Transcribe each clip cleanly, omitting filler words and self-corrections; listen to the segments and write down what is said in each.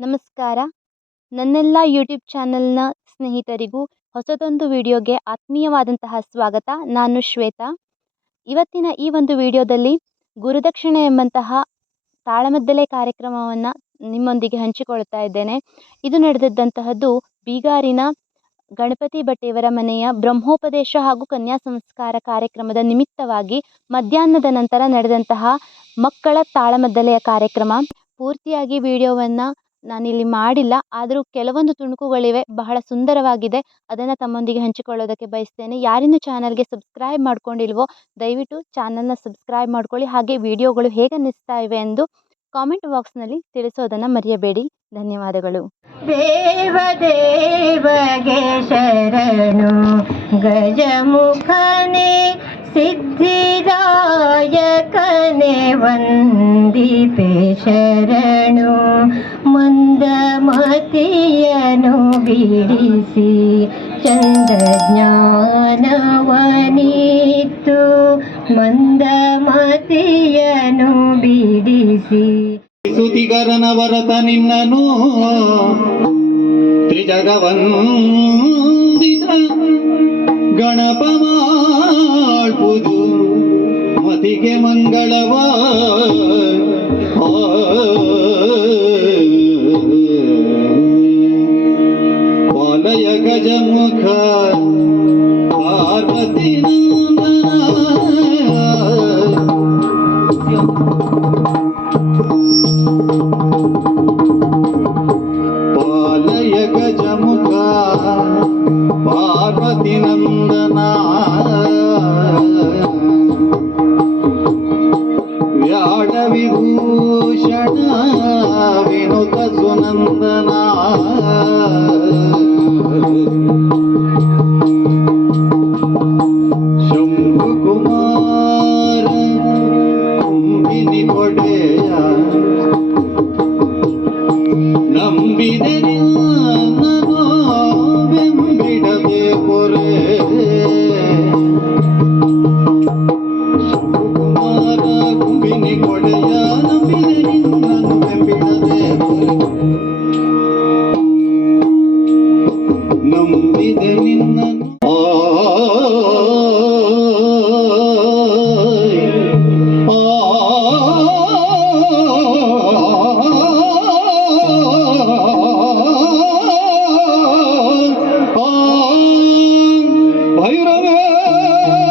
ನಮಸ್ಕಾರ. ನನ್ನೆಲ್ಲ ಯೂಟ್ಯೂಬ್ ಚಾನೆಲ್‌ನ ಸ್ನೇಹಿತರಿಗೂ ಹೊಸದೊಂದು ವಿಡಿಯೋಗೆ ಆತ್ಮೀಯವಾದಂತಹ ಸ್ವಾಗತ. ನಾನು ಶ್ವೇತಾ. ಇವತ್ತಿನ ಈ ಒಂದು ವಿಡಿಯೋದಲ್ಲಿ ಗುರುದಕ್ಷಿಣೆ ಎಂಬಂತಹ ತಾಳಮದ್ದಲೆ ಕಾರ್ಯಕ್ರಮವನ್ನು ನಿಮ್ಮೊಂದಿಗೆ ಹಂಚಿಕೊಳ್ತಾ ಇದ್ದೇನೆ. ಇದು ನಡೆದಿದ್ದಂತಹದ್ದು ಬೀಗಾರಿನ ಗಣಪತಿ ಭಟ್ಟೆಯವರ ಮನೆಯ ಬ್ರಹ್ಮೋಪದೇಶ ಹಾಗೂ ಕನ್ಯಾ ಸಂಸ್ಕಾರ ಕಾರ್ಯಕ್ರಮದ ನಿಮಿತ್ತವಾಗಿ ಮಧ್ಯಾಹ್ನದ ನಂತರ ನಡೆದಂತಹ ಮಕ್ಕಳ ತಾಳಮದ್ದಲೆಯ ಕಾರ್ಯಕ್ರಮ. ಪೂರ್ತಿಯಾಗಿ ವಿಡಿಯೋವನ್ನು ನಾನಿಲ್ಲಿ ಮಾಡಿಲ್ಲ, ಆದರೂ ಕೆಲವೊಂದು ತುಣುಕುಗಳಿವೆ, ಬಹಳ ಸುಂದರವಾಗಿದೆ. ಅದನ್ನು ತಮ್ಮೊಂದಿಗೆ ಹಂಚಿಕೊಳ್ಳೋದಕ್ಕೆ ಬಯಸ್ತೇನೆ. ಯಾರಿನ್ನೂ ಚಾನಲ್ಗೆ ಸಬ್ಸ್ಕ್ರೈಬ್ ಮಾಡ್ಕೊಂಡಿಲ್ವೋ ದಯವಿಟ್ಟು ಚಾನಲ್ನ ಸಬ್ಸ್ಕ್ರೈಬ್ ಮಾಡ್ಕೊಳ್ಳಿ. ಹಾಗೆ ವಿಡಿಯೋಗಳು ಹೇಗೆ ಅನ್ನಿಸ್ತಾ ಇವೆ ಎಂದು ಕಾಮೆಂಟ್ ಬಾಕ್ಸ್ನಲ್ಲಿ ತಿಳಿಸೋದನ್ನು ಮರೆಯಬೇಡಿ. ಧನ್ಯವಾದಗಳು. ದೇವದೇವಗೆ ಶರಣು ಗಜಮುಖನೇ ಸಿದ್ಧಿದಾಯಕನೇ ವಂದಿಪೆ ಶರಣು ಮಂದಮತಿಯನು ಬಿಡಿಸಿ ಚಂದಜ್ಞಾನವನಿತ್ತು ಮಂದಮತಿಯನು ಬಿಡಿಸಿ ಸ್ತುತಿಗರನ ವರತ ನಿನ್ನನು ತ್ರಿಜಗವಂದಿತ ಗಣಪ ಮಾಡ್ಪುದು ಮತಿಗೆ ಮಂಗಳವ ಪಾಲಯ ಗಜಮುಖ ಪಾರ್ವತಿ ನಂದನ ಪಾಲಯ ಗಜಮುಖ ಪಾರ್ವತಿ ನಂದನ ವ್ಯಾಳ ವಿಭೂಷಣ ವಿನುತ ಸುನಂದನ ಶಂಭು ಕುಮಾರ ಕುಂಬಿನಿ ಕೊಡೆಯ ನಂಬಿದೆ ನಿನ್ನನು ಬೆಂಬಿಡದೆ ಪೊರೆ ಕುಮಾರ ಕುಂಬಿನಿ ಕೊಡೆಯ ನಂಬಿದೆ ನಿನ್ನನು ಬೆಂಬಿಡದೆ ಪೊರೆ ನಂಬಿದೆ ನಿನ್ನನು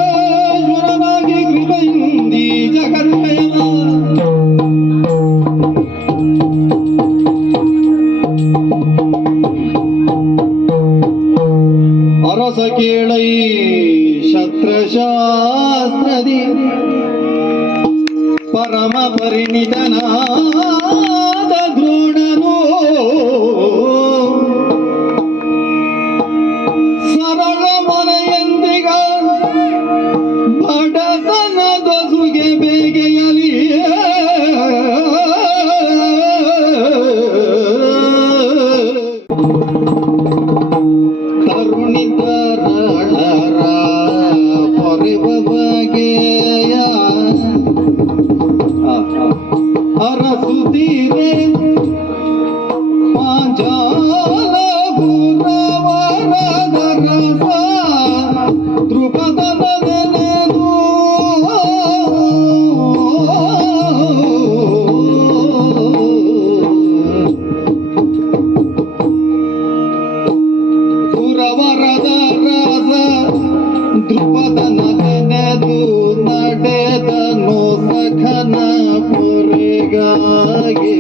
ಭೈರವೇಶ್ವರನಾಗಿ ಕೃಪೆಯಿಂದಿ ಜಗನ್ಮಯ ಅರಸ ಕೇಳೈ ಶಸ್ತ್ರಶಾಸ್ತ್ರದಿ ಪರಮ ಪರಿಣಿತನಾದ ದ್ರೋಣನು ಸರಳ ಮನೆಯಂದಿಗ ಬಡತನ ದೊಸುಗೆ ಬೇಗೆಯಲಿ ಕರುಣಿತರಳರ ಪೊರೆವ ಬಗೆಯ ಅರಸುತ್ತೀರೆ ಪಾಂಚಾಲ ಗುರವರದ ರಸ ದ್ರುಪದನ ನೆನೆದು ಗುರವರದ ರಸ ದ್ರುಪದನ ನೆನೆದು ನಡೆದನು ಸಖನ ಪೊರೆಗಾಗಿ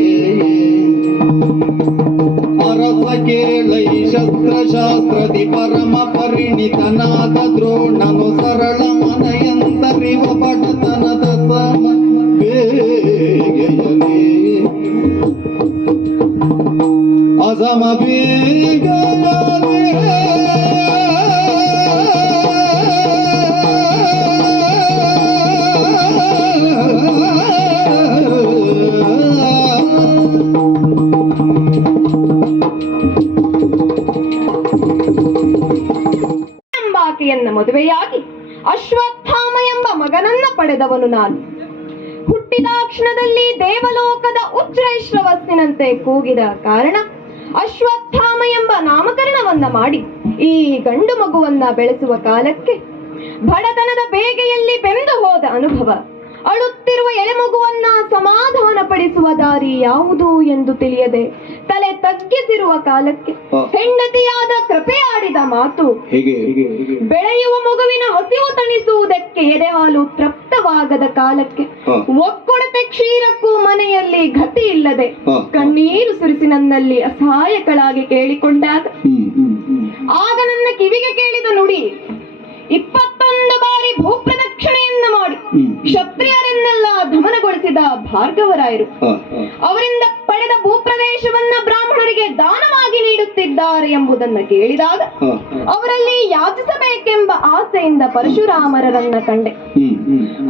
ಅರಸ ಕೇಳೈ ಶಸ್ತ್ರಶಾಸ್ತ್ರದಿ ಪರಮ ಪರಿಣಿತನಾದ ದ್ರೋಣನು ಸರಳ ಮನೆಯಂತರಿವ ಬಡತನದ ಸಮ ಬೇಗೆಯಲಿ ಅಸಮ ಬೇಗೆಯಲಿ ಎಂಬಾಕೆಯನ್ನ ಮದುವೆಯಾಗಿ ಅಶ್ವತ್ಥಾಮ ಎಂಬ ಮಗನನ್ನ ಪಡೆದವನು ನಾನು. ಹುಟ್ಟಿದ ಕ್ಷಣದಲ್ಲಿ ದೇವಲೋಕದ ಉಚ್ಛ್ರೈಶ್ರವಸ್ಸಿನಂತೆ ಕೂಗಿದ ಕಾರಣ ಅಶ್ವತ್ಥಾಮ ಎಂಬ ನಾಮಕರಣವನ್ನ ಮಾಡಿ ಈ ಗಂಡು ಮಗುವನ್ನ ಬೆಳೆಸುವ ಕಾಲಕ್ಕೆ ಬಡತನದ ಬೇಗೆಯಲ್ಲಿ ಬೆಂದು ಹೋದ ಅನುಭವ, ಅಳುತ್ತಿರುವ ಎಳೆ ಮಗುವನ್ನ ಸಮಾಧಾನ ಪಡಿಸುವ ದಾರಿ ಯಾವುದು ಎಂದು ತಿಳಿಯದೆ ತಲೆ ತಗ್ಗಿಸಿರುವ ಕಾಲಕ್ಕೆ ಹೆಂಡತಿಯಾದ ಕೃಪೆಯಾಡಿದ ಮಾತು, ಬೆಳೆಯುವ ಮಗುವಿನ ಹಸಿವು ತಣಿಸುವುದಕ್ಕೆ ಎದೆಹಾಲು ತೃಪ್ತವಾಗದ ಕಾಲಕ್ಕೆ ಒಕ್ಕೊಡತೆ ಕ್ಷೀರಕ್ಕೂ ಮನೆಯಲ್ಲಿ ಗತಿ ಇಲ್ಲದೆ ಕಣ್ಣೀರು ಸುರಿಸಿ ನನ್ನಲ್ಲಿ ಅಸಹಾಯಕಳಾಗಿ ಕೇಳಿಕೊಂಡಾಗ ಆಗ ನನ್ನ ಕಿವಿಗೆ ಕೇಳಿದ ನುಡಿ, 21 ಬಾರಿ ಭೂಪ್ರದಕ್ಷಿಣೆಯನ್ನ ಮಾಡಿ ಕ್ಷತ್ರಿಯರನ್ನೆಲ್ಲ ದಮನಗೊಳಿಸಿದ ಭಾರ್ಗವರಾಯರು ಅವರಿಂದ ಪಡೆದ ಭೂಪ್ರದೇಶವನ್ನ ಬ್ರಾಹ್ಮಣರಿಗೆ ದಾನವಾಗಿ ನೀಡುತ್ತಿದ್ದಾರೆ ಎಂಬುದನ್ನು ಕೇಳಿದಾಗ ಅವರಲ್ಲಿ ಯಾಚಿಸಬೇಕೆಂಬ ಆಸೆಯಿಂದ ಪರಶುರಾಮರನ್ನ ಕಂಡೆ.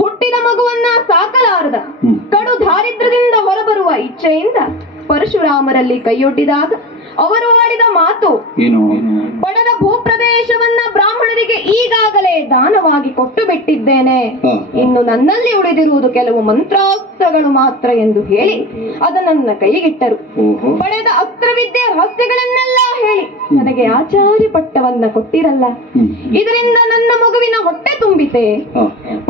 ಹುಟ್ಟಿದ ಮಗುವನ್ನ ಸಾಕಲಾರದ ಕಡು ದಾರಿದ್ರ್ಯದಿಂದ ಹೊರಬರುವ ಇಚ್ಛೆಯಿಂದ ಪರಶುರಾಮರಲ್ಲಿ ಕೈಯೊಡ್ಡಿದಾಗ ಅವರು ಆಡಿದ ಮಾತು, ಪಡೆದ ಭೂಪ್ರದೇಶವನ್ನ ಬ್ರಾಹ್ಮಣರಿಗೆ ಈಗಾಗಲೇ ದಾನವಾಗಿ ಕೊಟ್ಟು ಬಿಟ್ಟಿದ್ದೇನೆ, ಇನ್ನು ನನ್ನಲ್ಲಿ ಉಳಿದಿರುವುದು ಕೆಲವು ಮಂತ್ರಾಸ್ತ್ರಗಳು ಮಾತ್ರ ಎಂದು ಹೇಳಿ ಅದನ್ನ ಕೈಗಿಟ್ಟರು. ಪಡೆದ ಅಸ್ತ್ರವಿದ್ಯೆ ರಹಸ್ಯಗಳನ್ನೆಲ್ಲ ಹೇಳಿ ನನಗೆ ಆಚಾರ್ಯ ಪಟ್ಟವನ್ನ ಕೊಟ್ಟಿರಲ್ಲ, ಇದರಿಂದ ನನ್ನ ಮಗುವಿನ ಹೊಟ್ಟೆ ತುಂಬಿತೆ,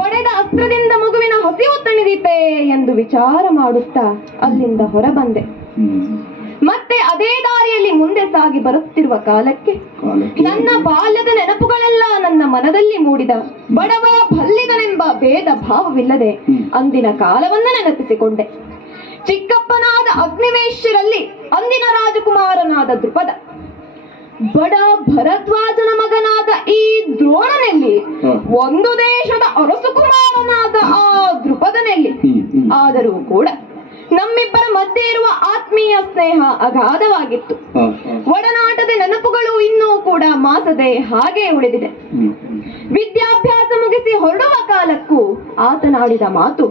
ಪಡೆದ ಅಸ್ತ್ರದಿಂದ ಮಗುವಿನ ಹಸಿವು ತಣಿದಿತೆ ಎಂದು ವಿಚಾರ ಮಾಡುತ್ತಾ ಅಲ್ಲಿಂದ ಹೊರಬಂದೆ. ಮತ್ತೆ ಅದೇ ದಾರಿಯಲ್ಲಿ ಮುಂದೆ ಸಾಗಿ ಬರುತ್ತಿರುವ ಕಾಲಕ್ಕೆ ನನ್ನ ಬಾಲ್ಯದ ನೆನಪುಗಳೆಲ್ಲ ನನ್ನ ಮನದಲ್ಲಿ ಮೂಡಿದ. ಬಡವ ಬಲ್ಲಿದನೆಂಬ ಭೇದ ಭಾವವಿಲ್ಲದೆ ಅಂದಿನ ಕಾಲವನ್ನ ನೆನಪಿಸಿಕೊಂಡೆ. ಚಿಕ್ಕಪ್ಪನಾದ ಅಗ್ನಿವೇಶ್ಯರಲ್ಲಿ ಅಂದಿನ ರಾಜಕುಮಾರನಾದ ದೃಪದ, ಬಡ ಭರದ್ವಾಜನ ಮಗನಾದ ಈ ದ್ರೋಣನಲ್ಲಿ, ಒಂದು ದೇಶದ ಅರಸುಕುಮಾರನಾದ ಆ ದೃಪದನಲ್ಲಿ, ಆದರೂ ಕೂಡ ನಮ್ಮಿಬ್ಬರ ಮಧ್ಯೆ ಇರುವ ಆತ್ಮೀಯ ಸ್ನೇಹ ಅಗಾಧವಾಗಿತ್ತು. ಒಡನಾಟದ ನೆನಪುಗಳು ಇನ್ನೂ ಕೂಡ ಮಾಸದೆ ಹಾಗೆ ಉಳಿದಿದೆ. ವಿದ್ಯಾಭ್ಯಾಸ ಮುಗಿಸಿ ಹೊರಡುವ ಕಾಲಕ್ಕೂ ಆತನಾಡಿದ ಮಾತು,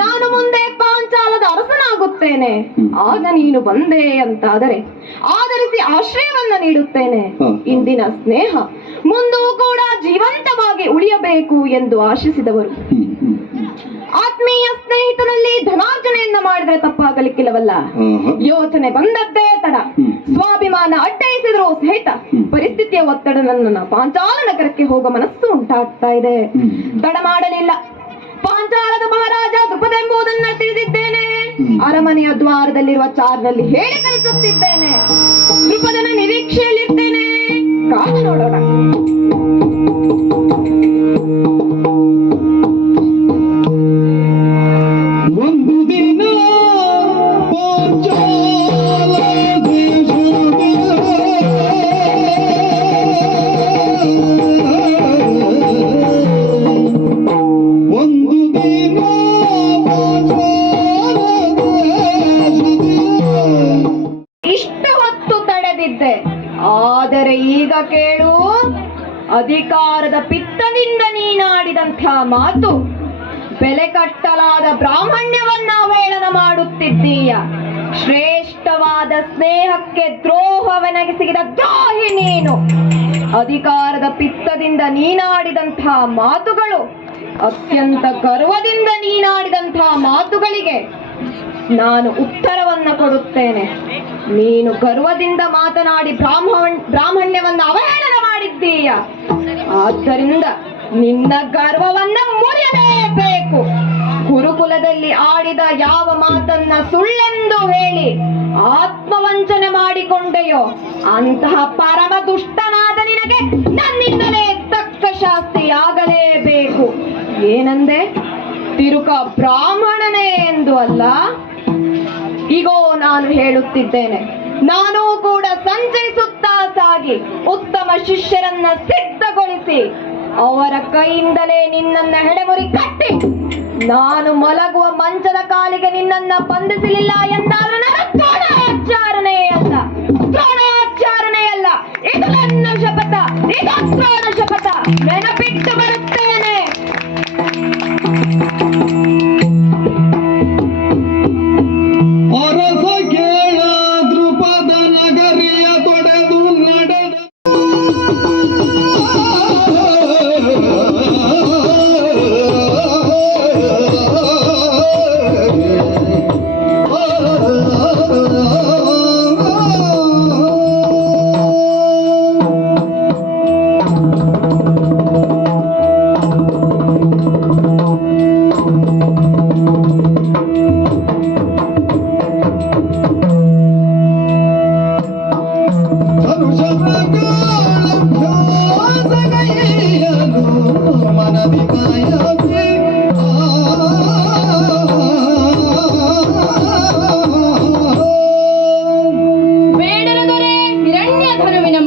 ನಾನು ಮುಂದೆ ಪಾಂಚಾಲದ ಅರಸನಾಗುತ್ತೇನೆ, ಆಗ ನೀನು ಬಂದೆ ಅಂತಾದರೆ ಆಧರಿಸಿ ಆಶ್ರಯವನ್ನ ನೀಡುತ್ತೇನೆ. ಇಂದಿನ ಸ್ನೇಹ ಮುಂದೂ ಕೂಡ ಜೀವಂತವಾಗಿ ಉಳಿಯಬೇಕು ಎಂದು ಆಶಿಸಿದವರು. ಆತ್ಮೀಯ ಸ್ನೇಹಿತನಲ್ಲಿ ಧನಾರ್ಜನೆಯನ್ನ ಮಾಡಿದ್ರೆ ತಪ್ಪಾಗಲಿಕ್ಕಿಲ್ಲವಲ್ಲ. ಯೋಚನೆ ಬಂದದ್ದೇ ತಡ, ಸ್ವಾಭಿಮಾನ ಅಡ್ಡಯಿಸಿದ್ರು ಸಹಿತ ಪರಿಸ್ಥಿತಿಯ ಒತ್ತಡ ನನ್ನ ಪಾಂಚಾಲ ನಗರಕ್ಕೆ ಹೋಗುವ ಮನಸ್ಸು ಉಂಟಾಗ್ತಾ ಇದೆ. ತಡ ಮಾಡಲಿಲ್ಲ. ಪಾಂಚಾಲದ ಮಹಾರಾಜ ದೃಪದೆಂಬುದನ್ನ ತಿಳಿದಿದ್ದೇನೆ. ಅರಮನೆಯ ದ್ವಾರದಲ್ಲಿರುವ ಚಾರ್ನಲ್ಲಿ ಹೇಳಿ ಕಳಿಸುತ್ತಿದ್ದೇನೆ. ದೃಪದನ ನಿರೀಕ್ಷೆಯಲ್ಲಿರ್ತೇನೆ. ಕಾದು ನೋಡೋಣ. ಆದರೆ ಈಗ ಕೇಳು, ಅಧಿಕಾರದ ಪಿತ್ತದಿಂದ ನೀನಾಡಿದಂಥ ಮಾತು, ಬೆಲೆ ಕಟ್ಟಲಾದ ಬ್ರಾಹ್ಮಣ್ಯವನ್ನ ಅವಹೇಳನ ಮಾಡುತ್ತಿದ್ದೀಯ. ಶ್ರೇಷ್ಠವಾದ ಸ್ನೇಹಕ್ಕೆ ದ್ರೋಹವೆನಗಿಸಿದ ದ್ರೋಹಿ ನೀನು. ಅಧಿಕಾರದ ಪಿತ್ತದಿಂದ ನೀನಾಡಿದಂಥ ಮಾತುಗಳು, ಅತ್ಯಂತ ಗರ್ವದಿಂದ ನೀನಾಡಿದಂಥ ಮಾತುಗಳಿಗೆ ನಾನು ಉತ್ತರವನ್ನ ಕೊಡುತ್ತೇನೆ. ನೀನು ಗರ್ವದಿಂದ ಮಾತನಾಡಿ ಬ್ರಾಹ್ಮಣ್ಯವನ್ನ ಅವಹೇಳನ ಮಾಡಿದ್ದೀಯ. ಆದ್ದರಿಂದ ನಿನ್ನ ಗರ್ವವನ್ನ ಮುರಿಯಲೇಬೇಕು. ಗುರುಕುಲದಲ್ಲಿ ಆಡಿದ ಯಾವ ಮಾತನ್ನ ಸುಳ್ಳೆಂದು ಹೇಳಿ ಆತ್ಮವಂಚನೆ ಮಾಡಿಕೊಂಡೆಯೋ ಅಂತಹ ಪರಮ ದುಷ್ಟನಾದ ನಿನಗೆ ನನ್ನಿಂದಲೇ ತಕ್ಕ ಶಾಸ್ತಿಯಾಗಲೇಬೇಕು. ಏನಂದೆ? ತಿರುಕ ಬ್ರಾಹ್ಮಣನೇ ಎಂದು ಅಲ್ಲ. ಈಗೋ ನಾನು ಹೇಳುತ್ತಿದ್ದೇನೆ, ನಾನು ಕೂಡ ಸಂಚರಿಸುತ್ತಾ ಸಾಗಿ ಉತ್ತಮ ಶಿಷ್ಯರನ್ನ ಸಿದ್ಧಗೊಳಿಸಿ ಅವರ ಕೈಯಿಂದಲೇ ನಿನ್ನನ್ನ ಹೆಡೆಮುರಿ ಕಟ್ಟಿ ನಾನು ಮಲಗುವ ಮಂಚದ ಕಾಲಿಗೆ ನಿನ್ನನ್ನ ಬಂಧಿಸಲಿಲ್ಲ ಎಂದಾರು ನನ್ನ ದ್ರೋಣಾಚಾರಣೆಯಲ್ಲ, ದ್ರೋಣಾಚಾರಣೆಯಲ್ಲ. ಇದು ನನ್ನ ಶಪಥ, ಇದು ದ್ರೋಣ ಶಪಥ. ನೆನಪಿಟ್ಟು ಬರುತ್ತೇನೆ. ಅರಸ ಕೇಳ ದೃಪದ ನಗರಿಯ ತೊಡೆದು ನಡೆದ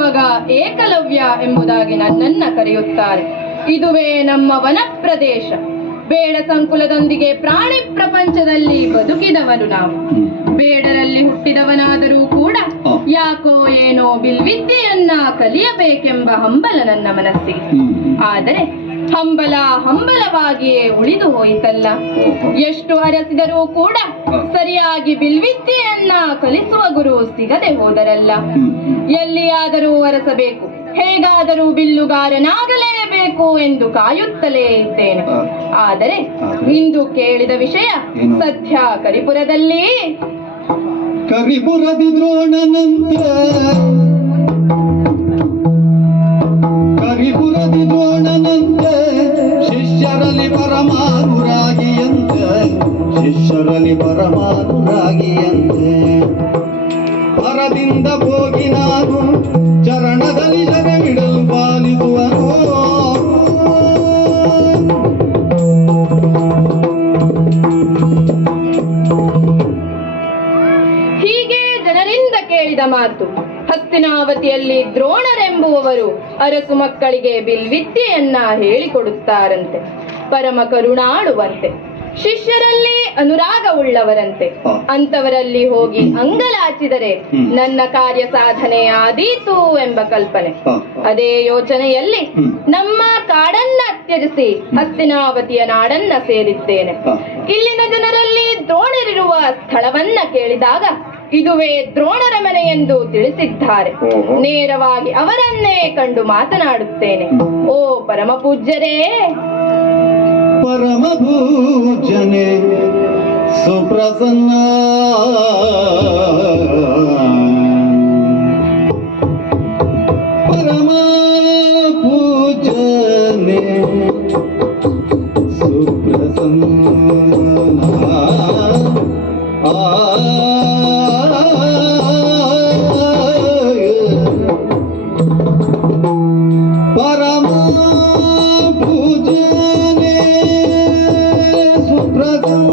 ಮಗ ಏಕಲವ್ಯ ಎಂಬುದಾಗಿ ನನ್ನನ್ನ ಕರೆಯುತ್ತಾರೆ. ಇದುವೇ ನಮ್ಮ ವನ ಪ್ರದೇಶ. ಬೇಡ ಸಂಕುಲದೊಂದಿಗೆ ಪ್ರಾಣಿ ಪ್ರಪಂಚದಲ್ಲಿ ಬದುಕಿದವನು ನಾವು. ಬೇಡರಲ್ಲಿ ಹುಟ್ಟಿದವನಾದರೂ ಕೂಡ ಯಾಕೋ ಏನೋ ಬಿಲ್ವಿದ್ಯೆಯನ್ನ ಕಲಿಯಬೇಕೆಂಬ ಹಂಬಲ ನನ್ನ ಮನಸ್ಸಿಗೆ. ಆದರೆ ಹಂಬಲ ಹಂಬಲವಾಗಿಯೇ ಉಳಿದು ಹೋಯಿತಲ್ಲ. ಎಷ್ಟು ಅರಸಿದರೂ ಕೂಡ ಸರಿಯಾಗಿ ಬಿಲ್ವಿದ್ಯೆಯನ್ನ ಕಲಿಸುವ ಗುರು ಸಿಗದೆ ಹೋದರಲ್ಲ. ಎಲ್ಲಿಯಾದರೂ ಅರಸಬೇಕು, ಹೇಗಾದರೂ ಬಿಲ್ಲುಗಾರನಾಗಲೇಬೇಕು ಎಂದು ಕಾಯುತ್ತಲೇ ಇದ್ದೇನೆ. ಆದರೆ ಇಂದು ಕೇಳಿದ ವಿಷಯ ಸದ್ಯ ಕರಿಪುರದಲ್ಲಿ ಕರಿಪುರದಿ ದ್ರೋಣನಂತೆ ಶಿಷ್ಯರಲ್ಲಿ ಪರಮಾನುರಾಗಿಯಂತೆ ಪರದಿಂದ ಹೋಗಿ ನಾನು ಚರಣದಲ್ಲಿ ಶರಮಿಡಲು ಪಾಲಿಸುವನು. ಹೀಗೆ ಜನರಿಂದ ಕೇಳಿದ ಮಾತು. ಹಸ್ತಿನಾವತಿಯಲ್ಲಿ ದ್ರೋಣರೆಂಬುವವರು ಅರಸು ಮಕ್ಕಳಿಗೆ ಬಿಲ್ವಿದ್ಯೆಯನ್ನ ಹೇಳಿಕೊಡುತ್ತಾರಂತೆ. ಪರಮ ಕರುಣಾಳುವಂತೆ, ಶಿಷ್ಯರಲ್ಲಿ ಅನುರಾಗವುಳ್ಳವರಂತೆ. ಅಂತವರಲ್ಲಿ ಹೋಗಿ ಅಂಗಲಾಚಿದರೆ ನನ್ನ ಕಾರ್ಯ ಸಾಧನೆ ಆದೀತು ಎಂಬ ಕಲ್ಪನೆ. ಅದೇ ಯೋಚನೆಯಲ್ಲಿ ನಮ್ಮ ಕಾಡನ್ನ ತ್ಯಜಿಸಿ ಹಸ್ತಿನಾವತಿಯ ನಾಡನ್ನ ಸೇರಿದ್ದೇನೆ. ಇಲ್ಲಿನ ಜನರಲ್ಲಿ ದ್ರೋಣರಿರುವ ಸ್ಥಳವನ್ನ ಕೇಳಿದಾಗ ಇದುವೇ ದ್ರೋಣರ ಮನೆ ಎಂದು ತಿಳಿಸಿದ್ದಾರೆ. ನೇರವಾಗಿ ಅವರನ್ನೇ ಕಂಡು ಮಾತನಾಡುತ್ತೇನೆ. ಓ ಪರಮ ಪೂಜ್ಯರೇ, ಪರಮ ಪೂಜ್ಯನೇ ಸುಪ್ರಸನ್ನ, ಪರಮ ಪೂಜ್ಯನೇ ಸುಪ್ರಸನ್ನ. ಪರಮ ಪೂಜ್ಯನೇ ಸುಪ್ರಸನ್ನ,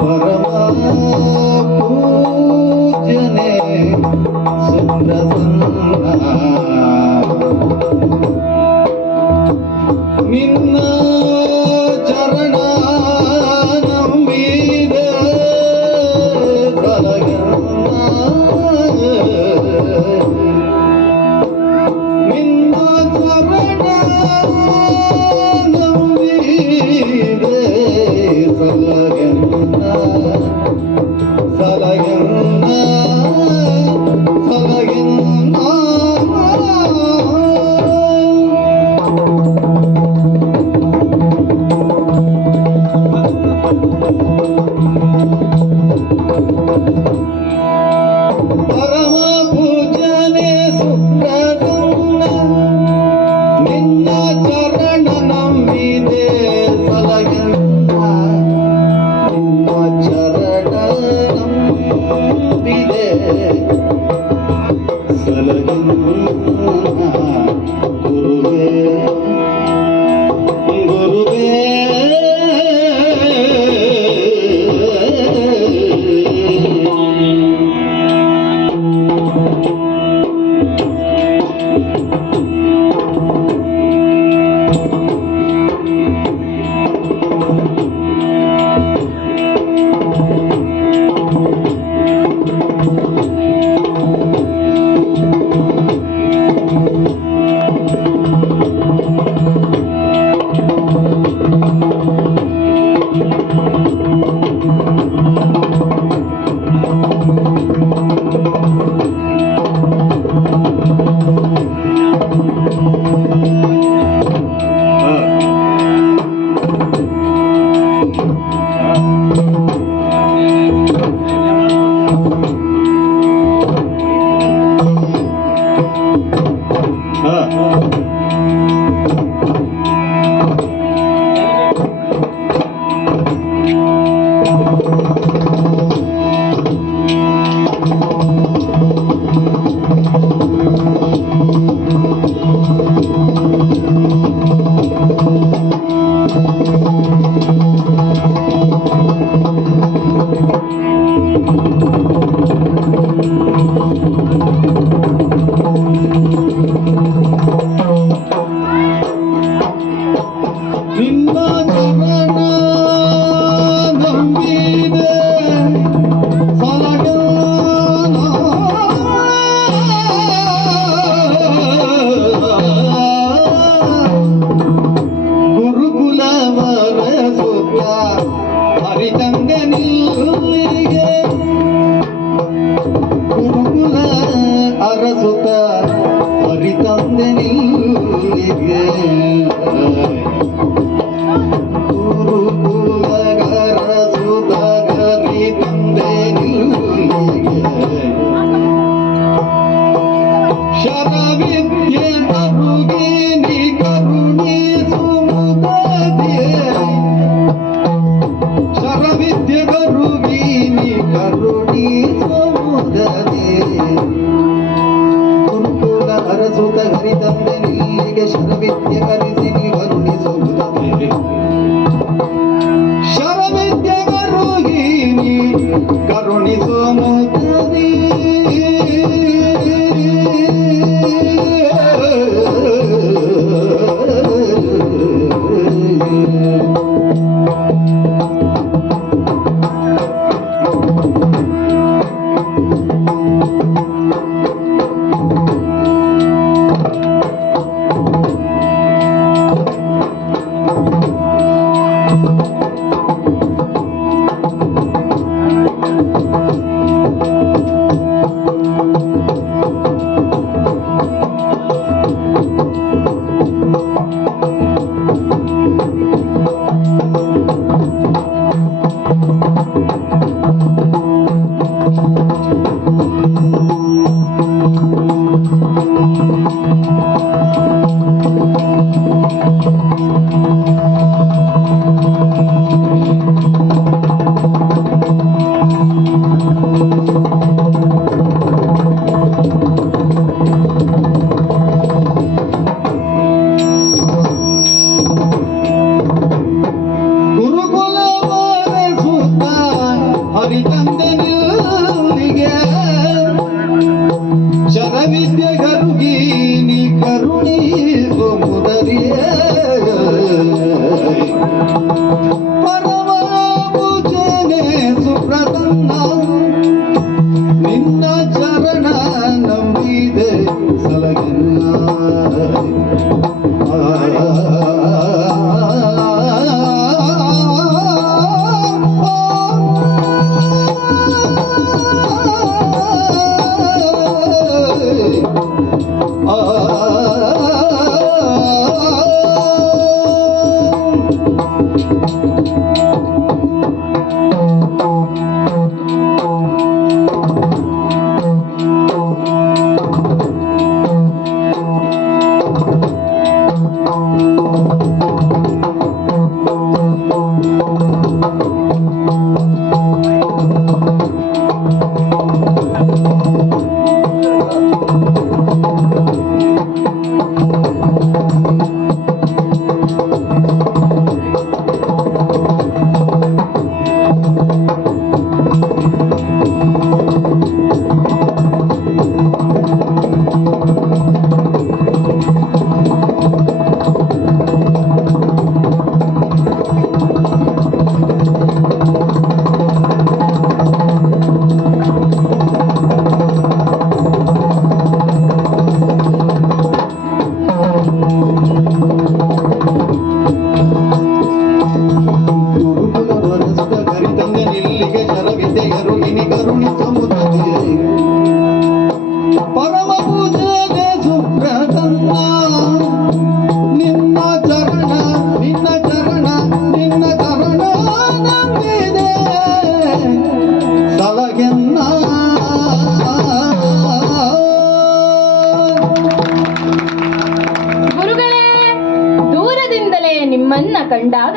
ಪರಮ ಪೂಜ್ಯನೇ ಸುಪ್ರಸನ್ನ. ನಿನ್ನ ಚರಣ ನಂಬಿದ ಸಲಗನ್ನ, ನಿನ್ನ ಚರಣ ನಂಬಿದ ಸಲಗನ್ನ, ಸಲಗನ್ನ, ಸಲಗನ್ನ. ಪರಮ ಪೂಜನೆ ಸುಪ್ರಸನ್ನ, ನಿನ್ನ ಚರಣ ನಂಬಿದೆ ಸಲಗನ್ನ, ನಿನ್ನ ಚರಣ ನಂಬಿದೆ ಸಲಗನ್ನ. ಗುರುವೇ ಗುರುವೇ ಹರಿತಂಗನಿಗೆ ಗುರುಕುಲ ಅರಸುತ ಹರಿತಂಗನಿಗೆ ಗುರುಕುಲ ಅರಸುತ ಹರಿತಂಗನಿಗೆ ಶರವಿದ್ಯೆ ಅರುಗಿನಿ ಕರುಣಿಸು ಮುದದಿಯೇ ಶರವಿದ್ಯೆ ಕರುಗಿನಿ ಕರುಣಿಸು ಮುದದಿಯೇ ಗುರುಕುಲ ಅರಸುತ ಹರಿತಂದೆ ನಿಲ್ಲಿಗೆ ಶರವಿದ್ಯೆ ಕಲಿಸಿನಿ ಕರುಣಿಸು ಮುದದಿಯೇ ಶರವಿದ್ಯೆ ಕರುಗಿನಿ ಕರುಣಿಸು ಮುದದಿಯೇ ಹರಿತಂದನಿಗೆ ಶರವಿದ್ಯೆ ಕರುಗೀನಿ ಕರುಣಿಸು ಮುದರಿಯೇ ಪರಮ ಪೂಜನೆ ಸುಪ್ರಸನ್ನ ನಿನ್ನ ಚರಣ ನಂಬಿದೆ ಸಲಗನ್ನ ಪರಮ ಪೂಜನೆ ಸುಪ್ರಸನ್ನ ನಿನ್ನ ಚರಣ ನಂಬಿದೆ ಸಲಗೆನ್ನ ಗುರುಗಳೇ, ದೂರದಿಂದಲೇ ನಿಮ್ಮನ್ನ ಕಂಡಾಗ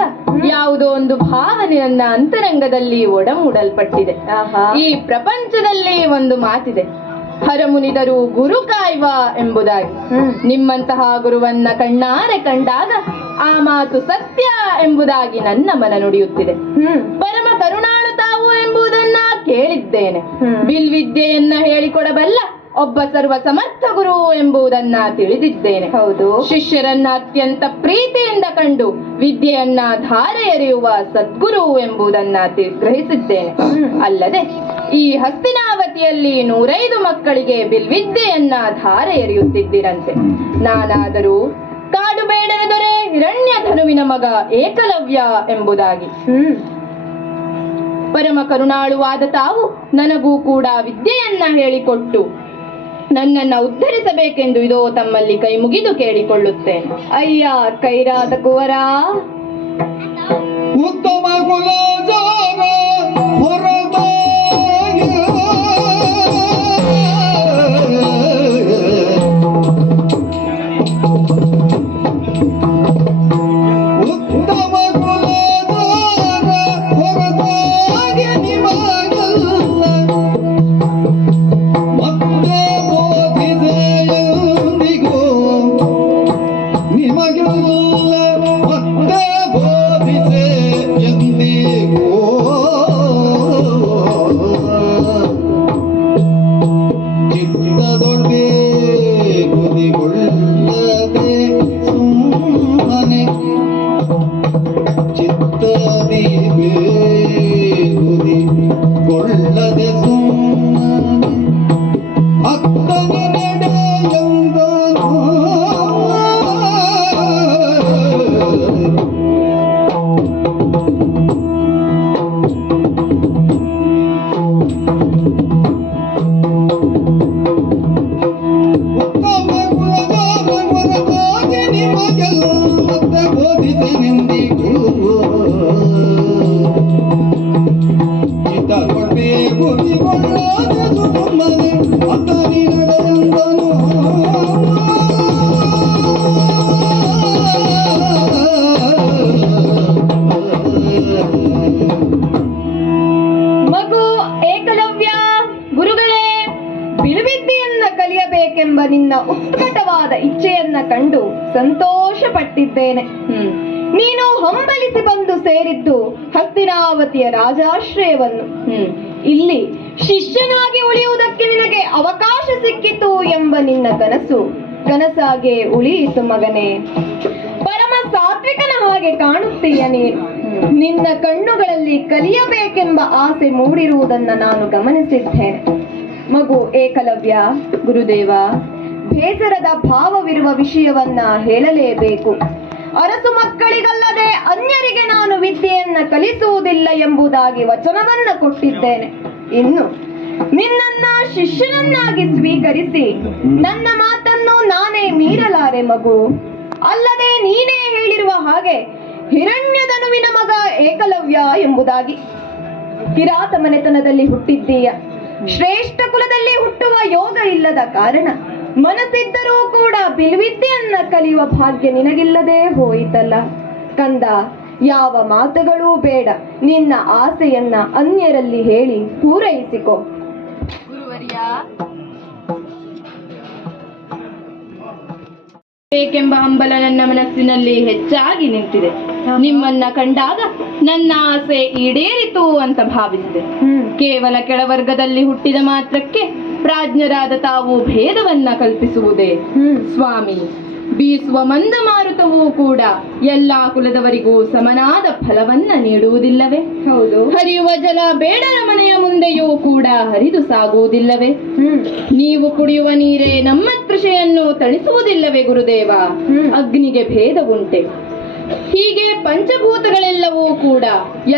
ಯಾವುದೋ ಒಂದು ಭಾವನೆ ನನ್ನ ಅಂತರಂಗದಲ್ಲಿ ಒಡಮೂಡಲ್ಪಟ್ಟಿದೆ. ಈ ಪ್ರಪಂಚದಲ್ಲಿ ಒಂದು ಮಾತಿದೆ, ಹರಮುನಿದರು ಗುರು ಕಾಯ್ವ ಎಂಬುದಾಗಿ. ನಿಮ್ಮಂತಹ ಗುರುವನ್ನ ಕಣ್ಣಾರೆ ಕಂಡಾಗ ಆ ಮಾತು ಸತ್ಯ ಎಂಬುದಾಗಿ ನನ್ನ ಮನ ನುಡಿಯುತ್ತಿದೆ. ಪರಮ ಕರುಣಾಳು ತಾವು ಎಂಬುದನ್ನ ಕೇಳಿದ್ದೇನೆ. ಬಿಲ್ವಿದ್ಯೆಯನ್ನ ಹೇಳಿಕೊಡಬಲ್ಲ ಒಬ್ಬ ಸರ್ವ ಸಮರ್ಥ ಗುರು ಎಂಬುದನ್ನ ತಿಳಿದಿದ್ದೇನೆ. ಹೌದು, ಶಿಷ್ಯರನ್ನ ಅತ್ಯಂತ ಪ್ರೀತಿಯಿಂದ ಕಂಡು ವಿದ್ಯೆಯನ್ನ ಧಾರೆ ಎರೆಯುವ ಸದ್ಗುರು ಎಂಬುದನ್ನ ಗ್ರಹಿಸಿದ್ದೇನೆ. ಅಲ್ಲದೆ ಈ ಹಸ್ತಿನಾವತಿಯಲ್ಲಿ 105 ಮಕ್ಕಳಿಗೆ ಬಿಲ್ವಿದ್ಯೆಯನ್ನ ಧಾರೆ ಎರೆಯುತ್ತಿದ್ದಿರಂತೆ. ನಾನಾದರೂ ಕಾಡು ಬೇಡನ ದೊರೆ ಹಿರಣ್ಯ ಧನುವಿನ ಮಗ ಏಕಲವ್ಯ ಎಂಬುದಾಗಿ. ಪರಮ ಕರುಣಾಳುವಾದ ತಾವು ನನಗೂ ಕೂಡ ವಿದ್ಯೆಯನ್ನ ಹೇಳಿಕೊಟ್ಟು ನನ್ನನ್ನ ಉದ್ಧರಿಸಬೇಕೆಂದು ಇದೋ ತಮ್ಮಲ್ಲಿ ಕೈ ಮುಗಿದು ಕೇಳಿಕೊಳ್ಳುತ್ತೇನೆ. ಅಯ್ಯ ಕೈರಾದ ಕುವರ, ಉತ್ತಮ ಕುಲಜಾಗ ಹೊರತಾಗಿ ಉತ್ತಮ ಕುಲಜಾಗ ಹೊರತಾಗಿ ನಿಮಗಲ್ಲ ಮತ್ತೆ ಬೋಧಿಸೆಯೊಂದಿಗೂ ನಿಮಗೆಲ್ಲ ಮತ್ತೆ ಬೋಧಿಸೆ ಎಂದಿಗೂ ಚಿತ್ತದೊಳಗೆ ಕುದಿಗೊಳ್ಳದೆ ಸುಮ್ಮನೆ ಚಿತ್ತದಿ ಕುದಿಗೊಳ್ಳದೆ ಸುಮ್ಮನೆ ಅಕ್ಕನೆ ನಡೆಯಂದನು ಉತ್ತಮ ಕುಲಜಾಗ ಹೊರತಾಗಿ ನಿಮಗೆಲ್ಲ ಮತ್ತೆ ಬೋಧಿಸೆನೆಂದಿಗೂ ಚಿತ್ತಗೊಳ್ಬೆ ಕುದಿಗೊಳ್ಳದೆ ಸುಮ್ಮನೆ ಅಕ್ಕನೆ ನಡೆಯಂದನು ಮಗು ಏಕಲವ್ಯ, ಗುರುಗಳೇ, ಬಿಳುವಿದ್ಯೆಯನ್ನ ಕಲಿಯಬೇಕೆಂಬ ನಿನ್ನ ಉತ್ಕಟವಾದ ಇಚ್ಛೆಯನ್ನ ಕಂಡು ಸಂತೋಷ ಪಟ್ಟಿದ್ದೇನೆ. ನೀನು ಹಂಬಲಿಸಿ ಬಂದು ಸೇರಿದ್ದು ಹಸ್ತಿನಾವತಿಯ ರಾಜಾಶ್ರಯವನ್ನು. ಇಲ್ಲಿ ಶಿಷ್ಯನಾಗಿ ಉಳಿಯುವುದಕ್ಕೆ ನಿನಗೆ ಅವಕಾಶ ಸಿಕ್ಕಿತು ಎಂಬ ನಿನ್ನ ಕನಸು ಕನಸಾಗೆ ಉಳಿಯಿತು ಮಗನೇ. ಪರಮ ಸಾತ್ವಿಕನ ಹಾಗೆ ಕಾಣುತ್ತೀಯ ನೀನು. ನಿನ್ನ ಕಣ್ಣುಗಳಲ್ಲಿ ಕಲಿಯಬೇಕೆಂಬ ಆಸೆ ಮೂಡಿರುವುದನ್ನ ನಾನು ಗಮನಿಸಿದ್ದೇನೆ. ಮಗು ಏಕಲವ್ಯ, ಗುರುದೇವ, ಬೇಸರದ ಭಾವವಿರುವ ವಿಷಯವನ್ನ ಹೇಳಲೇಬೇಕು. ಅರಸು ಮಕ್ಕಳಿಗಲ್ಲದೆ ಅನ್ಯರಿಗೆ ನಾನು ವಿದ್ಯೆಯನ್ನ ಕಲಿಸುವುದಿಲ್ಲ ಎಂಬುದಾಗಿ ವಚನವನ್ನ ಕೊಟ್ಟಿದ್ದೇನೆ. ಇನ್ನು ನಿನ್ನನ್ನ ಶಿಷ್ಯನನ್ನಾಗಿ ಸ್ವೀಕರಿಸಿ ನನ್ನ ಮಾತನ್ನು ನಾನೇ ಮೀರಲಾರೆ ಮಗು. ಅಲ್ಲದೆ ನೀನೇ ಹೇಳಿರುವ ಹಾಗೆ ಹಿರಣ್ಯಧನುವಿನ ಮಗ ಏಕಲವ್ಯ ಎಂಬುದಾಗಿ. ಕಿರಾತ ಮನೆತನದಲ್ಲಿ ಹುಟ್ಟಿದ್ದೀಯ. ಶ್ರೇಷ್ಠ ಕುಲದಲ್ಲಿ ಹುಟ್ಟುವ ಯೋಗ ಇಲ್ಲದ ಕಾರಣ ಮನಸ್ಸಿದ್ದರೂ ಕೂಡ ಬಿಲ್ವಿದ್ಯೆಯನ್ನ ಕಲಿಯುವ ಭಾಗ್ಯ ನಿನಗಿಲ್ಲದೆ ಹೋಯಿತಲ್ಲ ಕಂದ. ಯಾವ ಮಾತುಗಳೂ ಬೇಡ, ನಿನ್ನ ಆಸೆಯನ್ನ ಅನ್ಯರಲ್ಲಿ ಹೇಳಿ ಪೂರೈಸಿಕೊ. ಗುರುವರ್ಯ, ಬೇಕೆಂಬ ಹಂಬಲ ನನ್ನ ಮನಸ್ಸಿನಲ್ಲಿ ಹೆಚ್ಚಾಗಿ ನಿಂತಿದೆ. ನಿಮ್ಮನ್ನ ಕಂಡಾಗ ನನ್ನ ಆಸೆ ಈಡೇರಿತು ಅಂತ ಭಾವಿಸಿದೆ. ಕೇವಲ ಕೆಳವರ್ಗದಲ್ಲಿ ಹುಟ್ಟಿದ ಮಾತ್ರಕ್ಕೆ ಪ್ರಾಜ್ಞರಾದ ತಾವು ಭೇದವನ್ನ ಕಲ್ಪಿಸುವುದೇ ಸ್ವಾಮಿ? ಬೀಸುವ ಮಂದ ಮಾರುತವೂ ಕೂಡ ಎಲ್ಲಾ ಕುಲದವರಿಗೂ ಸಮನಾದ ಫಲವನ್ನ ನೀಡುವುದಿಲ್ಲವೇ? ಹೌದು. ಹರಿಯುವ ಜಲ ಬೇಡರ ಮನೆಯ ಮುಂದೆಯೂ ಕೂಡ ಹರಿದು ಸಾಗುವುದಿಲ್ಲವೇ? ನೀವು ಕುಡಿಯುವ ನೀರೇ ನಮ್ಮ ತೃಷೆಯನ್ನು ತಣಿಸುವುದಿಲ್ಲವೇ ಗುರುದೇವ? ಅಗ್ನಿಗೆ ಭೇದವುಂಟೆ. ಹೀಗೆ ಪಂಚಭೂತಗಳೆಲ್ಲವೂ ಕೂಡ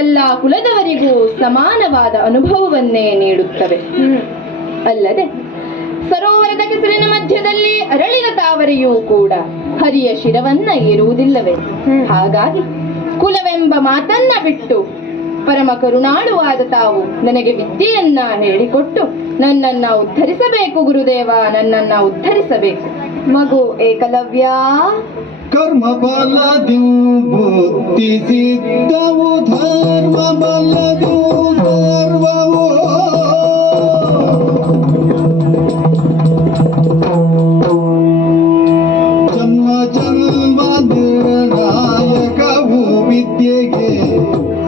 ಎಲ್ಲಾ ಕುಲದವರಿಗೂ ಸಮಾನವಾದ ಅನುಭವವನ್ನೇ ನೀಡುತ್ತವೆ. ಅಲ್ಲದೆ ಸರೋವರದ ಕೆಸರಿನ ಮಧ್ಯದಲ್ಲಿ ಅರಳಿದ ತಾವರೆಯೂ ಕೂಡ ಹರಿಯ ಶಿರವನ್ನ ಏರುವುದಿಲ್ಲವೇ? ಹಾಗಾಗಿ ಕುಲವೆಂಬ ಮಾತನ್ನ ಬಿಟ್ಟು ಪರಮ ಕರುಣಾಳುವಾದ ತಾವು ನನಗೆ ವಿದ್ಯೆಯನ್ನ ಹೇಳಿಕೊಟ್ಟು ನನ್ನನ್ನ ಉದ್ಧರಿಸಬೇಕು ಗುರುದೇವ, ನನ್ನನ್ನ ಉದ್ಧರಿಸಬೇಕು. ಮಗು ಏಕಲವ್ಯ, ಕರ್ಮ ಬಲದು ಬುದ್ಧಿ ಸಿದ್ಧವು ಧರ್ಮ ಬಲದು ಸರ್ವವು ಜನ್ಮ ಜನ್ಮ ನಿರ್ಣಾಯಕವು ವಿದ್ಯೆಗೆ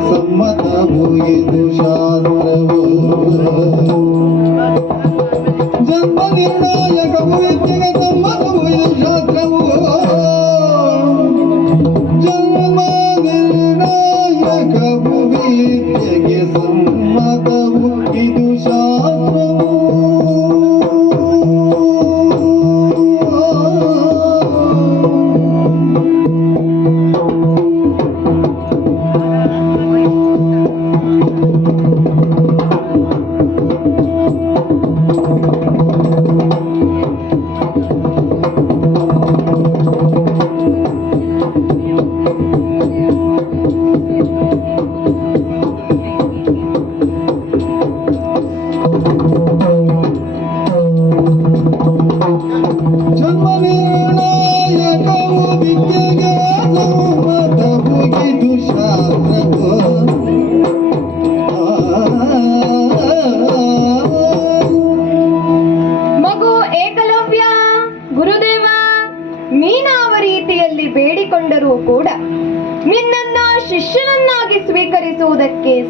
ಸಮ್ಮತವು ಇದು ಶಾಸ್ತ್ರವು. ಜನ್ಮ ನಿರ್ಣಾಯಕವು ವಿದ್ಯೆಗೆ ಸಮ್ಮತವು ಇದು ಶಾಸ್ತ್ರವು. ಜನ್ಮ ನಿರ್ಣಾಯಕವು ವಿದ್ಯೆಗೆ ಸಮ್ಮತವು ಇದು ಶಾಸ್ತ್ರವು.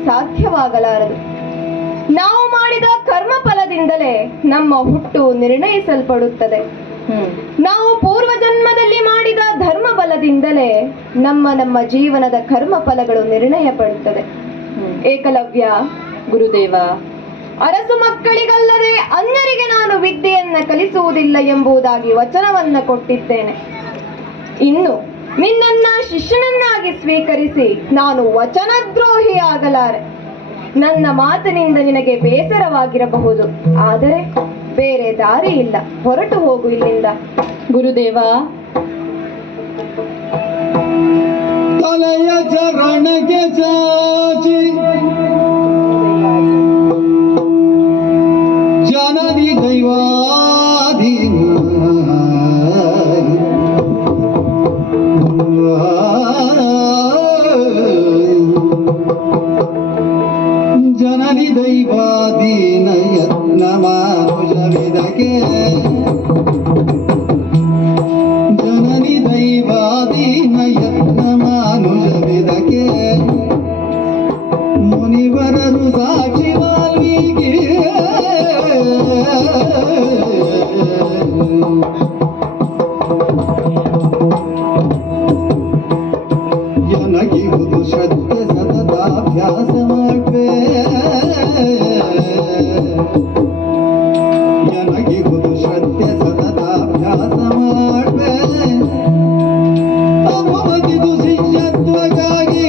ಸಾಧ್ಯವಾಗಲಾರದು. ನಾವು ಮಾಡಿದ ಕರ್ಮ ಫಲದಿಂದಲೇ ನಮ್ಮ ಹುಟ್ಟು ನಿರ್ಣಯಿಸಲ್ಪಡುತ್ತದೆ. ನಾವು ಪೂರ್ವ ಜನ್ಮದಲ್ಲಿ ಮಾಡಿದ ಧರ್ಮ ಬಲದಿಂದಲೇ ನಮ್ಮ ಜೀವನದ ಕರ್ಮ ಫಲಗಳು ನಿರ್ಣಯ ಪಡುತ್ತದೆ. ಏಕಲವ್ಯ, ಗುರುದೇವ, ಅರಸು ಮಕ್ಕಳಿಗಲ್ಲದೆ ಅನ್ಯರಿಗೆ ನಾನು ವಿದ್ಯೆಯನ್ನ ಕಲಿಸುವುದಿಲ್ಲ ಎಂಬುದಾಗಿ ವಚನವನ್ನ ಕೊಟ್ಟಿದ್ದೇನೆ. ಇನ್ನು ನಿನ್ನನ್ನ ಶಿಷ್ಯನನ್ನಾಗಿ ಸ್ವೀಕರಿಸಿ ನಾನು ವಚನದ್ರೋಹಿ ಆಗಲಾರೆ. ನನ್ನ ಮಾತಿನಿಂದ ನಿನಗೆ ಬೇಸರವಾಗಿರಬಹುದು, ಆದರೆ ಬೇರೆ ದಾರಿ ಇಲ್ಲ. ಹೊರಟು ಹೋಗು ಇಲ್ಲಿಂದ. ಗುರುದೇವ, ತಲೆಯ ಚರಣಕ್ಕೆ ಚಾಚಿ ಜನನಿ ದೈವಾಧೀನ ಜನನಿ ದೈವಾಧೀನ ಯತ್ನ ಮಾನುಷವಿದಕ್ಕೆ ಜನನಿ ದೈವಾಧೀನ ಯತ್ನ ಮಾನುಷವಿದಕ್ಕೆ ಮುನಿವರರು ಸಾಕ್ಷಿ ವಾಲ್ಮೀಕಿ ನನಗಿವುದು ಶ್ರದ್ಧೆ ಸತತಾಭ್ಯಾಸ ಮಾಡ್ಬೇ ನನಗಿವುದು ಶ್ರದ್ಧೆ ಸತತಾಭ್ಯಾಸ ಮಾಡ್ಬೇ ಅನುಮತಿದು ಶಿಷ್ಯತ್ವಕ್ಕಾಗಿ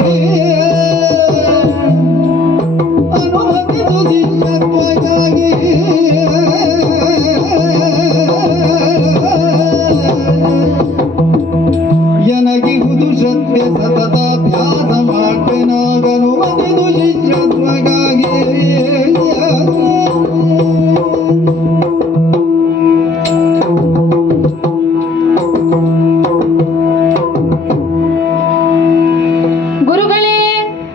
ಅನುಮತಿದು ಶಿಷ್ಯತ್ವಕ್ಕಾಗಿ ನನಗಿವುದು ಶ್ರದ್ಧೆ ಸತತಾಭ್ಯಾಸ ಮಾಡ್ಬೇನಾಗನುಮತಿದು ಶಿಷ್ಯತ್ವಕ್ಕಾಗಿ ಗುರುಗಳೇ,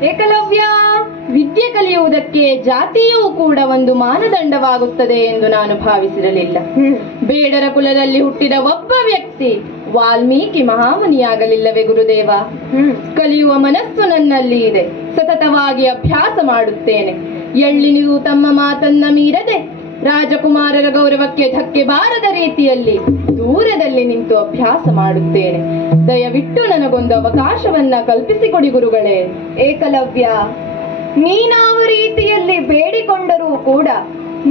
ಏಕಲವ್ಯ, ವಿದ್ಯೆ ಕಲಿಯುವುದಕ್ಕೆ ಜಾತಿಯೂ ಕೂಡ ಒಂದು ಮಾನದಂಡವಾಗುತ್ತದೆ ಎಂದು ನಾನು ಭಾವಿಸಿರಲಿಲ್ಲ. ಬೇಡರ ಕುಲದಲ್ಲಿ ಹುಟ್ಟಿದ ಒಬ್ಬ ವ್ಯಕ್ತಿ ವಾಲ್ಮೀಕಿ ಮಹಾಮುನಿಯಾಗಲಿಲ್ಲವೇ ಗುರುದೇವ? ಕಲಿಯುವ ಮನಸ್ಸು ನನ್ನಲ್ಲಿ ಇದೆ. ಸತತವಾಗಿ ಅಭ್ಯಾಸ ಮಾಡುತ್ತೇನೆ. ಎಳ್ಳಿನಿಗೂ ತಮ್ಮ ಮಾತನ್ನ ಮೀರದೆ ರಾಜಕುಮಾರರ ಗೌರವಕ್ಕೆ ಧಕ್ಕೆ ಬಾರದ ರೀತಿಯಲ್ಲಿ ದೂರದಲ್ಲಿ ನಿಂತು ಅಭ್ಯಾಸ ಮಾಡುತ್ತೇನೆ. ದಯವಿಟ್ಟು ನನಗೊಂದು ಅವಕಾಶವನ್ನ ಕಲ್ಪಿಸಿಕೊಡಿ ಗುರುಗಳೇ. ಏಕಲವ್ಯ, ನೀನಾವ ರೀತಿಯಲ್ಲಿ ಬೇಡಿಕೊಂಡರೂ ಕೂಡ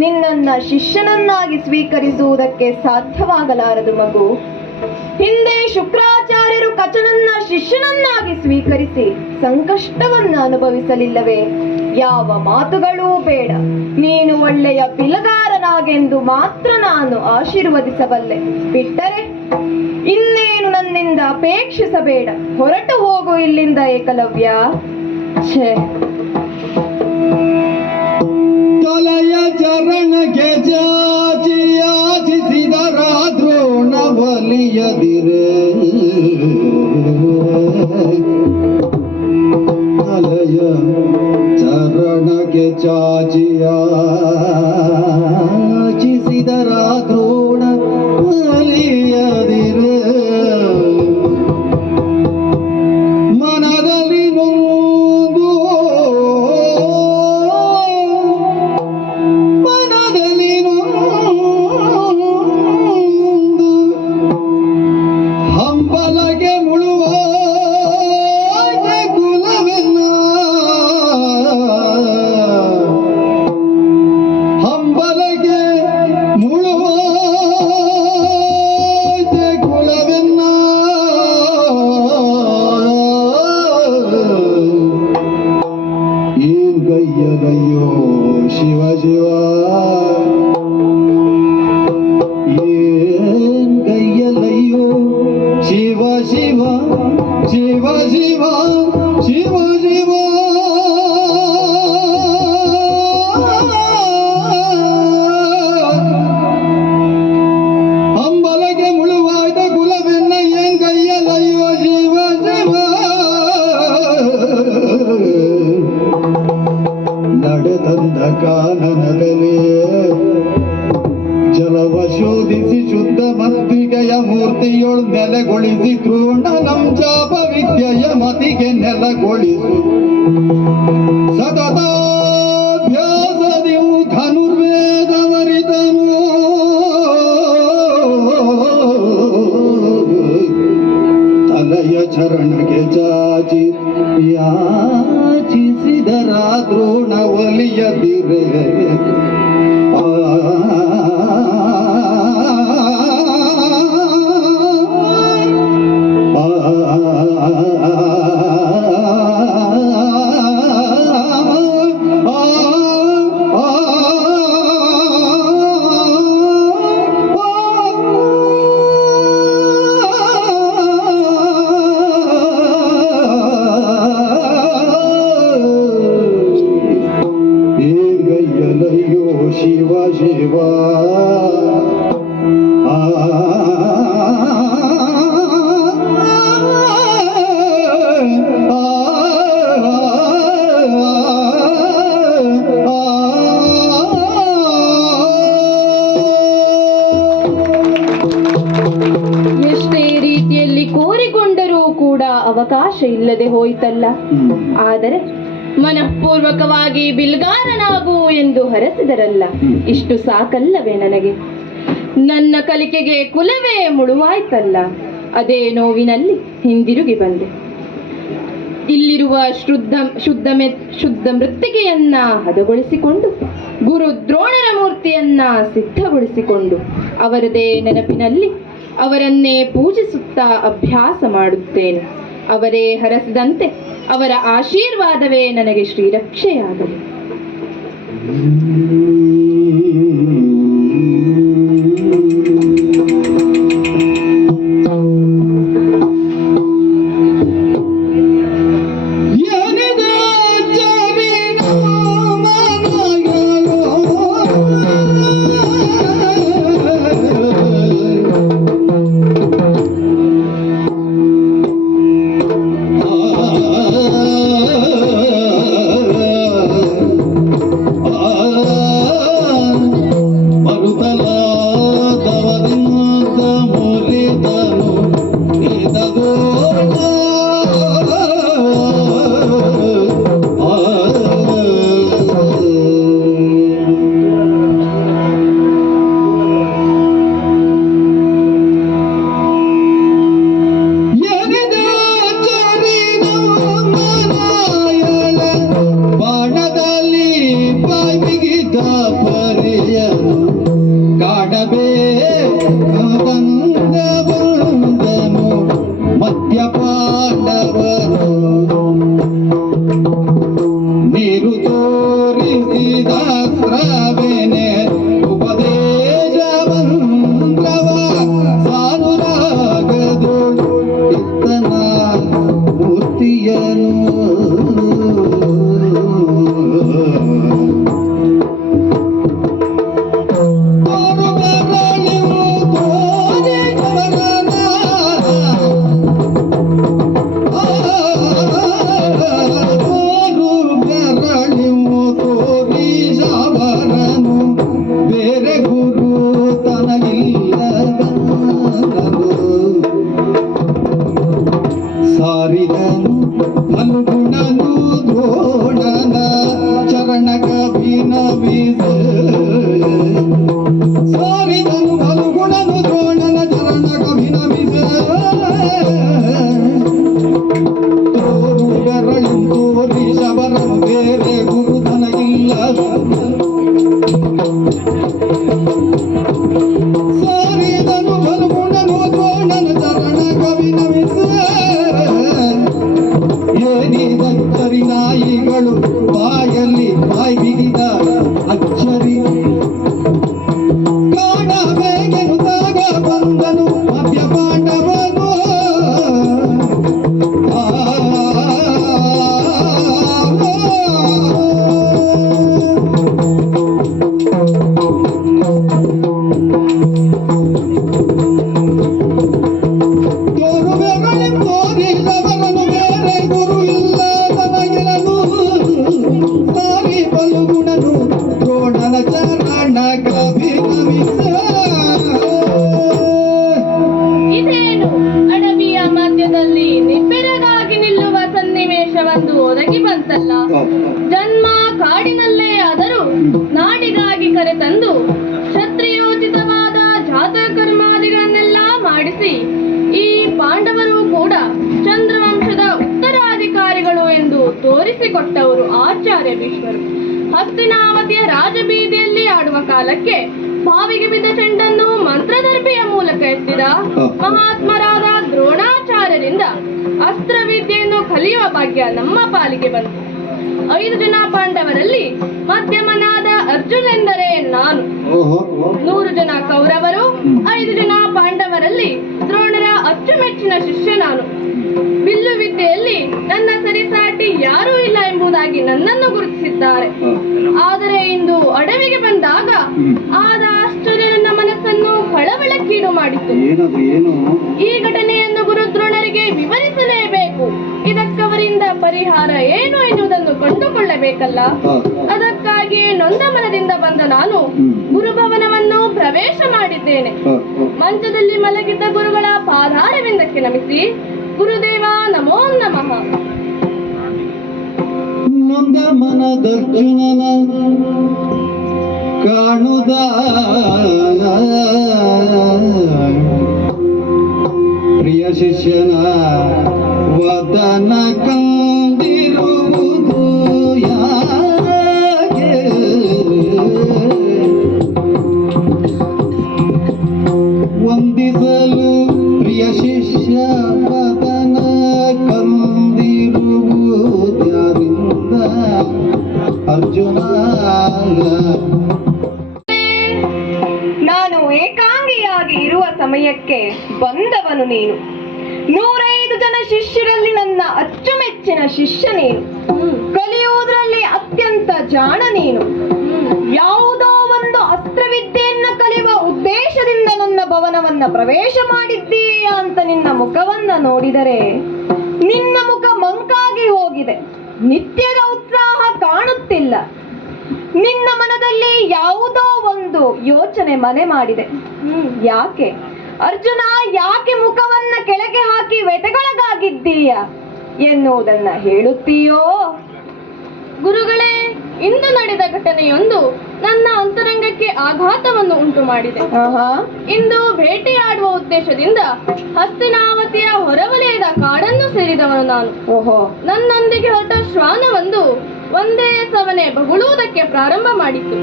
ನಿನ್ನನ್ನ ಶಿಷ್ಯನನ್ನಾಗಿ ಸ್ವೀಕರಿಸುವುದಕ್ಕೆ ಸಾಧ್ಯವಾಗಲಾರದು ಮಗು. ಹಿಂದೆ ಶುಕ್ರಾಚಾರ್ಯರು ಕಚನನ್ನ ಶಿಷ್ಯನನ್ನಾಗಿ ಸ್ವೀಕರಿಸಿ ಸಂಕಷ್ಟವನ್ನ ಅನುಭವಿಸಲಿಲ್ಲವೇ? ಯಾವ ಮಾತುಗಳೂ ಬೇಡ, ನೀನು ಒಳ್ಳೆಯ ಬಿಲಗಾರನಾಗೆಂದು ಮಾತ್ರ ನಾನು ಆಶೀರ್ವದಿಸಬಲ್ಲೆ. ಬಿಟ್ಟರೆ ಇನ್ನೇನು ನನ್ನಿಂದ ಅಪೇಕ್ಷಿಸಬೇಡ. ಹೊರಟು ಹೋಗು ಇಲ್ಲಿಂದ ಏಕಲವ್ಯ. ಛೇ, ತಲೆಯ ಚರಣಕ್ಕೆ ಚಾಚಿ ಯಾಚಿಸಿದರ ದ್ರೋಣ ಬಲಿಯದಿರೆ ತಲೆಯ ಚರಣಕ್ಕೆ ಚಾಚಿ ಯಾಚಿಸಿದರ ದ್ರೋಣ ಬಲಿಯದಿರೆ ಮನದಲ್ಲಿ ನೊಂದು ಮನದಲ್ಲಿ ನೊಂದು ಹಂಬಲಗೆ ಮುಳುವ ಕುಲವೆನ್ನ ಹಂಬಲಗೆ ಮುಳುವ ಕುಲವೆನ್ನ ಏನ್ ಗಯ್ಯಗಯ್ಯೋ ಶಿವ ಶಿವ ಏನ್ ಗಯ್ಯಲಯ್ಯೋ ಶಿವ ಶಿವ ಶಿವ ಶಿವ ಶಿವ ಶಿವ ಅಂಬಲಗೆ ಮುಳುವಾಯ್ತ ಕುಲವೆನ್ನ ಏನ್ ಗಯ್ಯಲಯ್ಯೋ ಶಿವ ಶಿವ ನಡೆದಂದ ಕಾನನದಲ್ಲಿ ಜಲವ ಶೋಧಿಸಿ ಶುದ್ಧ ಮತ್ತಿಗೆಯ ಮೂರ್ತಿಯೊಳ್ ನೆಲೆಗೊಳಿಸಿ ದ್ರೋಣ ನಂ ಚಾಪ ವಿದ್ಯೆಯ ಮತಿಗೆ ಗುಣ ಒಲಿಯದಿರೆ ಶಿವ ಶಿವ ಎಷ್ಟೇ ರೀತಿಯಲ್ಲಿ ಕೋರಿಕೊಂಡರೂ ಕೂಡ ಅವಕಾಶ ಇಲ್ಲದೆ ಹೋಯಿತಲ್ಲ. ಆದರೆ ಮನಃಪೂರ್ವಕವಾಗಿ ಬಿಲ್ಗಾರನಾಗು ಎಂದು ಹರಸಿದರಲ್ಲ, ಇಷ್ಟು ಸಾಕಲ್ಲವೇ ನನಗೆ? ನನ್ನ ಕಲಿಕೆಗೆ ಕುಲವೇ ಮುಳುವಾಯ್ತಲ್ಲ. ಅದೇ ನೋವಿನಲ್ಲಿ ಹಿಂದಿರುಗಿ ಬಂದೆ. ಇಲ್ಲಿರುವ ಶುದ್ಧ ಮೃತ್ತಿಗೆಯನ್ನ ಹದಗೊಳಿಸಿಕೊಂಡು, ಗುರು ದ್ರೋಣರ ಮೂರ್ತಿಯನ್ನ ಸಿದ್ಧಗೊಳಿಸಿಕೊಂಡು, ಅವರದೇ ನೆನಪಿನಲ್ಲಿ ಅವರನ್ನೇ ಪೂಜಿಸುತ್ತಾ ಅಭ್ಯಾಸ ಮಾಡುತ್ತೇನೆ. ಅವರೇ ಹರಸಿದಂತೆ ಅವರ ಆಶೀರ್ವಾದವೇ ನನಗೆ ಶ್ರೀರಕ್ಷೆಯಾಗಲಿ. ನೀರು ತೋರಿಸಿದ ಸ್ರವೇನೆ ಉಪದೇಶ ಮಂತ್ರವ ಸಾನುರಾಗದು ಇತ್ತನ ಮೂರ್ತಿಯನು ಸಾರಿದನು ಫಲ್ಗುಣನು ದ್ರೋಣನ ಚರಣಕಭಿನವಿಸ ಸಾರಿದನು ಫಲ್ಗುಣನು ದ್ರೋಣನ ಚರಣಕಭಿನವಿಸ ತೋರು ಬೆರಳು ತೋರಿ ಶಬರನು ಬೇರೆ ಗುರು ತನಗಿಲ್ಲ ಸಾರಿದನು ಫಲ್ಗುಣನು ದ್ರೋಣನ ಚರಣಕಭಿನವಿಸ ಏನಿದಚ್ಚರಿ ನಾಯಿಗಳು ಬಾಯಲ್ಲಿ ಬಾಯಿ ಬಿಗಿದ ಅಚ್ಚರಿ ಕಾಣಬೇಕೆನುತ್ತಾಗ ಬಂದನು ಭವ್ಯ ಪಾಂಡವನು ತೋರು ಬೆರಳಿ ತೋರಿದವರನು ಬೇರೆ ಗುರು ಇಲ್ಲ ತನಗಿರನು ಸಾರಿ ಫಲ್ಗುಣನು ದ್ರೋಣನ ಚರಣ ಕಭಿನವಿಸ ಇದೇನು ಅಡವಿಯ ಮಧ್ಯದಲ್ಲಿ ನಿಬ್ಬೆರಗಾಗಿ ನಿಲ್ಲುವ ಸನ್ನಿವೇಶವೊಂದು ಒದಗಿ ಬಂತಲ್ಲ. ಜನ್ಮ ಕಾಡಿನಲ್ಲೇ ಆದರೂ ನಾಡಿಗಾಗಿ ಕರೆತಂದು ಕ್ಷತ್ರಿಯೋಚಿತವಾದ ಜಾತಕ ಕರ್ಮಾದಿಗಳನ್ನೆಲ್ಲ ಮಾಡಿಸಿ ಈ ಪಾಂಡವರು ಕೂಡ ಚಂದ್ರವಂಶದ ಉತ್ತರಾಧಿಕಾರಿಗಳು ಎಂದು ತೋರಿಸಿಕೊಟ್ಟವರು ಆಚಾರ್ಯ ಭೀಷ್ಮರು. ಹಸ್ತಿನಾವತಿಯ ರಾಜಬೀದಿಯಲ್ಲಿ ಆಡುವ ಕಾಲಕ್ಕೆ ಬಾವಿಗೆ ಬಿದ್ದ ಚೆಂಡನ್ನು ಮಂತ್ರದರ್ಭಿಯ ಮೂಲಕ ಎತ್ತಿದ ಮಹಾತ್ಮರಾದ ದ್ರೋಣಾಚಾರ್ಯರಿಂದ ಅಸ್ತ್ರವಿದ್ಯೆಯನ್ನು ಕಲಿಯುವ ಭಾಗ್ಯ ನಮ್ಮ ಪಾಲಿಗೆ ಬಂತು. 5 ಜನ ಪಾಂಡವರಲ್ಲಿ ಮಧ್ಯಮನಾದ ಅರ್ಜುನೆಂದರೆ ನಾನು. 100 ಜನ ಕೌರವರು, 5 ಜನ ಪಾಂಡವರಲ್ಲಿ ದ್ರೋಣರ ಅಚ್ಚುಮೆಚ್ಚಿನ ಶಿಷ್ಯ ನಾನು. ಬಿಲ್ಲು ವಿದ್ಯೆಯಲ್ಲಿ ನನ್ನ ಸರಿಸಾಟಿ ಯಾರೂ ಇಲ್ಲ ಎಂಬುದಾಗಿ ನನ್ನನ್ನು ಗುರುತಿಸಿದ್ದಾರೆ. ಆದರೆ ಇಂದು ಅಡವಿಗೆ ಬಂದಾಗ ಆದ ಆಶ್ಚರ್ಯ ನನ್ನ ಮನಸ್ಸನ್ನು ಕಳವಳಕ್ಕೀಡು ಮಾಡಿತು. ಈ ಘಟನೆಯನ್ನು ಗುರು ದ್ರೋಣರಿಗೆ ವಿವರಿಸಲೇಬೇಕು. ಇದಕ್ಕವರಿಂದ ಪರಿಹಾರ ಏನು ಎನ್ನುವುದನ್ನು ಕಂಡುಕೊಳ್ಳಬೇಕಲ್ಲ. ಅದಕ್ಕಾಗಿಯೇ ನೊಂದ ಮನದಿಂದ ಬಂದ ನಾನು ಗುರುಭವನವನ್ನು ಪ್ರವೇಶ ಮಾಡಿದ್ದೇನೆ. ಮಂಚದಲ್ಲಿ ಮಲಗಿದ್ದ ಗುರುಗಳ ಪಾದಾರವಿಂದಕ್ಕೆ ನಮಿಸಿ, ಗುರುದೇವ ನಮೋ ನಮಃ. ನೊಂದ ಮನದರ್ಜುನನ ಕಾಣುದ ಪ್ರಿಯ ಶಿಷ್ಯನ ವದನ ಕಂದಿರುವುದು ಯಾಕೆ? ವಂದಿಸಲು ಪ್ರಿಯ ಶಿಷ್ಯ ವದನ ಕಂದಿರುವುದರಿಂದ ಅರ್ಜುನ. ನಾನು ಏಕಾಂಗಿಯಾಗಿ ಇರುವ ಸಮಯಕ್ಕೆ ಬಂದವನು ನೀನು. 105 ಜನ ಶಿಷ್ಯರಲ್ಲಿ ನನ್ನ ಅಚ್ಚುಮೆಚ್ಚಿನ ಶಿಷ್ಯ ನೀನು. ಕಲಿಯುವುದರಲ್ಲಿ ಅತ್ಯಂತ ಜಾಣ ನೀನು. ಯಾವುದೋ ಒಂದು ಅಸ್ತ್ರವಿದ್ಯೆಯನ್ನ ಕಲಿಯುವ ಉದ್ದೇಶದಿಂದ ನನ್ನ ಭವನವನ್ನ ಪ್ರವೇಶ ಮಾಡಿದ್ದೀಯಾ ಅಂತ ನಿನ್ನ ಮುಖವನ್ನ ನೋಡಿದರೆ ನಿನ್ನ ಮುಖ ಮಂಕಾಗಿ ಹೋಗಿದೆ. ನಿತ್ಯದ ಉತ್ಸಾಹ ಕಾಣುತ್ತಿಲ್ಲ. ನಿನ್ನ ಮನದಲ್ಲಿ ಯಾವುದೋ ಒಂದು ಯೋಚನೆ ಮನೆ ಮಾಡಿದೆ. ಯಾಕೆ ಅರ್ಜುನ, ಯಾಕೆ ಮುಖವನ್ನ ಕೆಳಗೆ ಹಾಕಿ ವ್ಯಥೆಗೊಳಗಾಗಿದ್ದೀಯ ಎನ್ನುವುದನ್ನ ಹೇಳುತ್ತೀಯೋ? ಗುರುಗಳೇ, ಇಂದು ನಡೆದ ಘಟನೆಯೊಂದು ನನ್ನ ಅಂತರಂಗಕ್ಕೆ ಆಘಾತವನ್ನು ಉಂಟು ಮಾಡಿದೆ. ಇಂದು ಭೇಟಿಯಾಡುವ ಉದ್ದೇಶದಿಂದ ಹಸ್ತಿನಾವತಿಯ ಹೊರವಲಯದ ಕಾಡನ್ನು ಸೇರಿದವನು ನಾನು. ನನ್ನೊಂದಿಗೆ ಹೊರಟ ಶ್ವಾನವೊಂದು ಒಂದೇ ಸವನೆ ಬಗುಳುವುದಕ್ಕೆ ಪ್ರಾರಂಭ ಮಾಡಿತ್ತು.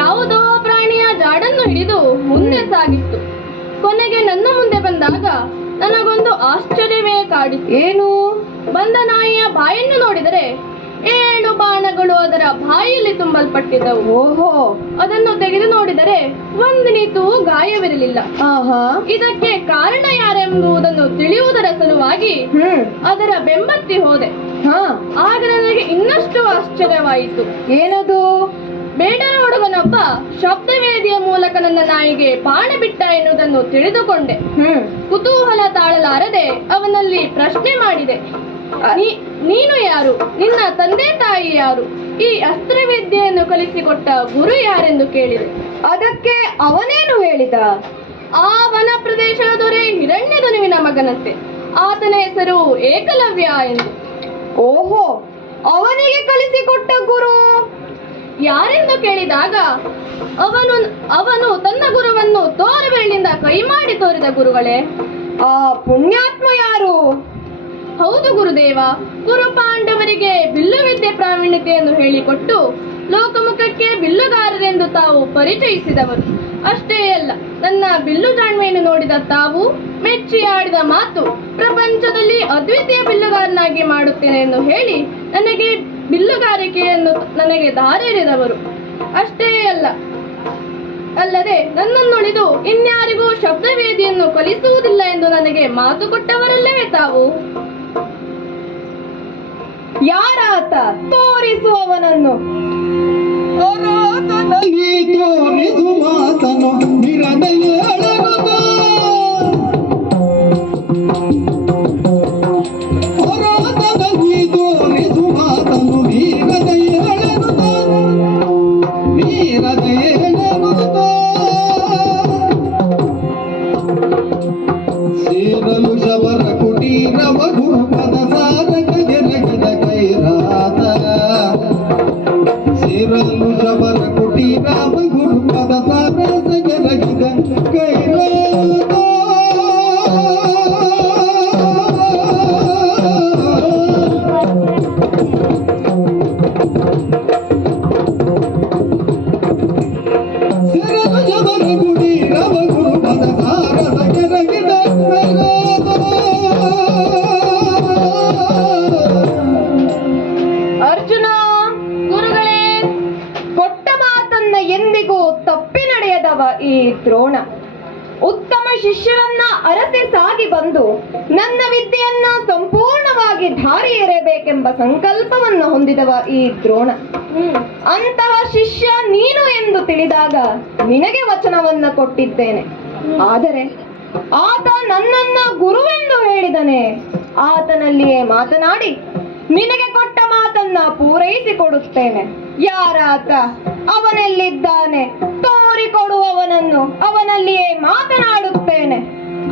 ಯಾವುದೋ ಪ್ರಾಣಿಯ ಜಾಡನ್ನು ಹಿಡಿದು ಮುಂದೆ ಸಾಗಿತ್ತು. ಕೊನೆಗೆ ನನ್ನ ಮುಂದೆ ಬಂದಾಗ ನನಗೊಂದು ಆಶ್ಚರ್ಯವೇ ಕಾಡಿತು. ಏನು? ಬಂದ ನಾಯಿಯ ಬಾಯನ್ನು ನೋಡಿದರೆ 7 ಬಾಣಗಳು ಅದರ ಬಾಯಿಯಲ್ಲಿ ತುಂಬಲ್ಪಟ್ಟಿದ್ದವು. ಅದನ್ನು ತೆಗೆದು ನೋಡಿದರೆ ಒಂದಿನಿತೂ ಗಾಯವಿರಲಿಲ್ಲ. ಇದಕ್ಕೆ ಕಾರಣ ಯಾರೆಂಬುದನ್ನು ತಿಳಿಯುವುದರ ಸಲುವಾಗಿ ಅದರ ಬೆಂಬತ್ತಿ ಹೋದೆ. ಆಗ ನನಗೆ ಇನ್ನಷ್ಟು ಆಶ್ಚರ್ಯವಾಯಿತು. ಏನದು? ಬೇಡರ ಹುಡುಗನೊಬ್ಬ ಶಬ್ದವೇದಿಯ ಮೂಲಕ ನನ್ನ ನಾಯಿಗೆ ಬಾಣ ಬಿಟ್ಟ ಎನ್ನುವುದನ್ನು ತಿಳಿದುಕೊಂಡೆ. ಕುತೂಹಲ ತಾಳಲಾರದೆ ಅವನಲ್ಲಿ ಪ್ರಶ್ನೆ ಮಾಡಿದೆ. ನೀನು ಯಾರು? ನಿನ್ನ ತಂದೆ ತಾಯಿ ಯಾರು? ಈ ಅಸ್ತ್ರವಿದ್ಯೆಯನ್ನು ಕಲಿಸಿಕೊಟ್ಟ ಗುರು ಯಾರೆಂದು ಕೇಳಿದೆ. ಅದಕ್ಕೆ ಅವನೇನು ಹೇಳಿದ? ಆ ವನ ಪ್ರದೇಶದ ದೊರೆ ಹಿರಣ್ಯಧನುವಿನ ಮಗನಂತೆ. ಆತನ ಹೆಸರು ಏಕಲವ್ಯ ಎಂದು. ಓಹೋ, ಅವನಿಗೆ ಕಲಿಸಿಕೊಟ್ಟ ಗುರು ಯಾರೆಂದು ಕೇಳಿದಾಗ ಅವನು ತನ್ನ ಗುರುವನ್ನು ತೋರುಬೆರಳಿನಿಂದ ಕೈ ಮಾಡಿ ತೋರಿದ. ಗುರುಗಳೇ, ಆ ಪುಣ್ಯಾತ್ಮ ಯಾರು? ಹೌದು ಗುರುದೇವ, ಕುರು ಪಾಂಡವರಿಗೆ ಬಿಲ್ಲು ವಿದ್ಯೆ ಪ್ರಾವೀಣ್ಯತೆಯನ್ನು ಹೇಳಿಕೊಟ್ಟು ಲೋಕಮುಖಕ್ಕೆ ಬಿಲ್ಲುಗಾರರೆಂದು ತಾವು ಪರಿಚಯಿಸಿದವರು. ಅಷ್ಟೇ ಅಲ್ಲ, ನನ್ನ ಬಿಲ್ಲು ಜಾಣ್ಮೆಯನ್ನು ನೋಡಿದ ತಾವು ಮೆಚ್ಚಿ ಆಡಿದ ಮಾತು ಪ್ರಪಂಚದಲ್ಲಿ ಅದ್ವಿತೀಯ ಬಿಲ್ಲುಗಾರನಾಗಿ ಮಾಡುತ್ತೇನೆ ಎಂದು ಹೇಳಿ ನನಗೆ ಬಿಲ್ಲುಗಾರಿಕೆಯನ್ನು ನನಗೆ ದಾರೆರೆದವರು. ಅಷ್ಟೇ ಅಲ್ಲದೆ ನನ್ನನ್ನುಳಿದು ಇನ್ಯಾರಿಗೂ ಶಬ್ದವೇದಿಯನ್ನು ಕಲಿಸುವುದಿಲ್ಲ ಎಂದು ನನಗೆ ಮಾತು ಕೊಟ್ಟವರಲ್ಲವೇ ತಾವು. ಯಾರಾತ? ತೋರಿಸುವವನನ್ನು. ತೋರಿಸು ಮಾತನು ತೋರಿಸು ಮಾತನು ಸೇರಲು ಶಬರ ಕುಟೀರವ ಗುರುಪದ ಸಾಧಕ ಜನಗದ ಕೈರಾತ. ಸೇರಲು ಶಬರ ಕುಟೀರವ ಗುರುಪದ ಸಾಧಕ ಜನಗದ ಕೈರಾತ. ಈ ದ್ರೋಣ ಉತ್ತಮ ಶಿಷ್ಯರನ್ನ ಅರಸಿ ಸಾಗಿ ಬಂದು ನನ್ನ ವಿದ್ಯೆಯನ್ನ ಸಂಪೂರ್ಣವಾಗಿ ಧಾರಿ ಎರೆಯಬೇಕೆಂಬ ಸಂಕಲ್ಪವನ್ನು ಹೊಂದಿದವ ಈ ದ್ರೋಣ. ಅಂತಹ ಶಿಷ್ಯ ನೀನು ಎಂದು ತಿಳಿದಾಗ ನಿನಗೆ ವಚನವನ್ನ ಕೊಟ್ಟಿದ್ದೇನೆ. ಆದರೆ ಆತ ನನ್ನನ್ನ ಗುರುವೆಂದು ಹೇಳಿದನೆ. ಆತನಲ್ಲಿಯೇ ಮಾತನಾಡಿ ನಿನಗೆ ಕೊಟ್ಟ ಮಾತನ್ನ ಪೂರೈಸಿಕೊಡುತ್ತೇನೆ. ಯಾರಾತ, ಅವನೆಲ್ಲಿದ್ದಾನೆ, ತೋರಿಕೊಡುವವನನ್ನು, ಅವನಲ್ಲಿಯೇ ಮಾತನಾಡುತ್ತೇನೆ.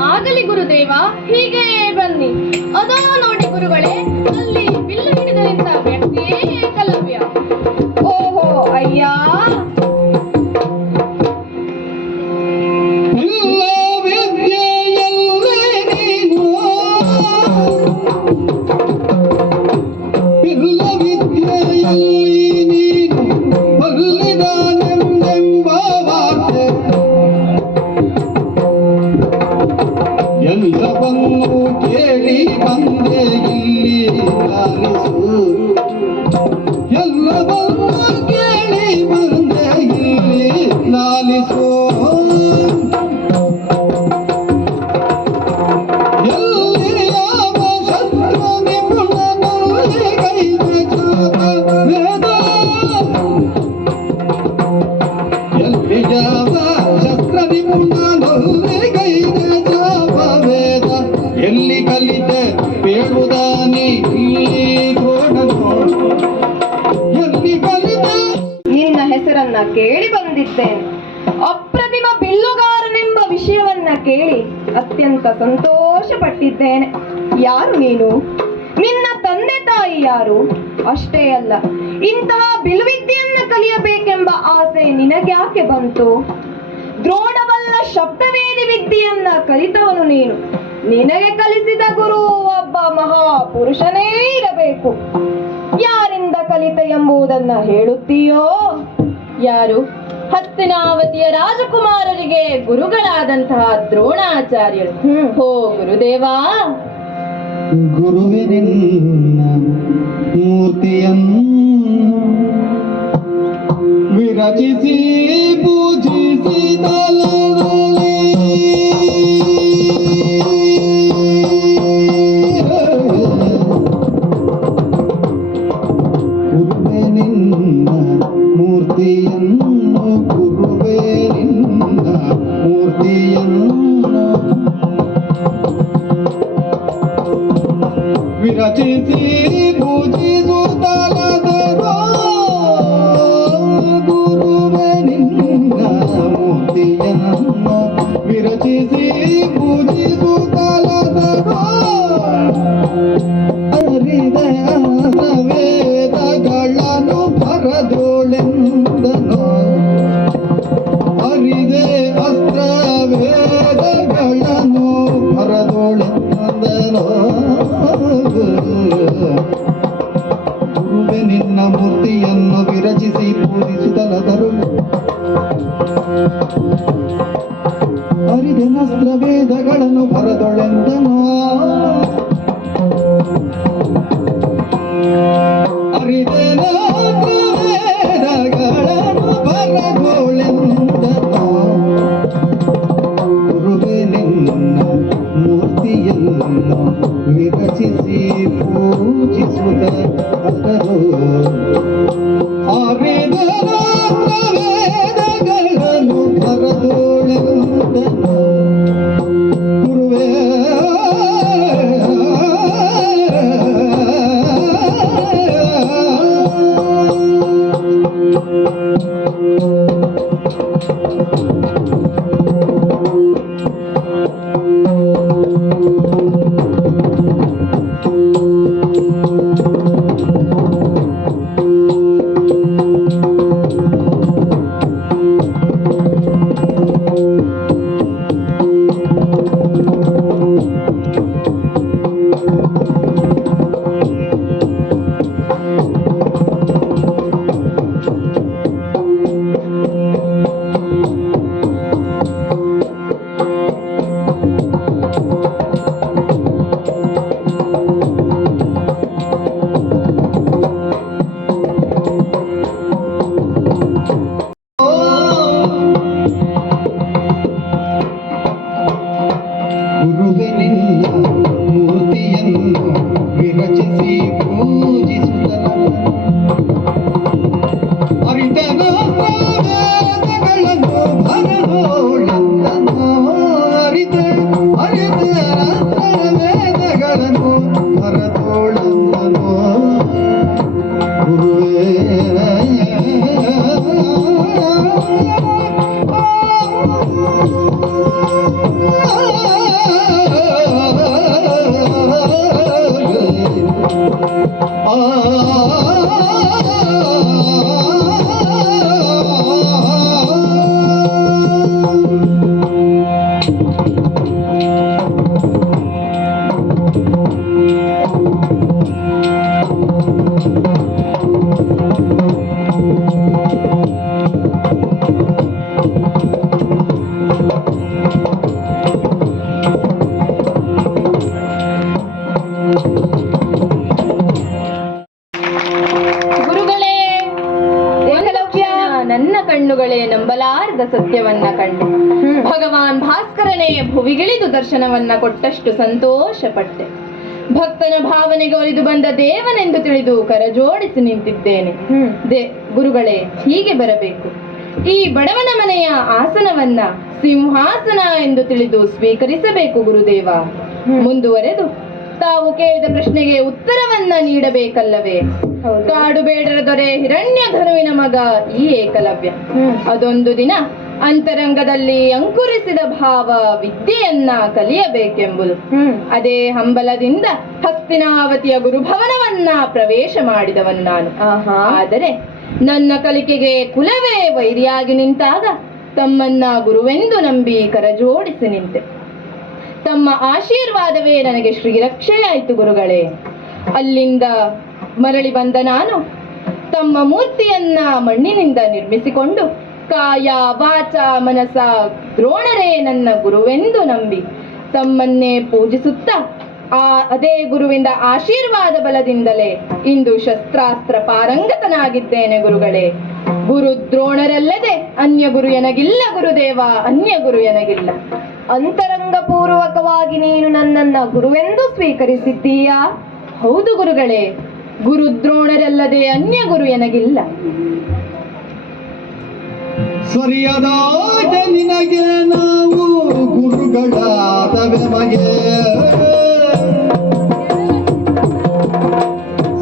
ಆಗಲಿ ಗುರುದೇವ, ಹೀಗೆ ಬನ್ನಿ. ಅದೋ ನೋಡಿ ಗುರುಗಳೇ, ಅಲ್ಲಿ ಬಿಲ್ಲು ಹಿಡಿದು ನಿಂತ ವ್ಯಕ್ತಿಯೇ ಏಕಲವ್ಯ. ಓಹೋ ಅಯ್ಯ, ಎಲ್ಲವನ್ನು ಕೇಳಿ ಬಂದೆ ಇಲ್ಲಿ ಲಾಲಿಸು. ಎಲ್ಲವನ್ನು ಕೇಳಿ ಬಂದೆ ಇಲ್ಲಿ ಲಾಲಿಸು. ಎಲ್ಲಿ ಯಾವ ಶಸ್ತ್ರ ನಿಪುಣನಲ್ಲಿ ಕೈದ ಜಾತ ವೇದ. ಎಲ್ಲಿ ಯಾವ ಶಸ್ತ್ರ ನಿಪುಣನಲ್ಲಿ ಕೈದ ಜಾವ ವೇದ. ಎಲ್ಲಿ ಕಲಿತೆ ಬೇಡುದಾನಿ ಇಲ್ಲಿ ದ್ರೋಣನು. ಎಲ್ಲಿ ಕಲಿತೆ ನಿನ್ನ ಹೆಸರನ್ನ ಕೇಳಿ ಬಂದಿದ್ದೇನೆ. ಅಪ್ರತಿಮ ಬಿಲ್ಲುಗಾರನೆಂಬ ವಿಷಯವನ್ನ ಕೇಳಿ ಅತ್ಯಂತ ಸಂತೋಷ ಪಟ್ಟಿದ್ದೇನೆ. ಯಾರು ನೀನು? ನಿನ್ನ ತಂದೆ ತಾಯಿ ಯಾರು? ಅಷ್ಟೇ ಅಲ್ಲ, ಇಂತಹ ಬಿಲ್ವಿದ್ಯೆಯನ್ನ ಕಲಿಯಬೇಕೆಂಬ ಆಸೆ ನಿನಗ್ಯಾಕೆ ಬಂತು? ದ್ರೋಣವಲ್ಲ ಶಬ್ದವೇದಿ ವಿದ್ಯೆಯನ್ನ ಕಲಿತವನು ನೀನು. ನಿನಗೆ ಕಲಿಸಿದ ಗುರು ಒಬ್ಬ ಮಹಾಪುರುಷನೇ ಇರಬೇಕು. ಯಾರಿಂದ ಕಲಿತ ಎಂಬುದನ್ನ ಹೇಳುತ್ತೀಯೋ? ಯಾರು? ಹಸ್ತಿನಾವತಿಯ ರಾಜಕುಮಾರರಿಗೆ ಗುರುಗಳಾದಂತಹ ದ್ರೋಣಾಚಾರ್ಯರು. ಹೋ ಗುರುದೇವಾ, ಗುರುವೆ ನಿನ್ನ ಮೂರ್ತಿಯನ್ನು ವಿರಚಿಸಿ ಪೂಜಿಸಿದಲೇ. ಗುರುವೆ ನಿನ್ನ ಮೂರ್ತಿಯನ್ನು, ಗುರುವೆ ನಿನ್ನ ಮೂರ್ತಿಯನ್ನು ವಿರಚಿಸಿ ಪೂಜಿಸುತ್ತಲದರೋ. ಗುರುವೆ ನಿನ್ನ ಮೂರ್ತಿಯನ್ನು ವಿರಚಿಸಿ ಪೂಜಿಸುತ್ತಲದರೋ. ಅರಿದ ವೇದಗಳನ್ನು ಬರದೋಳೆಂದನು. ಅರಿದೆ ಅಸ್ತ್ರ ವೇದಗಳನ್ನು ಬರದೋಳೆಂದನು. ಗುರುವೆ ನಿನ್ನ ಮೂರ್ತಿಯನ್ನು ವಿರಚಿಸಿ ಪೂಜಿಸುತ್ತಲದರು. ಅರಿದೆನಸ್ತ್ರ ವೇದಗಳನ್ನು ಬರದೊಳೆಂದನು. ಅರಿದೆನಸ್ತ್ರ ವೇದಗಳನ್ನು ಬರದೊಳೆಂದನು. ಗುರುವೆ ನಿನ್ನ ಮೂರ್ತಿಯನ್ನು ವಿರಚಿಸಿ ಪೂಜಿಸುತ್ತಲರು. ಅರಿದೆನಸ್ತ್ರ ವೇದಗಳನ್ನು ಬರದೊಳೆಂದನು. ಗುರುವೇ ವೇದಗಳನ್ನು ಭರದೋಳೆಂದನು ಅರಿತೆ ವೇದಗಳನ್ನು ಭರದೋಳೆಂದನು ಗುರುವೇ ಗುರುಗಳೇ, ಏಕಲವ್ಯ ನನ್ನ ಕಣ್ಣುಗಳೇ ನಂಬಲಾರದ ಸತ್ಯವನ್ನ ಕಂಡೆ. ಭಗವಾನ್ ಭಾಸ್ಕರನೇ ಭುವಿಗಿಳಿದು ದರ್ಶನವನ್ನ ಕೊಟ್ಟಷ್ಟು ಸಂತೋಷಪಟ್ಟೆ. ಭಕ್ತನ ಭಾವನೆಗೆ ಒಲಿದು ಬಂದ ದೇವನೆಂದು ತಿಳಿದು ಕರಜೋಡಿಸಿ ನಿಂತಿದ್ದೇನೆ. ಗುರುಗಳೇ, ಹೀಗೆ ಬರಬೇಕು. ಈ ಬಡವನ ಮನೆಯ ಆಸನವನ್ನ ಸಿಂಹಾಸನ ಎಂದು ತಿಳಿದು ಸ್ವೀಕರಿಸಬೇಕು ಗುರುದೇವ. ಮುಂದುವರೆದು ತಾವು ಕೇಳಿದ ಪ್ರಶ್ನೆಗೆ ಉತ್ತರವನ್ನ ನೀಡಬೇಕಲ್ಲವೇ? ಕಾಡು ಬೇಡರ ದೊರೆ ಹಿರಣ್ಯಧನುವಿನ ಮಗ ಈ ಏಕಲವ್ಯ. ಅದೊಂದು ದಿನ ಅಂತರಂಗದಲ್ಲಿ ಅಂಕುರಿಸಿದ ಭಾವ ವಿದ್ಯೆಯನ್ನ ಕಲಿಯಬೇಕೆಂಬುದು. ಅದೇ ಹಂಬಲದಿಂದ ಹಸ್ತಿನಾವತಿಯ ಗುರುಭವನವನ್ನ ಪ್ರವೇಶ ಮಾಡಿದವನು ನಾನು. ಆದರೆ ನನ್ನ ಕಲಿಕೆಗೆ ಕುಲವೇ ವೈರಿಯಾಗಿ ನಿಂತಾಗ ತಮ್ಮನ್ನ ಗುರುವೆಂದು ನಂಬಿ ಕರಜೋಡಿಸಿ ನಿಂತೆ. ತಮ್ಮ ಆಶೀರ್ವಾದವೇ ನನಗೆ ಶ್ರೀರಕ್ಷೆಯಾಯಿತು ಗುರುಗಳೇ. ಅಲ್ಲಿಂದ ಮರಳಿ ಬಂದ ನಾನು ತಮ್ಮ ಮೂರ್ತಿಯನ್ನ ಮಣ್ಣಿನಿಂದ ನಿರ್ಮಿಸಿಕೊಂಡು ಕಾಯ ವಾಚ ಮನಸ ದ್ರೋಣರೇ ನನ್ನ ಗುರುವೆಂದು ನಂಬಿ ತಮ್ಮನ್ನೇ ಪೂಜಿಸುತ್ತಾ ಅದೇ ಗುರುವಿಂದ ಆಶೀರ್ವಾದ ಬಲದಿಂದಲೇ ಇಂದು ಶಸ್ತ್ರಾಸ್ತ್ರ ಪಾರಂಗತನಾಗಿದ್ದೇನೆ ಗುರುಗಳೇ. ಗುರು ದ್ರೋಣರಲ್ಲದೆ ಅನ್ಯ ಗುರು ಎನಗಿಲ್ಲ ಗುರುದೇವ, ಅನ್ಯ ಗುರು ಎನಗಿಲ್ಲ. ಅಂತರಂಗ ಪೂರ್ವಕವಾಗಿ ನೀನು ನನ್ನನ್ನ ಗುರುವೆಂದು ಸ್ವೀಕರಿಸಿದ್ದೀಯಾ? ಹೌದು ಗುರುಗಳೇ, ಗುರು ದ್ರೋಣರಲ್ಲದೆ ಅನ್ಯ ಗುರು ಎನಗಿಲ್ಲ. ಸರಿಯದಾದ ನಿನಗೆ ನಾವು ಗುರುಗಳಾದವೆ ಮಗೆ,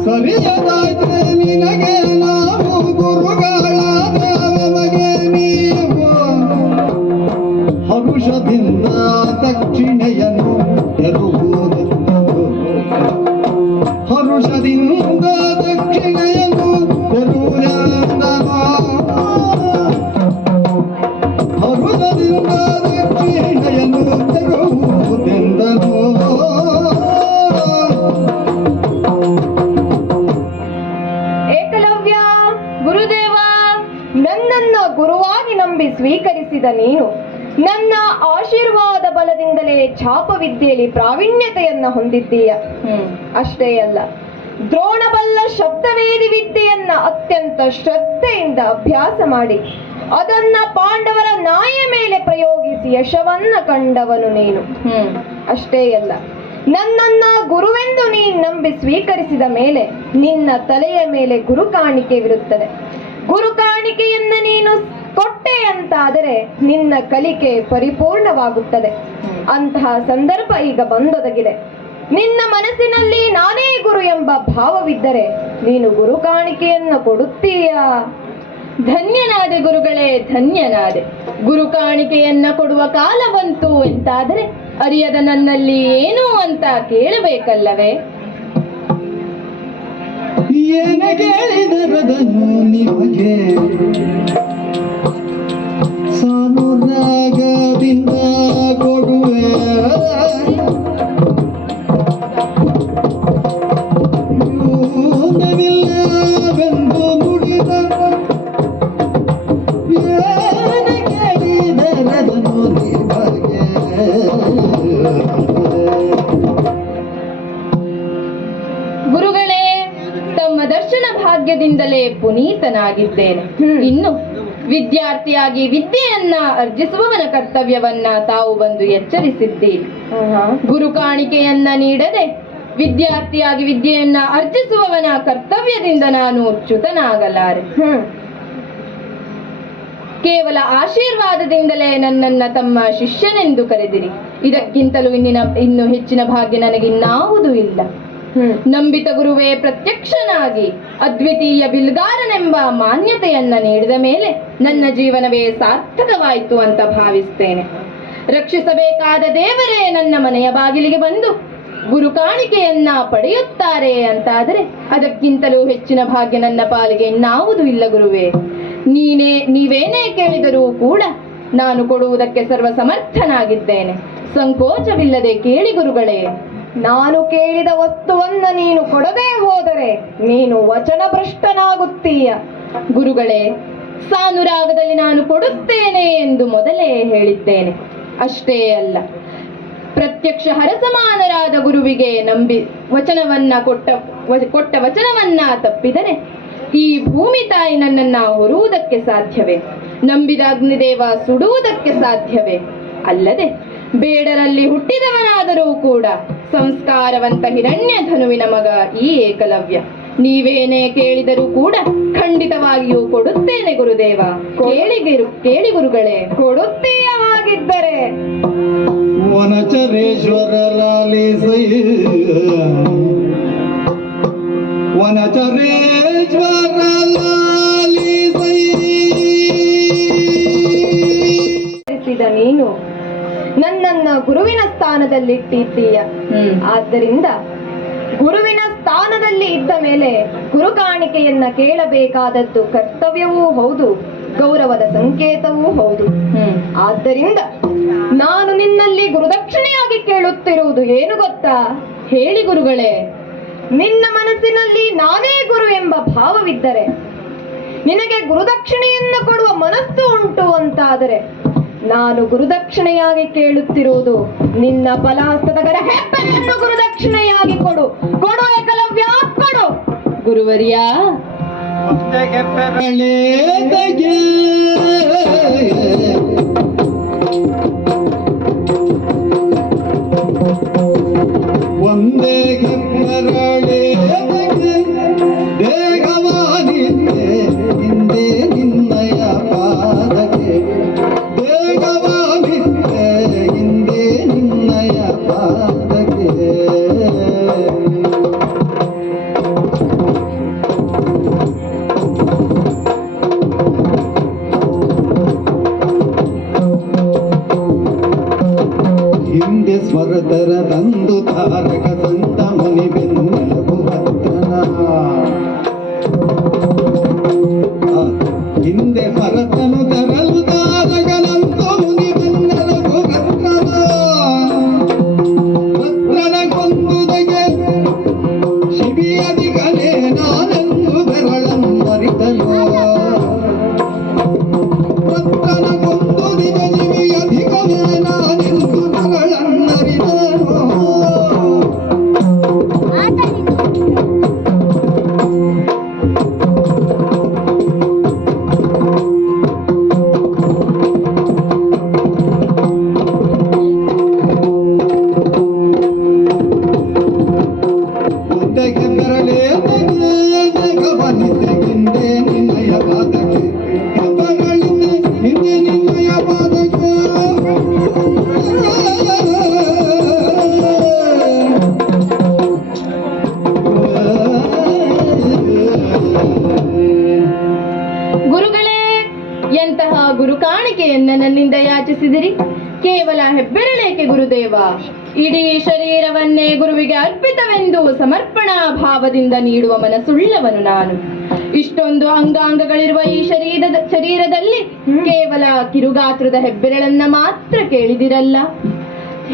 ಸರಿಯದಾದ್ರೆ ನಿನಗೆ ನಾವು ಗುರುಗಳಾದವೆ ಮಗೆ. ನೀವು ಹರುಷದಿಂದ ದಕ್ಷಿಣೆಯನ್ನು ತೆರುವುದೆಂದರು, ಹರುಷದಿಂದ ದಕ್ಷಿಣೆಯನ್ನು ತೆರುವುದೆಂದರು, ಹರುಷದಿಂದ ದಕ್ಷಿಣೆಯನ್ನು ತೆರುವುದೆಂದರು. ಏಕಲವ್ಯ, ಗುರುದೇವ, ನನ್ನನ್ನ ಗುರುವಾಗಿ ನಂಬಿ ಸ್ವೀಕರಿಸಿದ ನೀನು ನನ್ನ ಆಶೀರ್ವಾದ ಬಲದಿಂದಲೇ ಛಾಪ ವಿದ್ಯೆಯಲ್ಲಿ ಪ್ರಾವೀಣ್ಯತೆಯನ್ನ ಹೊಂದಿದ್ದೀಯ. ಅಷ್ಟೇ ಅಲ್ಲ, ದ್ರೋಣಬಲ್ಲ ಶಬ್ದವೇದಿ ವಿದ್ಯೆಯನ್ನ ಅತ್ಯಂತ ಶ್ರದ್ಧೆಯಿಂದ ಅಭ್ಯಾಸ ಮಾಡಿ ಅದನ್ನ ಪಾಂಡವರ ನಾಯಿಯ ಮೇಲೆ ಪ್ರಯೋಗಿಸಿ ಯಶವನ್ನ ಕಂಡವನು ನೀನು. ಅಷ್ಟೇ ಅಲ್ಲ, ನನ್ನನ್ನ ಗುರುವೆಂದು ನೀನು ನಂಬಿ ಸ್ವೀಕರಿಸಿದ ಮೇಲೆ ನಿನ್ನ ತಲೆಯ ಮೇಲೆ ಗುರು ಕಾಣಿಕೆವಿರುತ್ತದೆ. ಗುರು ಕಾಣಿಕೆಯನ್ನ ನೀನು ಕೊಟ್ಟೆ ಅಂತಾದರೆ ನಿನ್ನ ಕಲಿಕೆ ಪರಿಪೂರ್ಣವಾಗುತ್ತದೆ. ಅಂತಹ ಸಂದರ್ಭ ಈಗ ಬಂದೊದಗಿದೆ. ನಿನ್ನ ಮನಸ್ಸಿನಲ್ಲಿ ನಾನೇ ಗುರು ಎಂಬ ಭಾವವಿದ್ದರೆ ನೀನು ಗುರು ಕಾಣಿಕೆಯನ್ನು ಕೊಡುತ್ತೀಯಾ? ಧನ್ಯನಾದೆ ಗುರುಗಳೇ, ಧನ್ಯನಾದೆ. ಗುರು ಕಾಣಿಕೆಯನ್ನ ಕೊಡುವ ಕಾಲ ಬಂತು ಎಂತಾದರೆ ಅರಿಯದ ನನ್ನಲ್ಲಿ ಏನು ಅಂತ ಕೇಳಬೇಕಲ್ಲವೇ? ಏನ ಕೇಳಿದರದನ್ನು ನಿಮಗೆ ಸಾನುರಾಗದಿಂದ ಕೊಡುವೆ, ಯೂನವಿಲ್ಲವೆಂದು ನುಡಿದ ಏನ ಕೇಳಿದರದನ್ನು ನಿಮಗೆ. ಗುರುಗಳೇ, ತಮ್ಮ ದರ್ಶನ ಭಾಗ್ಯದಿಂದಲೇ ಪುನೀತನಾಗಿದ್ದೇನೆ. ಇನ್ನು ವಿದ್ಯಾರ್ಥಿಯಾಗಿ ವಿದ್ಯೆಯನ್ನ ಅರ್ಜಿಸುವವನ ಕರ್ತವ್ಯವನ್ನ ತಾವು ಬಂದು ಎಚ್ಚರಿಸಿದ್ದೀರಿ. ಗುರು ಕಾಣಿಕೆಯನ್ನ ನೀಡದೆ ವಿದ್ಯಾರ್ಥಿಯಾಗಿ ವಿದ್ಯೆಯನ್ನ ಅರ್ಜಿಸುವವನ ಕರ್ತವ್ಯದಿಂದ ನಾನು ಚ್ಯುತನಾಗಲಾರೆ. ಕೇವಲ ಆಶೀರ್ವಾದದಿಂದಲೇ ನನ್ನನ್ನ ತಮ್ಮ ಶಿಷ್ಯನೆಂದು ಕರೆದಿರಿ. ಇದಕ್ಕಿಂತಲೂ ಇನ್ನು ಹೆಚ್ಚಿನ ಭಾಗ್ಯ ನನಗೆ ಇನ್ನಾವುದೂ ಇಲ್ಲ. ನಂಬಿತ ಗುರುವೇ ಪ್ರತ್ಯಕ್ಷನಾಗಿ ಅದ್ವಿತೀಯ ಬಿಲ್ಗಾರನೆಂಬ ಮಾನ್ಯತೆಯನ್ನ ನೀಡಿದ ಮೇಲೆ ನನ್ನ ಜೀವನವೇ ಸಾರ್ಥಕವಾಯಿತು ಅಂತ ಭಾವಿಸ್ತೇನೆ. ರಕ್ಷಿಸಬೇಕಾದ ದೇವರೇ ನನ್ನ ಮನೆಯ ಬಾಗಿಲಿಗೆ ಬಂದು ಗುರು ಕಾಣಿಕೆಯನ್ನ ಪಡೆಯುತ್ತಾರೆ ಅಂತಾದರೆ ಅದಕ್ಕಿಂತಲೂ ಹೆಚ್ಚಿನ ಭಾಗ್ಯ ನನ್ನ ಪಾಲಿಗೆ ಇನ್ನಾವುದೂ ಇಲ್ಲ ಗುರುವೇ. ನೀವೇನೇ ಕೇಳಿದರೂ ಕೂಡ ನಾನು ಕೊಡುವುದಕ್ಕೆ ಸರ್ವ ಸಮರ್ಥನಾಗಿದ್ದೇನೆ. ಸಂಕೋಚವಿಲ್ಲದೆ ಕೇಳಿ ಗುರುಗಳೇ. ನಾನು ಕೇಳಿದ ವಸ್ತುವನ್ನ ನೀನು ಕೊಡದೇ ಹೋದರೆ ನೀನು ವಚನ ಭ್ರಷ್ಟನಾಗುತ್ತೀಯ. ಗುರುಗಳೇ, ಸಾನುರಾಗದಲ್ಲಿ ನಾನು ಕೊಡುತ್ತೇನೆ ಎಂದು ಮೊದಲೇ ಹೇಳಿದ್ದೇನೆ. ಅಷ್ಟೇ ಅಲ್ಲ, ಪ್ರತ್ಯಕ್ಷ ಹರಸಮಾನರಾದ ಗುರುವಿಗೆ ನಂಬಿ ವಚನವನ್ನ ಕೊಟ್ಟ ವಚನವನ್ನ ತಪ್ಪಿದರೆ ಈ ಭೂಮಿ ತಾಯಿ ನನ್ನನ್ನ ಹೊರುವುದಕ್ಕೆ ಸಾಧ್ಯವೇ? ನಂಬಿದ ಅಗ್ನಿದೇವ ಸುಡುವುದಕ್ಕೆ ಸಾಧ್ಯವೇ? ಅಲ್ಲದೆ ಬೇಡರಲ್ಲಿ ಹುಟ್ಟಿದವನಾದರೂ ಕೂಡ ಸಂಸ್ಕಾರವಂತ ಹಿರಣ್ಯ ಧನುವಿನ ಮಗ ಈ ಏಕಲವ್ಯ. ನೀವೇನೇ ಕೇಳಿದರೂ ಕೂಡ ಖಂಡಿತವಾಗಿಯೂ ಕೊಡುತ್ತೇನೆ ಗುರುದೇವ. ಕೇಳಿ ಗುರುಗಳೇ. ಕೊಡುತ್ತೀಯ ಹಾಗಿದ್ದರೆ ವನಚರೇಶ್ವರ ಲಾಲಿಸೈ ವನಚರೇಶ್ವರ ಲಾಲಿಸೈ ನೀನು ನನ್ನನ್ನ ಗುರುವಿನ ಸ್ಥಾನದಲ್ಲಿಟ್ಟಿದ್ದೀಯ. ಆದ್ದರಿಂದ ಗುರುವಿನ ಸ್ಥಾನದಲ್ಲಿ ಇದ್ದ ಮೇಲೆ ಗುರು ಕಾಣಿಕೆಯನ್ನ ಕೇಳಬೇಕಾದದ್ದು ಕರ್ತವ್ಯವೂ ಹೌದು, ಗೌರವದ ಸಂಕೇತವೂ ಹೌದು. ಆದ್ದರಿಂದ ನಾನು ನಿನ್ನಲ್ಲಿ ಗುರುದಕ್ಷಿಣೆಯಾಗಿ ಕೇಳುತ್ತಿರುವುದು ಏನು ಗೊತ್ತಾ? ಹೇಳಿ ಗುರುಗಳೇ. ನಿನ್ನ ಮನಸ್ಸಿನಲ್ಲಿ ನಾನೇ ಗುರು ಎಂಬ ಭಾವವಿದ್ದರೆ, ನಿನಗೆ ಗುರುದಕ್ಷಿಣೆಯನ್ನು ಕೊಡುವ ಮನಸ್ಸು ಉಂಟು ಅಂತಾದರೆ, ನಾನು ಗುರುದಕ್ಷಿಣೆಯಾಗಿ ಕೇಳುತ್ತಿರುವುದು ನಿನ್ನ ಬಲಹಸ್ತದ ಹೆಬ್ಬೆರಳನ್ನು ಗುರುದಕ್ಷಿಣೆಯಾಗಿ ಕೊಡು. ಕೊಡು ಏಕಲವ್ಯ, ಕೊಡು. ಗುರುವರ್ಯ, ಒಂದೇ ಹೆಬ್ಬೆರಳೆ ದೇಗವಾನಿದ್ದೆ ಹಿಂದೆ ನಿನ್ನಯ ಪಾದಕ್ಕೆ, ದೇಗವಾನಿದ್ದೆ ಹಿಂದೆ ನಿನ್ನಯ ಪಾದಕ್ಕೆ. ಹಿಂದೆ ಸ್ವರತರ ತಂದು ತಾರಕ ಸಂತ ಮುನಿ ಬೆನ್ನೆಲುಬು ಭದ್ರನ. ಹಿಂದೆ ಸ್ವರತನು ತರಲು ತಾರಕನಂತು ಮುನಿ ಬೆನ್ನೆಲುಬು ಭದ್ರನ. ಭದ್ರನ ಕೊಂದುದಗೆ ಶಿಬಿಯದಿಗಲೇ ನಾನೆಂದು ಬೆರಳನ್ನರಿದನು. ಭದ್ರನ ಕೊಂದುದಿಗ ಶಿಬಿಯದಿಗಲೇ ನಾನೆಂದು ಬೆರಳನ್ನರಿದನು. ಒಂದಕ್ಕೆ ಬೆರಳೇ ಗಮನಿದ್ದೆ ಹಿಂದೆ ನಿನ್ನಯ ಪಾದಕ್ಕೆ, ಬೆರಳಿದ್ದೆ ಹಿಂದೆ ನಿನ್ನಯ ಪಾದಕ್ಕೆ. ಗುರುಗಳೇ, ಎಂತಹ ಗುರು ಕಾಣಿಕೆಯನ್ನ ನನ್ನಿಂದ ಯಾಚಿಸಿದಿರಿ? ಕೇವಲ ಹೆಬ್ಬೆರಳೇಕೆ ಗುರುದೇವ? ಇಡೀ ಶರೀರವನ್ನೇ ಗುರುವಿಗೆ ಅರ್ಪಿತವೆಂದು ಸಮರ್ಪಣಾ ಭಾವದಿಂದ ನೀಡುವ ಮನಸ್ಸುಳ್ಳವನು ನಾನು. ಇಷ್ಟೊಂದು ಅಂಗಾಂಗಗಳಿರುವ ಈ ಶರೀರದಲ್ಲಿ ಕೇವಲ ಕಿರುಗಾತ್ರದ ಹೆಬ್ಬೆರಳನ್ನ ಮಾತ್ರ ಕೇಳಿದಿರಲ್ಲ.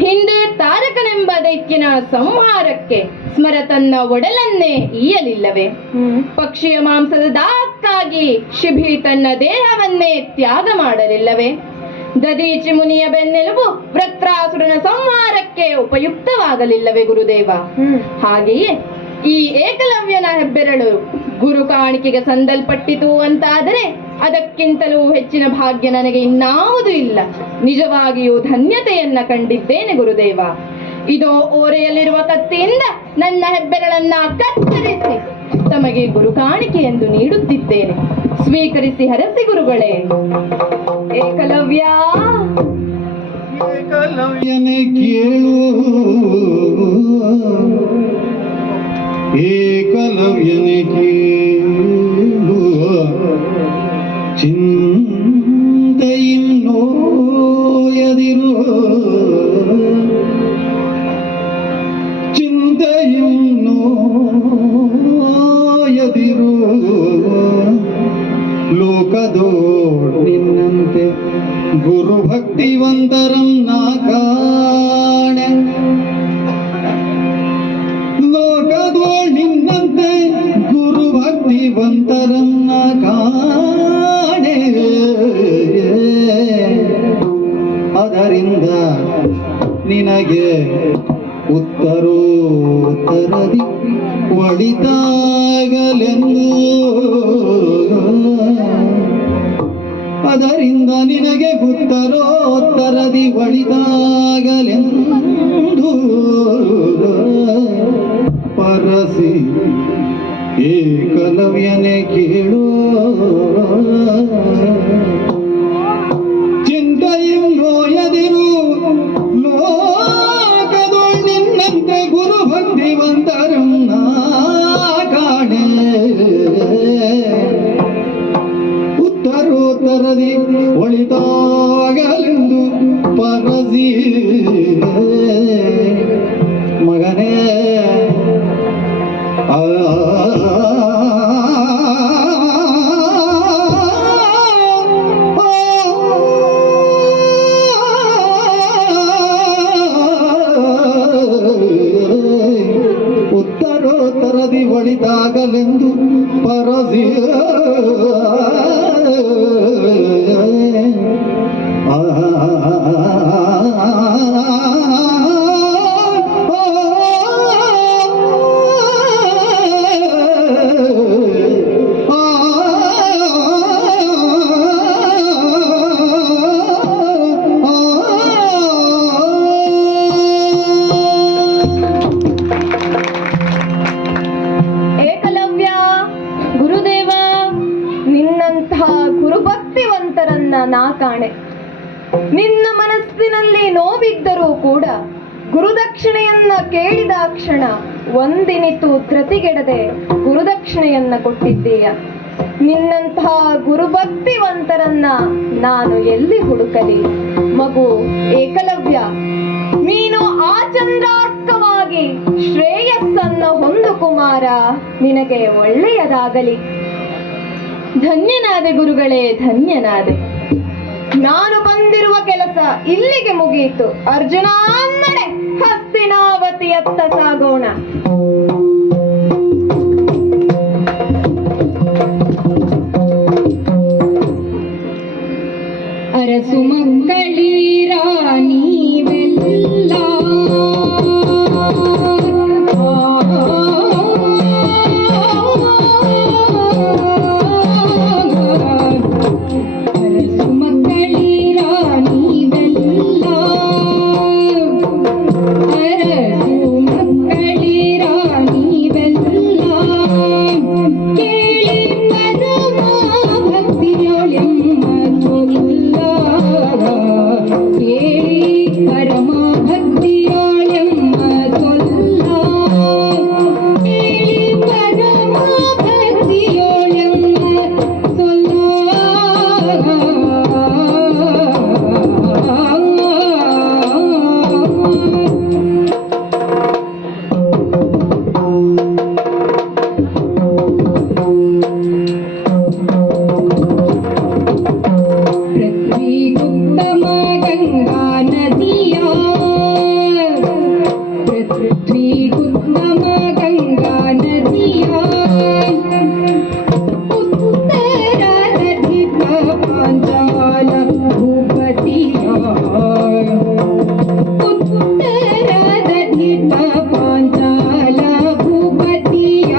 ಹಿಂದೆ ತಾರಕನೆಂಬ ದೈತ್ಯನ ಸಂಹಾರಕ್ಕೆ ಸ್ಮರ ತನ್ನ ಒಡಲನ್ನೇ ಈಯಲಿಲ್ಲವೇ? ಪಕ್ಷಿಯ ಮಾಂಸದ ದಾಹಕ್ಕಾಗಿ ಶಿಬಿ ತನ್ನ ದೇಹವನ್ನೇ ತ್ಯಾಗ ಮಾಡಲಿಲ್ಲವೇ? ದದೀಚಿ ಮುನಿಯ ಬೆನ್ನೆಲುಬು ವೃತ್ರಾಸುರನ ಸಂಹಾರಕ್ಕೆ ಉಪಯುಕ್ತವಾಗಲಿಲ್ಲವೇ ಗುರುದೇವ? ಹಾಗೆಯೇ ಈ ಏಕಲವ್ಯನ ಹೆಬ್ಬೆರಳು ಗುರು ಕಾಣಿಕೆಗೆ ಸಂದಲ್ಪಟ್ಟಿತು ಅಂತಾದರೆ ಅದಕ್ಕಿಂತಲೂ ಹೆಚ್ಚಿನ ಭಾಗ್ಯ ನನಗೆ ಇನ್ನಾವುದೂ ಇಲ್ಲ. ನಿಜವಾಗಿಯೂ ಧನ್ಯತೆಯನ್ನ ಕಂಡಿದ್ದೇನೆ ಗುರುದೇವ. ಇದೋ ಓರೆಯಲ್ಲಿರುವ ಕತ್ತಿಯಿಂದ ನನ್ನ ಹೆಬ್ಬೆರಳನ್ನ ಕತ್ತರಿಸಿ ತಮಗೆ ಗುರು ಕಾಣಿಕೆ ಎಂದು ನೀಡುತ್ತಿದ್ದೇನೆ. ಸ್ವೀಕರಿಸಿ ಹರಸಿ ಗುರುಗಳೇ. ಏಕಲವ್ಯ, ಏಕಲವ್ಯನೇ ಕೇಳು, ಏಕಲವ್ಯನೇ ಕೇಳು, ಚಿಂತೆಯಿನ್ನೋಯದಿರು, ಚಿಂತೆಯಿನ್ನೋಯದಿರು, ಲೋಕದೋಡ್ ನಿನ್ನಂತೆ ಗುರು ಭಕ್ತಿವಂತರಂ ನಾ ಕಾಣೆ, ಲೋಕದೋಳ್ ನಿನ್ನಂತೆ ಗುರು ಭಕ್ತಿವಂತರಂ ನಾ ಕಾಣೆ. ಅದರಿಂದ ನಿನಗೆ ಉತ್ತರೋತ್ತರದಿ ಒಳಿತಾಗಲೆಂದು, ಅದರಿಂದ ನಿನಗೆ ಉತ್ತರೋತ್ತರದಿ ಒಳಿತಾಗಲೆಂದು ಪರಸಿ ಏಕಲವ್ಯನೇ ಕೇಳು, ಚಿಂತೆಯು ನೋಯದಿರು, ಲೋಕದೊಳ್ ನಿನ್ನಂತೆ ಗುರು ಭಕ್ತಿವಂತರಂ ನಾ ಕಾಣೆ. ಉತ್ತರೋತ್ತರದಿ ಒಳಿತಾಗಲೆಂದು ಪರಸಿ ಮಗನೇ. ಉತ್ತರೋತ್ತರದಿ ಒಳಿತಾಗಲೆಂದು ಪರಸಿ ಏಕಲವ್ಯ, ಗುರುದೇವ, ನಿನ್ನಂತಹ ಗುರುಭಕ್ತಿವಂತರನ್ನ ನಾ ಕಾಣೆ. ನಿನ್ನ ಮನಸ್ಸಿನಲ್ಲಿ ನೋವಿದ್ದರೂ ಕೂಡ ಗುರುದಕ್ಷಿಣೆಯನ್ನ ಕೇಳಿದ ಕ್ಷಣ ಒಂದಿನಿತು ಧೃತಿಗೆಡದೆ ಗುರುದಕ್ಷಿಣೆಯನ್ನ ಕೊಟ್ಟಿದ್ದೀಯ. ನಿನ್ನಂತಹ ಗುರುಭಕ್ತಿವಂತರನ್ನ ನಾನು ಎಲ್ಲಿ ಹುಡುಕಲಿ? ಮಗು ಏಕಲವ್ಯ, ನೀನು ಆಚಂದ್ರಾರ್ಕವಾಗಿ ಶ್ರೇಯಸ್ಸನ್ನ ಹೊಂದು ಕುಮಾರ, ನಿನಗೆ ಒಳ್ಳೆಯದಾಗಲಿ. ಧನ್ಯನಾದೆ ಗುರುಗಳೇ, ಧನ್ಯನಾದೆ. ನಾನು ಬಂದಿರುವ ಕೆಲಸ ಇಲ್ಲಿಗೆ ಮುಗಿಯಿತು. ಅರ್ಜುನ, ನಡೆ, ಹಸ್ತಿನಾವತಿಯತ್ತ ಸಾಗೋಣ. ಅರಸು ಮಕ್ಕಳೀರ ನೀವೆಲ್ಲ ಅರಸು ಮಕ್ಕಳೀರ ನೀವೆಲ್ಲ, ಅರಸು ಮಕ್ಕಳೀರ ನೀವೆಲ್ಲ, ಕೇಳಿ ಪರಮ ಭಕ್ತಿಯೊಳೆಮ್ಮ ಸೊಲ್ಲ, ಕೇಳಿ ಪರಮ ಭಕ್ತಿಯೊಳೆಮ್ಮ ಸೊಲ್ಲ, ಕೇಳಿ ಪರಮ ಭಕ್ತಿಯೊಳೆಮ್ಮ ಸೊಲ್ಲ. ಪೃಥ್ವೀಗುತ್ತಮ ಗಂಗಾ ನದಿಯ, ಪೃಥ್ವೀಗುತ್ತಮ ಗಂಗಾ ನದಿಯ, ಉತ್ತರಾಧಿಪ ಪಾಂಚಾಲ ಭೂಪತಿಯ, ಉತ್ತರಾಧಿಪ ಪಾಂಚಾಲ ಭೂಪತಿಯ,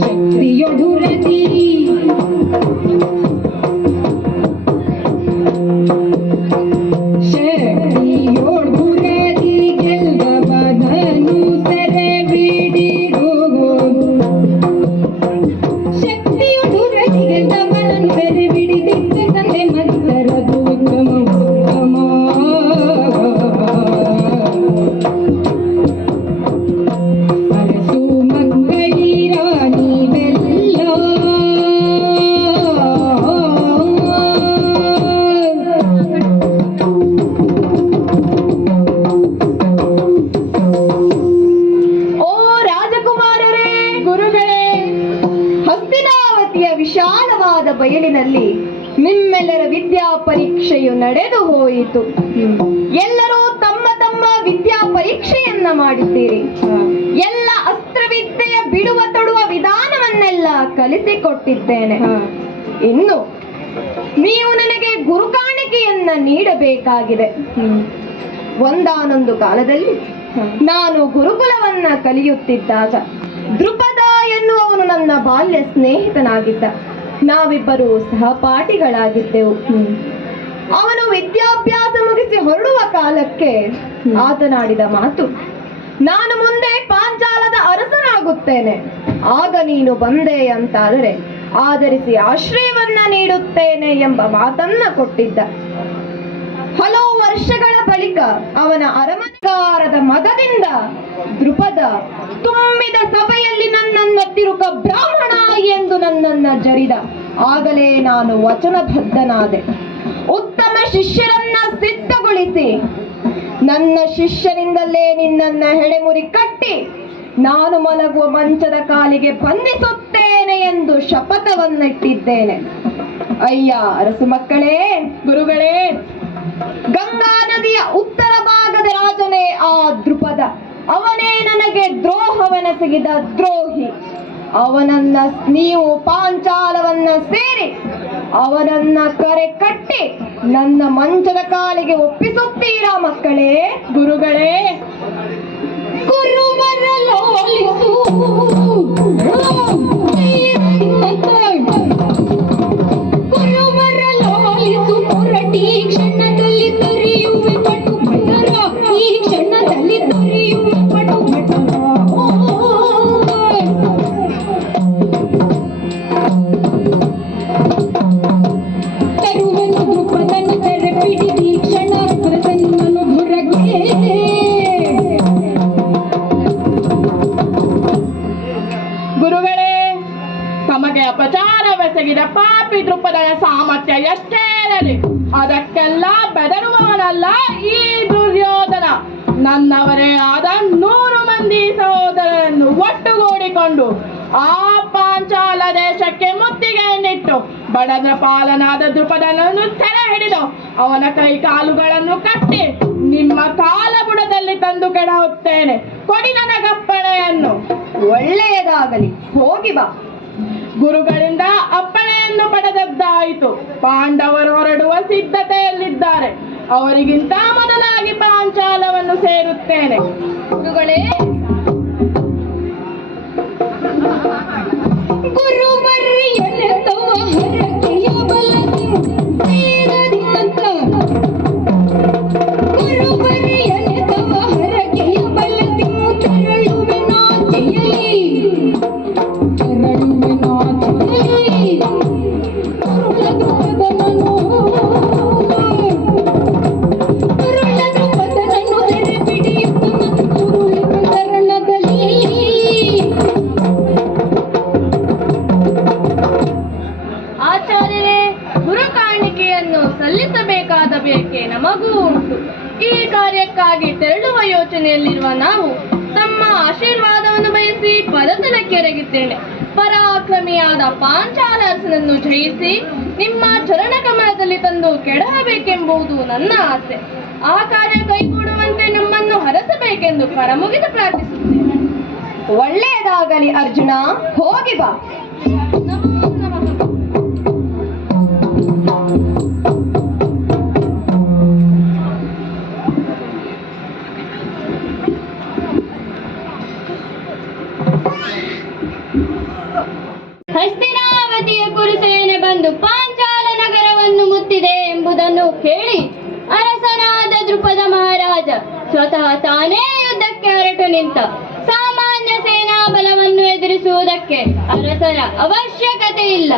ಶಕ್ತಿಯೊಡುರತಿ ಶಕ್ತಿಯೋಡ್ ಗುರದಿ ಗೆಲ್ಲಬದನು ಸರವಿ ಹಸ್ತಿನಾವತಿಯ ವಿಶಾಲವಾದ ಬಯಲಿನಲ್ಲಿ ನಿಮ್ಮೆಲ್ಲರ ವಿದ್ಯಾ ಪರೀಕ್ಷೆಯು ನಡೆದು ಹೋಯಿತು. ಎಲ್ಲರೂ ತಮ್ಮ ತಮ್ಮ ವಿದ್ಯಾ ಪರೀಕ್ಷೆಯನ್ನ ಮಾಡಿದ್ದೀರಿ. ಎಲ್ಲ ಅಸ್ತ್ರವಿದ್ಯೆಯ ಬಿಡುವ ತೊಡುವ ವಿಧಾನವನ್ನೆಲ್ಲ ಕಲಿಸಿಕೊಟ್ಟಿದ್ದೇನೆ. ಇನ್ನು ನೀವು ನನಗೆ ಗುರುಕಾಣಿಕೆಯನ್ನ ನೀಡಬೇಕಾಗಿದೆ. ಒಂದಾನೊಂದು ಕಾಲದಲ್ಲಿ ನಾನು ಗುರುಕುಲವನ್ನ ಕಲಿಯುತ್ತಿದ್ದಾಗ ದೃಪದ ಎನ್ನುವವನು ನನ್ನ ಬಾಲ್ಯ ಸ್ನೇಹಿತನಾಗಿದ್ದ. ನಾವಿಬ್ಬರು ಸಹಪಾಠಿಗಳಾಗಿದ್ದೆವು. ಅವನು ವಿದ್ಯಾಭ್ಯಾಸ ಮುಗಿಸಿ ಹೊರಡುವ ಕಾಲಕ್ಕೆ ಆತನಾಡಿದ ಮಾತು, ನಾನು ಮುಂದೆ ಪಾಂಚಾಲದ ಅರಸನಾಗುತ್ತೇನೆ, ಆಗ ನೀನು ಬಂದೆ ಅಂತಾದರೆ ಆಧರಿಸಿ ಆಶ್ರಯವನ್ನ ನೀಡುತ್ತೇನೆ ಎಂಬ ಮಾತನ್ನ ಕೊಟ್ಟಿದ್ದ. ಹಲವು ವರ್ಷಗಳ ಬಳಿಕ ಅವನ ಅರಮನೆಗಾರದ ಮಗದಿಂದ ದೃಪದ ತುಂಬಿದ ಸಭೆಯಲ್ಲಿ ನನ್ನನ್ನ ತಿರುಕ ಬ್ರಾಹ್ಮಣ ಎಂದು ನನ್ನನ್ನ ಜರಿದ. ಆಗಲೇ ನಾನು ವಚನಬದ್ಧನಾದೆ. ಉತ್ತಮ ಶಿಷ್ಯರನ್ನ ಸಿದ್ಧಗೊಳಿಸಿ ನನ್ನ ಶಿಷ್ಯನಿಂದಲೇ ನಿನ್ನನ್ನ ಹೆಡೆಮುರಿ ಕಟ್ಟಿ ನಾನು ಮಲಗುವ ಮಂಚದ ಕಾಲಿಗೆ ಬಂಧಿಸುತ್ತೇನೆ ಎಂದು ಶಪಥವನ್ನಿಟ್ಟಿದ್ದೇನೆ. ಅಯ್ಯ ಅರಸು ಮಕ್ಕಳೇ, ಗುರುಗಳೇ, ಗಂಗಾ ನದಿಯ ಉತ್ತರ ಭಾಗದ ರಾಜನೇ ಆ ದೃಪದ. ಅವನೇ ನನಗೆ ದ್ರೋಹವನೆಸಗಿದ ದ್ರೋಹಿ. ಅವನನ್ನ ನೀವು ಪಾಂಚಾಲವನ್ನ ಸೇರಿ ಅವನನ್ನ ಕರೆ ಕಟ್ಟಿ ನನ್ನ ಮಂಚದ ಕಾಲಿಗೆ ಒಪ್ಪಿಸುತ್ತೀರಾ ಮಕ್ಕಳೇ? ಗುರುಗಳೇ, ಗುರುವರಲೋಲಿಸು ಗುರುವರಲೋಲಿಸು ಹೊರಟಿ ಕ್ಷಣದಲ್ಲಿ ದೊರೆಯುವೆ ಪಟು ಭಟರ, ಈ ಕ್ಷಣದಲ್ಲಿ ದೊರೆಯುವೆ ಪಟು ಭಟರ. ತರುವನು ದೃಪದನು ಸೆರೆ ಪಿಡಿದಿ ಕ್ಷಣ ಅರಸನನ್ನು ಹೊರಗೆ. ಗುರುಗಳೇ, ತಮಗೆ ಅಪಚಾರವೆಸಗಿದ ಪಾಪಿ ದೃಪದನ ಸಾಮರ್ಥ್ಯ ಎಷ್ಟೇ ಇರಲಿ, ಅದಕ್ಕೆಲ್ಲ ಬೆದರುವವನಲ್ಲ ಈ ದುರ್ಯೋಧನ. ನನ್ನವರೇ ಆದ 100 ಮಂದಿ ಸಹೋದರರನ್ನು ಒಟ್ಟುಗೂಡಿಕೊಂಡು ಆ ಪಾಂಚಾಲ ದೇಶಕ್ಕೆ ಮುತ್ತಿಗೆಯನ್ನಿಟ್ಟು ಬಡದ್ರ ದೃಪದನನ್ನು ಸೆರೆ ಹಿಡಿದು ಅವನ ಕೈ ಕಾಲುಗಳನ್ನು ಕಟ್ಟಿ ನಿಮ್ಮ ಕಾಲ ಬುಡದಲ್ಲಿ ತಂದು ಕೆಡಹುತ್ತೇನೆ. ಕೊಡಿ ನನಗಪ್ಪಣೆಯನ್ನು. ಒಳ್ಳೆಯದಾಗಲಿ, ಹೋಗಿ ಬಾ. ಗುರುಗಳಿಂದ ಅಪ್ಪಣೆಯನ್ನು ಪಡೆದದ್ದಾಯಿತು. ಪಾಂಡವರು ಹೊರಡುವ ಸಿದ್ಧತೆಯಲ್ಲಿದ್ದಾರೆ. ಅವರಿಗಿಂತ ಮೊದಲಾಗಿ ಪಾಂಚಾಲವನ್ನು ಸೇರುತ್ತೇನೆ. ಗುರುಗಳೇ, ಗುರುವರ್ಯನ ತವ ಹರಕೆಯ ಬಲದಿ ವೇದದಿ ಮಂತ್ರ. ಗುರುವರ್ಯನ ತವ ಹರಕೆಯ ಬಲದಿ ತೆರಳುವೆ ನಾಚೆಯಲಿ, ತೆರಳುವೆ ನಾಚೆಯಲಿ. ಕರುಳ ದೃಪದನನು ಸೆರೆ ಬಿಡಿಯುತ್ತ ಕುರುಳಿನ ತರಣದಲ್ಲಿ. ಆಚಾರ್ಯರೇ, ಗುರು ಕಾಣಿಕೆಯನ್ನು ಸಲ್ಲಿಸಬೇಕಾದ ಬೇಕೆ ನಮಗೂ ಉಂಟು. ಈ ಕಾರ್ಯಕ್ಕಾಗಿ ತೆರಳುವ ಯೋಚನೆಯಲ್ಲಿರುವ ನಾವು ತಮ್ಮ ಆಶೀರ್ವಾದವನ್ನು ಬಯಸಿ ಪದತಲಕ್ಕೆ ಎರಗಿದ್ದೇನೆ. ಪರಾಕ್ರಮಿಯಾದ ಪಾಂಚಾಲ ಅರಸನನ್ನು ಜಯಿಸಿ ನಿಮ್ಮ ಚರಣ ಕಮಲದಲ್ಲಿ ತಂದು ಕೆಡಹಬೇಕೆಂಬುದು ನನ್ನ ಆಸೆ. ಆ ಕಾರ್ಯ ಕೈಗೂಡುವಂತೆ ನಮ್ಮನ್ನು ಹರಸಬೇಕೆಂದು ಕರಮುಗಿದು ಪ್ರಾರ್ಥಿಸುತ್ತೇನೆ. ಒಳ್ಳೆಯದಾಗಲಿ ಅರ್ಜುನ, ಹೋಗಿ ಬಾ. ನಮೋ ನಮಃ. ಹಸ್ತಿನಾವತಿಯ ಕುರುಸೇನೆ ಬಂದು ಪಾಂಚಾಲ ನಗರವನ್ನು ಮುತ್ತಿದೆ ಎಂಬುದನ್ನು ಕೇಳಿ ಅರಸನಾದ ದೃಪದ ಮಹಾರಾಜ ಸ್ವತಃ ತಾನೇ ಯುದ್ಧಕ್ಕೆ ಹೊರಟು ನಿಂತ. ಸಾಮಾನ್ಯ ಸೇನಾ ಬಲವನ್ನು ಎದುರಿಸುವುದಕ್ಕೆ ಅರಸನ ಅವಶ್ಯಕತೆ ಇಲ್ಲ.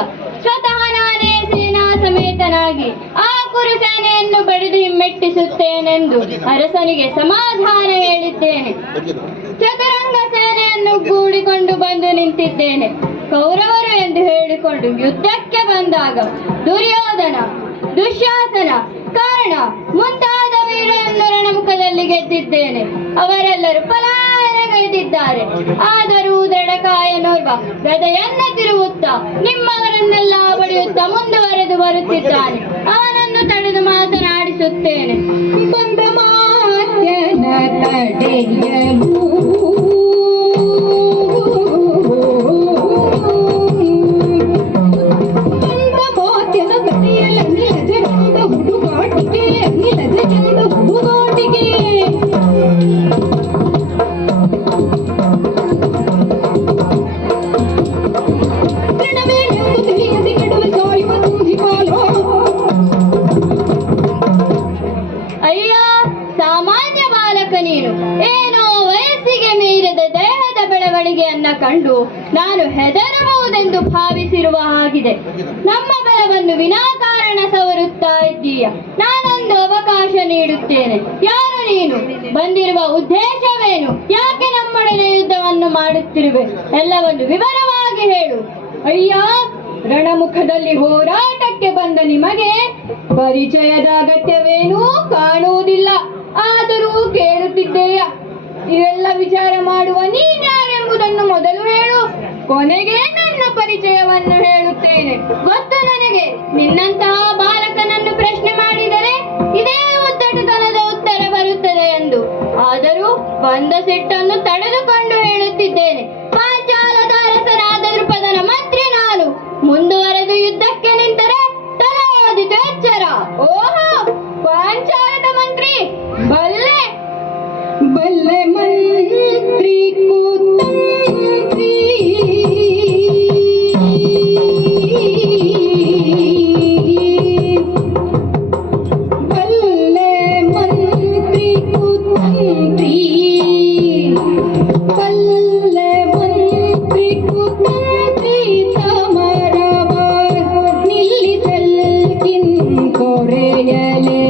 ಸ್ವತಃ ನಾನೇ ಸೇನಾ ಸಮೇತನಾಗಿ ಆ ಕುರುಸೇನೆಯನ್ನು ಬಡಿದು ಹಿಮ್ಮೆಟ್ಟಿಸುತ್ತೇನೆಂದು ಅರಸನಿಗೆ ಸಮಾಧಾನ ಹೇಳಿದ್ದೇನೆ. ಚದುರಂಗ ಸೇನೆಯನ್ನು ಕೂಡಿಕೊಂಡು ಬಂದು ನಿಂತಿದ್ದೇನೆ. ಕೌರವರು ಎಂದು ಹೇಳಿಕೊಂಡು ಯುದ್ಧಕ್ಕೆ ಬಂದಾಗ ದುರ್ಯೋಧನ, ದುಶ್ಯಾಸನ, ಕರ್ಣ ಮುಂತಾದ ವೀರರನ್ನು ರಣಮುಖದಲ್ಲಿ ಗೆದ್ದಿದ್ದೇನೆ. ಅವರೆಲ್ಲರೂ ಪಲಾಯನ ಕರೆದೊಯ್ದಿದ್ದಾರೆ. ಆದರೂ ದೃಢಕಾಯನೋರ್ವ ಗದೆಯನ್ನ ತಿರುಗುತ್ತಾ ನಿಮ್ಮವರನ್ನೆಲ್ಲ ಬಡಿಯುತ್ತಾ ಮುಂದುವರೆದು ಬರುತ್ತಿದ್ದಾನೆ. ಅವನನ್ನು ತಡೆದು ಮಾತನಾಡಿಸುತ್ತೇನೆ. ಬಂದ ಮಾತ್ಯನ ತಡೆಯಲು ಅಯ್ಯ, ಸಾಮಾನ್ಯ ಬಾಲಕ ನೀನು. ಏನೋ ವಯಸ್ಸಿಗೆ ಮೀರಿದ ದೇಹದ ಬೆಳವಣಿಗೆಯನ್ನ ಕಂಡು ನಾನು ಹೆದರಬಹುದೆಂದು ಭಾವಿಸಿರುವ ಹಾಗಿದೆ. ನಮ್ಮ ಬಲವನ್ನು ವಿನಾಕಾರಣ ಸವರುತ್ತಾ ಇದ್ದೀಯ. ನಾನೊಂದು ಅವಕಾಶ ನೀಡುತ್ತೇನೆ. ಯಾರು ನೀನು? ಬಂದಿರುವ ಉದ್ದೇಶವೇನು? ಯಾಕೆ ನಮ್ಮೊಡನೆ ಯುದ್ಧವನ್ನು ಮಾಡುತ್ತಿರುವೆ? ಎಲ್ಲವನ್ನು ವಿವರವಾಗಿ ಹೇಳು. ಅಯ್ಯ, ರಣಮುಖದಲ್ಲಿ ಹೋರಾಟಕ್ಕೆ ಬಂದ ನಿಮಗೆ ಪರಿಚಯದ ಅಗತ್ಯವೇನೂ ಕಾಣುವುದಿಲ್ಲ. ಆದರೂ ಕೇಳುತ್ತಿದ್ದೇಯ. ಇವೆಲ್ಲ ವಿಚಾರ ಮಾಡುವ ನೀನ್ಯಾರೆಂಬುದನ್ನು ಮೊದಲು ಹೇಳು. ಕೊನೆಗೆ ನನ್ನ ಪರಿಚಯವನ್ನು ಹೇಳುತ್ತೇನೆ. ಗೊತ್ತು ನನಗೆ, ನಿನ್ನಂತಹ ಬಾಲಕನನ್ನು ಪ್ರಶ್ನೆ ಮಾಡಿದರೆ ಇದೇ ಉದ್ದಟತನದ ಉತ್ತರ ಬರುತ್ತದೆ ಎಂದು. ಆದರೂ ಬಂದ ಸಿಟ್ಟನ್ನು ತಡೆದುಕೊಂಡು ಹೇಳುತ್ತಿದ್ದೇನೆ. ಪಾಂಚಾಲದ ಅರಸನಾದ ದೃಪದನ ಮಂತ್ರಿ ನಾನು. ಮುಂದುವರೆದು ಯುದ್ಧಕ್ಕೆ ನಿಂತರೆ ತಲೆಯಾದಿತು ಎಚ್ಚರ. ಓಹೋ, ಪಾಂಚಾಲದ ಮಂತ್ರಿ, ಬಲ್ಲೆ ಬಲ್ಲೆ ಮಂತ್ರಿ ಕುತಂತ್ರಿ ಬಲ್ಲೆ ಮಂತ್ರಿ ಕುತಂತ್ರಿ ಬಲ್ಲೆ ಮಂತ್ರಿ ಕುತಂತ್ರಿ ಸಮರವ ನಿಲ್ಲಿಸಲ್ಕಿನ್ ಕೊರೆಯಲೇ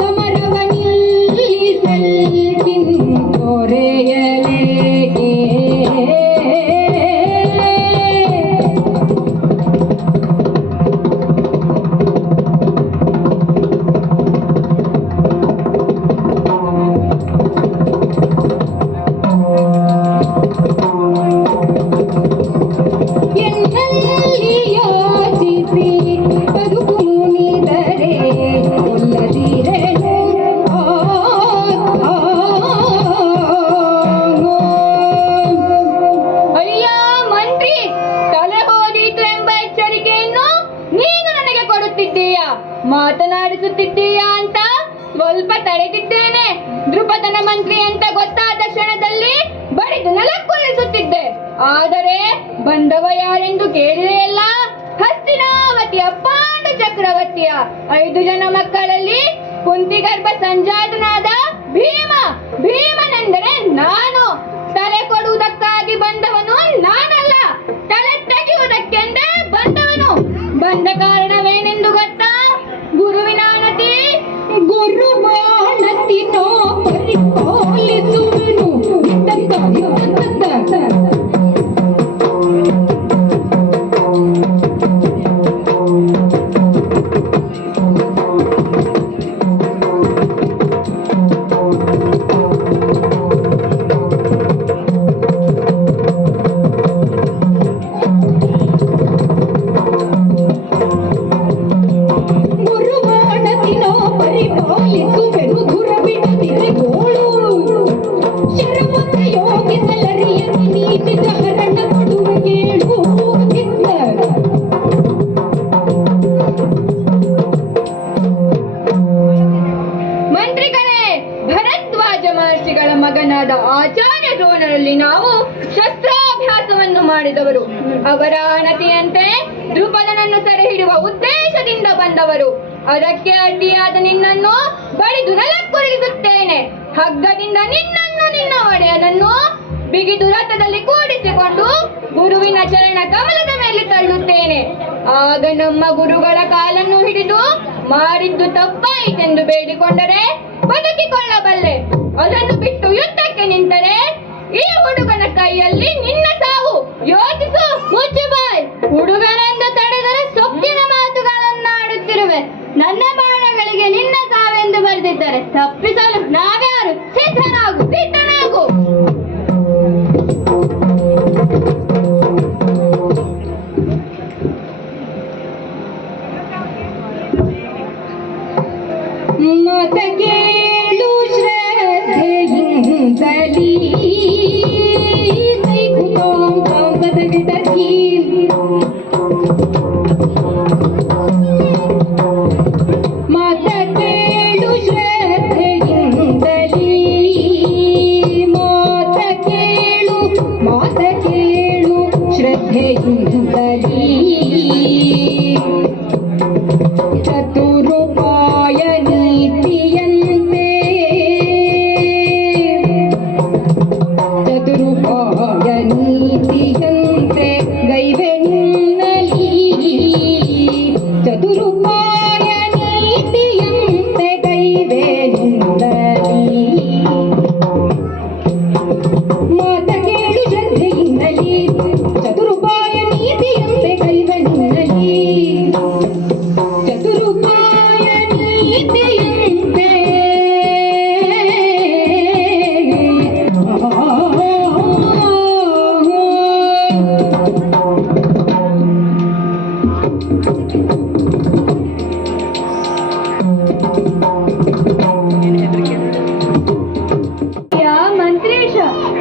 ಸಮರವ ನಿಲ್ಲಿಸಲ್ಕಿನ್ ಕೊರೆಯಲೇ ಎನ್ನಲ್ಲಿ ಯಾಚಿಸಿ ಬದುಕು ಮುನಿದರೆ ಕೊಲ್ಲದಿರೆನು ಅಯ್ಯ ಮಂತ್ರಿ, ತಲೆ ಹೋದೀತು ಎಂಬ ಎಚ್ಚರಿಕೆಯನ್ನು ನೀನು ನನಗೆ ಕೊಡುತ್ತಿದ್ದೀಯ. ಮಾತನಾಡಿಸುತ್ತಿದ್ದೀಯಾ ಅಂತ ಸ್ವಲ್ಪ ತಡೆದಿದ್ದೇನೆ. ದೃಪದನ ಮಂತ್ರಿ ಅಂತ ಗೊತ್ತಾದ ಕ್ಷಣದಲ್ಲಿ ಬಡಿದು ನೆಲಕ್ಕುಳಿಸುತ್ತಿದ್ದೆ. ಆದರೆ ಬಂದವ ಯಾರೆಂದು ಕೇಳಿದೆಯಲ್ಲ? ಹಸ್ತಿನಾವತಿಯ ಪಾಂಡು ಚಕ್ರವರ್ತಿಯ 5 ಜನ ಮಕ್ಕಳಲ್ಲಿ ಕುಂತಿಗರ್ಭ ಸಂಜಾತನಾದ ಭೀಮನೆಂದರೆ ನಾನು. ತಲೆ ಕೊಡುವುದಕ್ಕಾಗಿ ಬಂದವನು ನಾನಲ್ಲ, ತಲೆ ತೆಗೆಯುವುದಕ್ಕೆಂದೇ ಬಂದವನು. ಬಂದ ಕಾರಣವೇನೆಂದು ಗೊತ್ತಾ? ಗುರುವಿನ ಅನತಿ. ಗುರುವಾಣತಿ ನೋ ಪರಿಪಾಲಿಸುವೆನು ಗುರುವಾಣತಿ ನೋ ಪರಿಪಾಲಿಸುವೆನು ದುರಬಿಡದಿರೆ ಗೋಳು ಶರಮುತ್ತ ಯೋಗಿಸಲರಿಯನಿ ನೀತಿದ ಹರಣ ಕೊಡುವೆ ಕೇಳು ಮಂತ್ರಿಗಳೇ, ಭರದ್ವಾಜ ಮಹರ್ಷಿಗಳ ಮಗನಾದ ಆಚಾರ್ಯ ದ್ರೋಣರಲ್ಲಿ ನಾವು ಶಸ್ತ್ರಾಭ್ಯಾಸವನ್ನು ಮಾಡಿದವರು. ಅವರ ಅನತಿಯಂತೆ ದೃಪದನನ್ನು ಸೆರೆ ಹಿಡಿಯುವ ಉದ್ದೇಶದಿಂದ ಬಂದವರು. ಅದಕ್ಕೆ ಅಡ್ಡಿಯಾದ ನಿನ್ನನ್ನು ಬಡಿದು ನೆಲಕ್ಕುರಿಸುತ್ತೇನೆ. ಹಗ್ಗದಿಂದ ನಿನ್ನನ್ನು ನಿನ್ನ ಒಡೆಯನನ್ನು ಬಿಗಿದು ರಥದಲ್ಲಿ ಕೂಡಿಸಿಕೊಂಡು ಗುರುವಿನ ಚರಣ ಕಮಲದ ಮೇಲೆ ತಳ್ಳುತ್ತೇನೆ. ಆಗ ನಮ್ಮ ಗುರುಗಳ ಕಾಲನ್ನು ಹಿಡಿದು ಮಾಡಿದ್ದು ತಪ್ಪಾಯಿತೆಂದು ಬೇಡಿಕೊಂಡರೆ ಬದುಕಿಕೊಳ್ಳಬಲ್ಲೆ. ಅದನ್ನು ಬಿಟ್ಟು ಯುದ್ಧಕ್ಕೆ ನಿಂತರೆ ಈ ಹುಡುಗನ ಕೈಯಲ್ಲಿ ನಿನ್ನ ಸಾವು. ಯೋಚಿಸು. ಮುಚ್ಚುಬಾಯ್. ಹುಡುಗನೆಂದು ತಡೆದರೆ ಸೊಕ್ಕಿನ ಮಾತುಗಳನ್ನಾಡುತ್ತಿರುವೆ. ನನ್ನ ಬಾಣಗಳಿಗೆ ನಿನ್ನ ಸಾವೆಂದು ಬರೆದಿದ್ದಾರೆ. ತಪ್ಪಿಸಲು ನಾವ್ಯಾರು? ಶ್ರದ್ಧೆಯಿಂದಲೀ ಚತುರುಪಾಯ ನೀತಿಯಂತೆ ಚತುರುಪಾಯ ನೀತಿಯಂತೆ ಗೈವೆನ್ನಲೀ ಚತುರುಪಾಯ ನೀತಿಯಂತೆ ಗೈವೆನ್ನಲೀ ಮಾತ ಕೇಳು ಶ್ರದ್ಧೆಯಿಂದಲೀ ಚತುರುಪಾಯ ನೀತಿಯಂತೆ ಕೈವೆನ್ನಲೀ ಚತುರುಪಾಯ ನೀತಿಯಂತೆ ಮಂತ್ರೀಶ,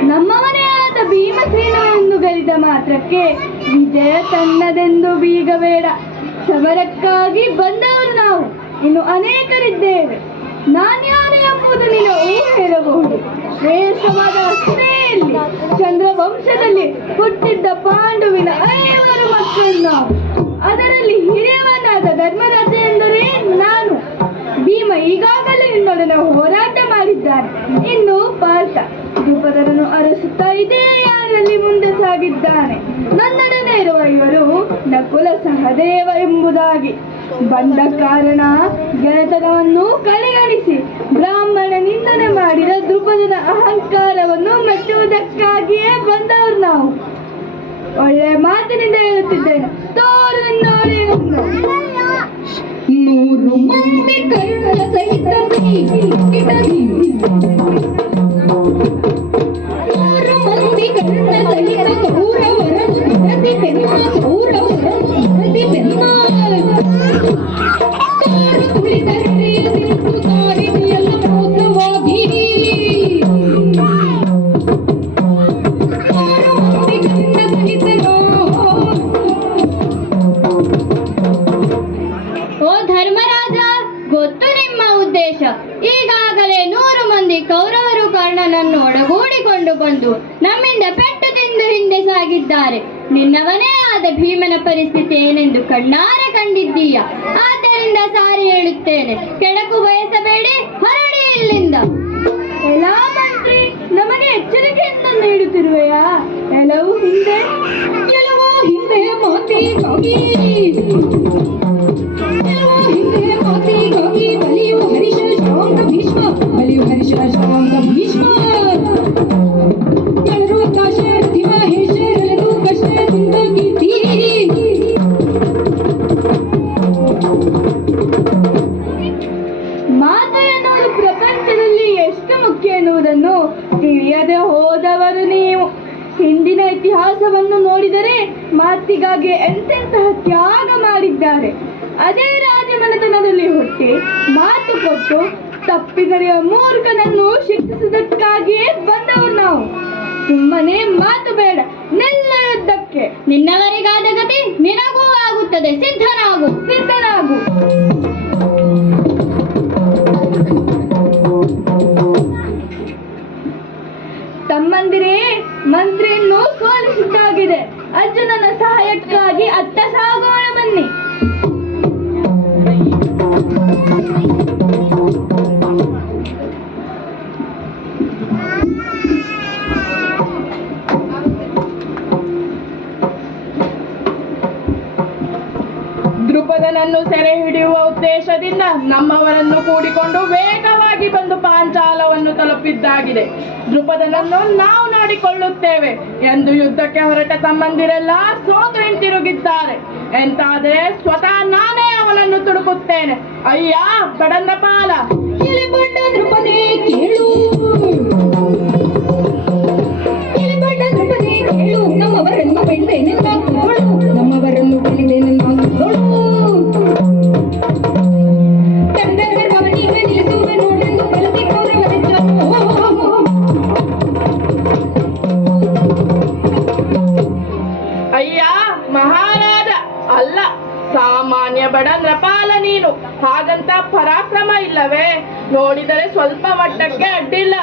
ನಮ್ಮವನೇ ಆದ ಭೀಮಸೇನವನ್ನು ಗೆದ್ದ ಮಾತ್ರಕ್ಕೆ ವಿಜಯ ತನ್ನದೆಂದು ಬೀಗಬೇಡ. ಸಮರಕ್ಕಾಗಿ ಬಂದವರು ನಾವು, ಇನ್ನು ಅನೇಕರಿದ್ದೇವೆ. ನಾನ್ಯಾರು ಎಂಬುದು ನೀನು ಊಹಿರಬಹುದು. ಶ್ರೇಷ್ಠವಾದ ಅಸ್ತ್ರೆಯಲ್ಲಿ ಚಂದ್ರವಂಶದಲ್ಲಿ ಹುಟ್ಟಿದ್ದ ಪಾಂಡುವಿನ 5 ಮಕ್ಕಳು ನಾವು. ಅದರಲ್ಲಿ ಹಿರಿಯವನಾದ ಧರ್ಮರಾಜ ಎಂದರೆ ನಾನು. ಭೀಮ ಈಗಾಗಲೇ ನಿನ್ನೊಡನೆ ಹೋರಾಟ ಮಾಡಿದ್ದಾನೆ. ಇನ್ನು ಪಾರ್ಥ ದ್ರುಪದರನ್ನು ಅರಸುತ್ತಾ ಇದೇ ಯಾರಲ್ಲಿ ಮುಂದೆ ಸಾಗಿದ್ದಾನೆ. ನನ್ನೊಡನೆ ಇರುವ ಇವರು ನಕುಲ ಸಹದೇವ ಎಂಬುದಾಗಿ. ಬಂದ ಕಾರಣ ಗೆಳೆತನವನ್ನು ಕಡೆಗಣಿಸಿ ಬ್ರಾಹ್ಮಣ ನಿಂದನೆ ಮಾಡಿದ ದ್ರುಪದನ ಅಹಂಕಾರವನ್ನು ಮೆಚ್ಚುವುದಕ್ಕಾಗಿಯೇ ಬಂದವರು ನಾವು. ಒಳ್ಳೆ ಮಾತಿನಿಂದ ಹೇಳುತ್ತಿದ್ದೇನೆ, ತೋರು ನಿನ್ನ ಒಡೆಯನನ್ನು. 100 ಮಂದಿ ಕರುಣ ಸಹಿತ 100 ಮಂದಿ ಕರುಣ ಸಹಿತ ಕೌರವರನ್ನು ಪ್ರತಿ ಬೆನ್ನ ಕಾರು ತುಳಿದರೆಯ ನಿಂತು ಸಾರಿದೆಯಲ್ಲ ಮೋಸವಾಗಿ. 100 ಮಂದಿ ಕರುಣ ಸಹಿತರೋ. ಓ ಧರ್ಮರಾಜ, ಗೊತ್ತು ನಿಮ್ಮ ಉದ್ದೇಶ. ಈಗಾಗಲೇ 100 ಮಂದಿ ಕೌರವರು ಕರ್ಣನನ್ನು ಒಡಗೂಡಿಕೊಂಡು ಬಂದು ನಮ್ಮಿಂದ ಪೆಟ್ಟು ತಿಂದು ಹಿಂದೆ ಸಾಗಿದ್ದಾರೆ. ನಿನ್ನವನೇ ಆದ ಭೀಮನ ಪರಿಸ್ಥಿತಿ ಏನೆಂದು ಕಣ್ಣಾರೆ ಕಂಡಿದ್ದೀಯ. ಆದ್ದರಿಂದ ಸಾರಿ ಹೇಳುತ್ತೇನೆ, ಕೆಡಕು ಬಯಸಬೇಡಿ, ಹೊರಡಿ ಇಲ್ಲಿಂದ. ಎಲ್ಲಾ ಮಂತ್ರಿ, ನಮಗೆ ಎಚ್ಚರಿಕೆಯಿಂದ ನೀಡುತ್ತಿರುವೆಯಾ? ಎಲ್ಲವೂ ಹಿಂದೆ ಮಾತಿಗಾಗಿ ಬಲಿಯು ಹರಿಷ ಶ್ರಾವಂತ ಭೀಷ್ಮ ನಳರುವಕಾಶ ರತಿ ಮಹೇಶ ರಲದು ಕಷ್ಟದಿಂದ ಕೀರ್ತಿ. ಮಾತು ಎನ್ನುವುದು ಪ್ರಪಂಚದಲ್ಲಿ ಎಷ್ಟು ಮುಖ್ಯ ಎನ್ನುವುದನ್ನು ತಿಳಿಯದೆ ಹೋದವರು ನೀವು. ಹಿಂದಿನ ಇತಿಹಾಸವನ್ನು ನೋಡಿದರೆ ಮಾತಿಗಾಗಿ ಎಂತೆಂತಹ ತ್ಯಾಗ ಮಾಡಿದ್ದಾರೆ. ಅದೇ ರಾಜಮನೆತನದಲ್ಲಿ ಹುಟ್ಟಿ ಮಾತು ಕೊಟ್ಟು ತಪ್ಪಿ ನಡೆಯುವ ಮೂರ್ಖನನ್ನು ಶಿಕ್ಷಿಸುವುದಕ್ಕಾಗಿಯೇ ಬಂದವರು ನಾವು. ಸುಮ್ಮನೆ ಮಾತು ಬೇಡ, ನಿಲ್ಲ ಯುದ್ಧಕ್ಕೆ. ನಿನ್ನವರಿಗಾದ ಗತಿ ನಿನಗೂ ಆಗುತ್ತದೆ. ಸಿದ್ಧನಾಗು. ತಮ್ಮಂದಿರೇ, ಮಂತ್ರಿಯನ್ನು ಸೋಲಿಸಿದ್ದಾಗಿದೆ. ಅರ್ಜುನನ ಸಹಾಯಕ್ಕಾಗಿ ಅತ್ತ ಸಾಗೋಣ ಬನ್ನಿ. ದ್ರುಪದನನ್ನು ಸೆರೆ ಹಿಡಿಯುವ ಉದ್ದೇಶದಿಂದ ನಮ್ಮವರನ್ನು ಕೂಡಿಕೊಂಡು ವೇಗವಾಗಿ ಬಂದು ಪಾಂಚಾಲವನ್ನು ತಲುಪಿದ್ದಾಗಿದೆ. ದ್ರುಪದನನ್ನು ನಾವು ನೋಡಿಕೊಳ್ಳುತ್ತೇವೆ ಎಂದು ಯುದ್ಧಕ್ಕೆ ಹೊರಟ ತಮ್ಮಂದಿರೆಲ್ಲ ಸೋತು ಹಿಂತಿರುಗಿದ್ದಾರೆ. ಎಂತಾದರೆ ಸ್ವತಃ ನಾನೇ ಅವನನ್ನು ತುಡುಕುತ್ತೇನೆ. ಅಯ್ಯ ಕಡನ್ನಪಾಲ, ಎಲೆಬಂಡ ದ್ರುಪದೇ ಕೇಳು, ಎಲೆಬಂಡ ದ್ರುಪದೇ ಕೇಳು, ನಮ್ಮವರನ್ನು ಬೆಳೆದೇನೆಂದಾಗುತ್ತೋಳು, ನಮ್ಮವರನ್ನು ಬೆಳೆದೇನೆಂದಾಗುತ್ತೋಳು. ತಂದರ ಗಮನಿಗೆ ನಿಲ್ಲಿಸುವೆ ನೋಡೆಂದು ಬಲದಿ ಕೌರವರೆಚ್ಚನು. ಅಯ್ಯ ಮಹಾರಾಜ ಅಲ್ಲ, ಸಾಮಾನ್ಯ ಬಡ ನೃಪಾಲ ನೀನು. ಹಾಗಂತ ಪರಾಕ್ರಮ ಇಲ್ಲವೇ? ನೋಡಿದರೆ ಸ್ವಲ್ಪ ಮಟ್ಟಕ್ಕೆ ಅಡ್ಡಿಲ್ಲ.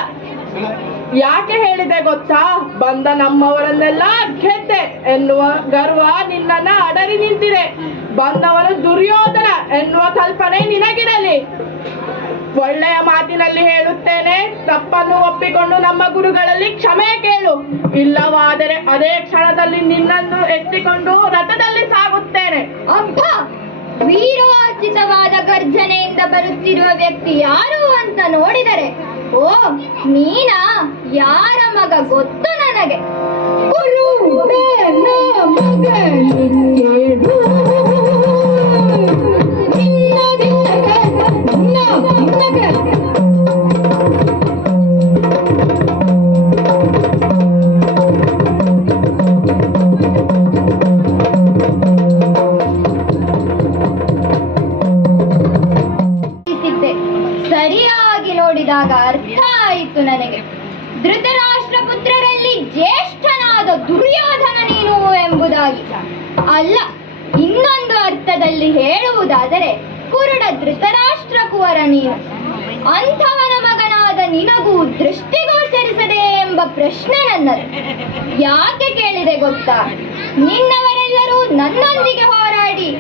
ಯಾಕೆ ಹೇಳಿದೆ ಗೊತ್ತಾ? ಬಂದ ನಮ್ಮವರನ್ನೆಲ್ಲ ಗೆದ್ದೆ ಎನ್ನುವ ಗರ್ವ ನಿನ್ನನ್ನ ಅಡರಿ ನಿಂತಿದೆ. ಬಂದವನು ದುರ್ಯೋಧನ ಎನ್ನುವ ಕಲ್ಪನೆ ನಿನಗಿರಲಿ. ಒಳ್ಳೆಯ ಮಾತಿನಲ್ಲಿ ಹೇಳುತ್ತೇನೆ, ತಪ್ಪನ್ನು ಒಪ್ಪಿಕೊಂಡು ನಮ್ಮ ಗುರುಗಳಲ್ಲಿ ಕ್ಷಮೆ ಕೇಳು. ಇಲ್ಲವಾದರೆ ಅದೇ ಕ್ಷಣದಲ್ಲಿ ನಿನ್ನನ್ನು ಎತ್ತಿಕೊಂಡು ರಥದಲ್ಲಿ ಸಾಗುತ್ತೇನೆ. ಅಬ್ಬ, ವೀರೋಚಿತವಾದ ಗರ್ಜನೆಯಿಂದ ಬರುತ್ತಿರುವ ವ್ಯಕ್ತಿ ಯಾರು ಅಂತ ನೋಡಿದರೆ, ಓ ನೀನಾ? ಯಾರ ಮಗ ಗೊತ್ತು ನನಗೆ? ಕುರುಡನ ಮಗನಿಗೇಡು ಸರಿಯಾಗಿ ನೋಡಿದಾಗ ಅರ್ಥ ಆಯಿತು ನನಗೆ. ಧೃತರಾಷ್ಟ್ರ ಪುತ್ರರಲ್ಲಿ ಜ್ಯೇಷ್ಠನಾದ ದುರ್ಯೋಧನ ನೀನು ಎಂಬುದಾಗಿ. ಅಲ್ಲ, ಇನ್ನೊಂದು ಅರ್ಥದಲ್ಲಿ ಹೇಳುವುದಾದರೆ ಕುರುಡ ಧೃತರಾಷ್ಟ್ರ ಕುವರ ನೀನು. ಅಂಥವನ ಮಗನಾದ ನಿನಗೂ ದೃಷ್ಟಿಗೋಚರಿಸದೆ ಎಂಬ ಪ್ರಶ್ನೆ ನನ್ನದು. ಯಾಕೆ ಕೇಳಿದೆ ಗೊತ್ತಾ? ನಿನ್ನವರೆಲ್ಲರೂ ನನ್ನೊಂದಿಗೆ ಹೋರಾಡಿ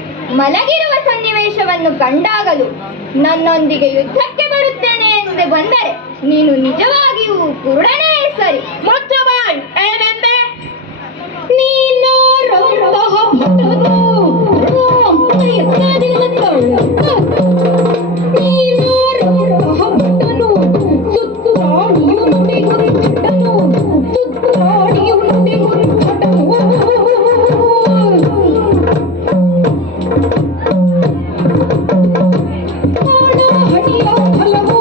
ಮಲಗಿರುವ ಸನ್ನಿವೇಶವನ್ನು ಕಂಡಾಗಲೂ ನನ್ನೊಂದಿಗೆ ಯುದ್ಧಕ್ಕೆ ಬರುತ್ತೇನೆ ಎಂದು ಬಂದರೆ ನೀನು ನಿಜವಾಗಿಯೂ ಕುರುಡನೇ ಸರಿ. ಮುಚ್ಚಬಾಯ್, ಏನೆಂದೆ? ನೀನಾರಂತಹ ಭಟನು ನೀನಾರಂತಹ ಭಟನು ಸುತ್ತಾಡಿಯು ನುಡಿಗುರು ಭಟನು ಸುತ್ತಾಡಿಯು ನುಡಿಗುರು ಭಟನು ಹಣಿಯ ಫಲವು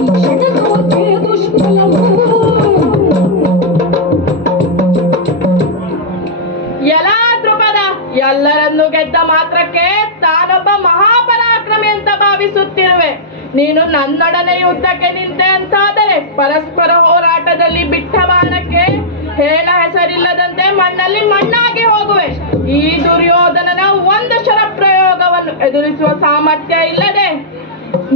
ಈ ಕ್ಷಣದೊಳಗೆ ದುಷ್ಫಲವು. ಎಲ್ಲ ದ್ರುಪದ ಎಲ್ಲರನ್ನು ಗೆದ್ದ ಮಾತ್ರಕ್ಕೆ ತಾನೊಬ್ಬ ಮಹಾಪರಾಕ್ರಮಿ ಅಂತ ಭಾವಿಸುತ್ತಿರುವೆ. ನೀನು ನನ್ನೊಡನೆ ಯುದ್ಧಕ್ಕೆ ನಿಂತೆ ಅಂತಾದರೆ ಪರಸ್ಪರ ಹೋರಾಟದಲ್ಲಿ ಬಿಟ್ಟ ಬಾಣಕ್ಕೆ ಹೇಳ ಹೆಸರಿಲ್ಲದಂತೆ ಮಣ್ಣಲ್ಲಿ ಮಣ್ಣಾಗಿ ಹೋಗುವೆ. ಈ ದುರ್ಯೋಧನನ ಒಂದು ಶರ ಪ್ರಯೋಗವನ್ನು ಎದುರಿಸುವ ಸಾಮರ್ಥ್ಯ ಇಲ್ಲದೆ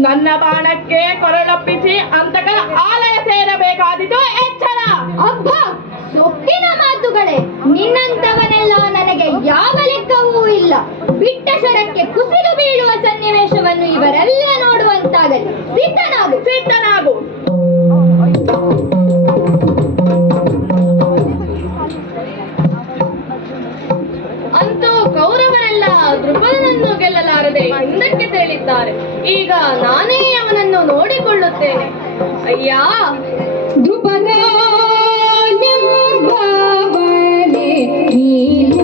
ನನ್ನ ಬಾಣಕ್ಕೆ ಕೊರಳೊಪ್ಪಿಸಿ ಅಂತಕನ ಆಲಯ ಸೇರಬೇಕಾದಿತು. ಎಚ್ಚರ! ಅಬ್ಬ, ಸೊಕ್ಕಿನ ಮಾತುಗಳೇ. ನಿನ್ನಂತವನೆಲ್ಲ ನನಗೆ ಯಾವ ಲೆಕ್ಕವೂ ಇಲ್ಲ. ಬಿಟ್ಟ ಶರಕ್ಕೆ ಕುಸಿದು ಬೀಳುವ ಸನ್ನಿವೇಶವನ್ನು ಇವರೆಲ್ಲ ನೋಡುವಂತಾಗಲಿ. ಸಿದ್ಧನಾಗು. ಸಿದ್ಧನಾಗು. ಅಂತೂ ಕೌರವರೆಲ್ಲ ದ್ರುಪದನನ್ನು ಗೆಲ್ಲಲಾರದೆ ಹಿಂದಕ್ಕೆ ತೆರಳಿದ್ದಾರೆ. ಈಗ ನಾನೇ ಅವನನ್ನು ನೋಡಿಕೊಳ್ಳುತ್ತೇನೆ. ಅಯ್ಯ, ದ್ರುಪದ ಎಂಬವನೇ ನೀನು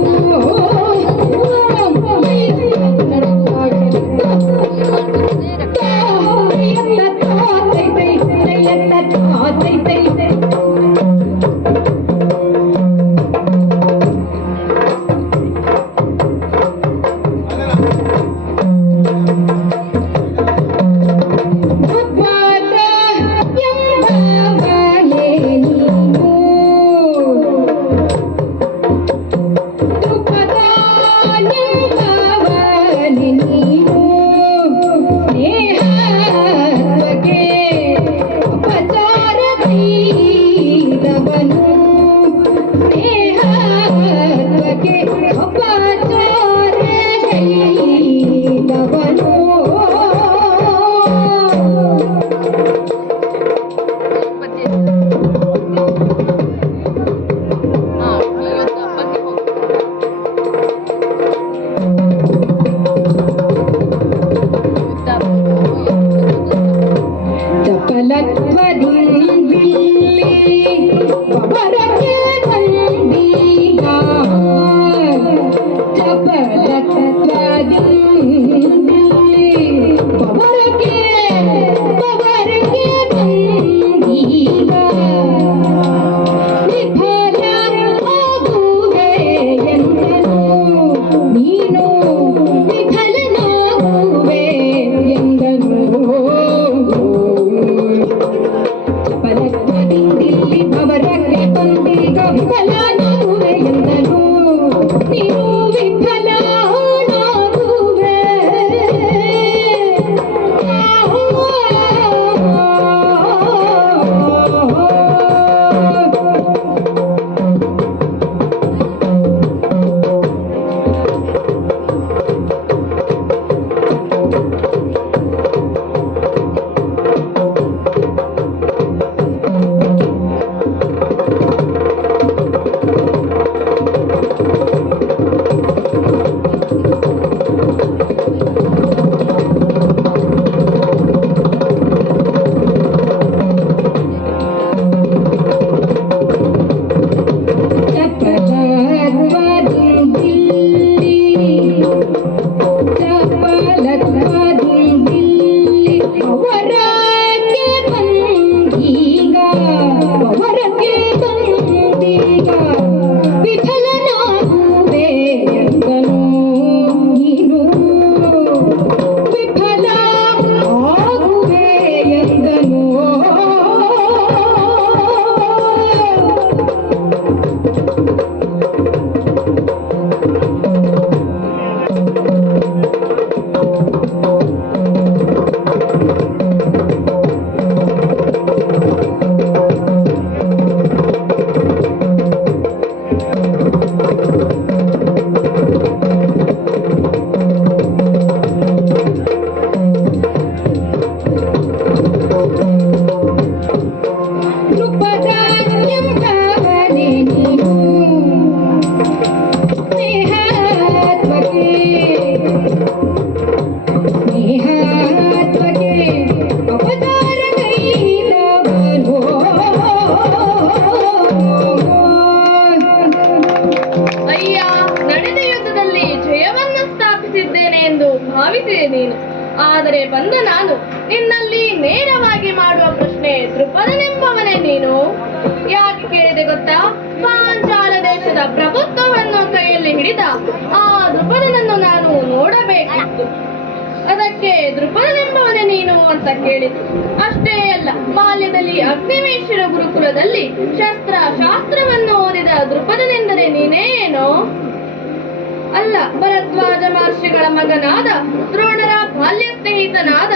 ಸ್ನೇಹಾತ್ಮಕೆ ಅವತಾರಗೈದವನು. ಅಯ್ಯ, ನಡೆದ ಯುದ್ಧದಲ್ಲಿ ಜಯವನ್ನು ಸ್ಥಾಪಿಸಿದ್ದೇನೆ ಎಂದು ಭಾವಿಸಿದೆ ನೀನು. ಆದರೆ ಬಂದ ನಾನು ನಿನ್ನಲ್ಲಿ ನೇರವಾಗಿ ಮಾಡುವ ಪ್ರಶ್ನೆ, ದೃಪದನೆಂಬವನೇ ನೀನು? ಯಾಕೆ ಕೇಳಿದೆ ಗೊತ್ತಾ? ಪಾಂಚಾಲ ದೇಶದ ಪ್ರಭುತ್ವವನ್ನು ಕೈಯಲ್ಲಿ ಹಿಡಿದ ಆ ದೃಪದನನ್ನು ನಾನು ನೋಡಬೇಕಿತ್ತು. ಅದಕ್ಕೆ ದೃಪದನೆಂಬವನೇ ನೀನು ಅಂತ ಕೇಳಿತು. ಅಷ್ಟೇ ಅಲ್ಲ, ಬಾಲ್ಯದಲ್ಲಿ ಅಗ್ನಿವೇಶ್ವರ ಗುರುಕುಲದಲ್ಲಿ ಶಾಸ್ತ್ರವನ್ನು ಓದಿದ ದೃಪದನೆಂದರೆ ನೀನೇನೋ? ಅಲ್ಲ, ಭರದ್ವಾಜ ಮಹರ್ಷಿಗಳ ಮಗನಾದ ದ್ರೋಣರ ಬಾಲ್ಯ ಸ್ನೇಹಿತನಾದ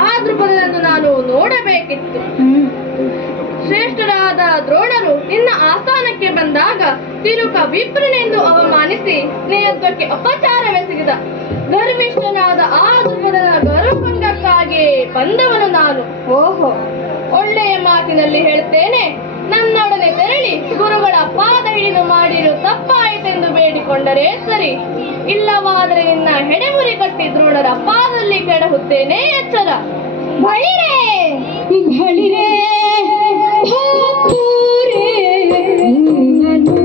ಆ ದೃಪದನನ್ನು ನಾನು ನೋಡಬೇಕಿತ್ತು. ಶ್ರೇಷ್ಠರಾದ ದ್ರೋಣರು ನಿನ್ನ ಆಸ್ಥಾನಕ್ಕೆ ಬಂದಾಗ ತಿರುಕ ವಿಪ್ರನೆಂದು ಅವಮಾನಿಸಿ ಸ್ನೇಹತ್ವಕ್ಕೆ ಅಪಚಾರವೆಸಗಿದ ಧರ್ಮಿಷ್ಠನಾದ ಆ ದೃಪದನ ಗೌರವಭಂಗಕ್ಕಾಗಿ ಬಂದವನು ನಾನು. ಓಹೋ, ಒಳ್ಳೆಯ ಮಾತಿನಲ್ಲಿ ಹೇಳ್ತೇನೆ, ನನ್ನೊಡನೆ ತೆರಳಿ ಗುರುಗಳ ಪಾದ ಹಿಡಿದು ಮಾಡಿರು ತಪ್ಪಾಯಿತೆಂದು ಬೇಡಿಕೊಂಡರೆ ಸರಿ, ಇಲ್ಲವಾದರೆ ನಿನ್ನ ಹೆಡೆಮುರಿ ಕಟ್ಟಿ ದ್ರೋಣರ ಪಾದದಲ್ಲಿ ಕೆಡಹುತ್ತೇನೆ, ಎಚ್ಚರ. ಬಳಿರೆ ಬಳಿರೆ ಭಾಪೂರೆ ನಿನ್ನನು.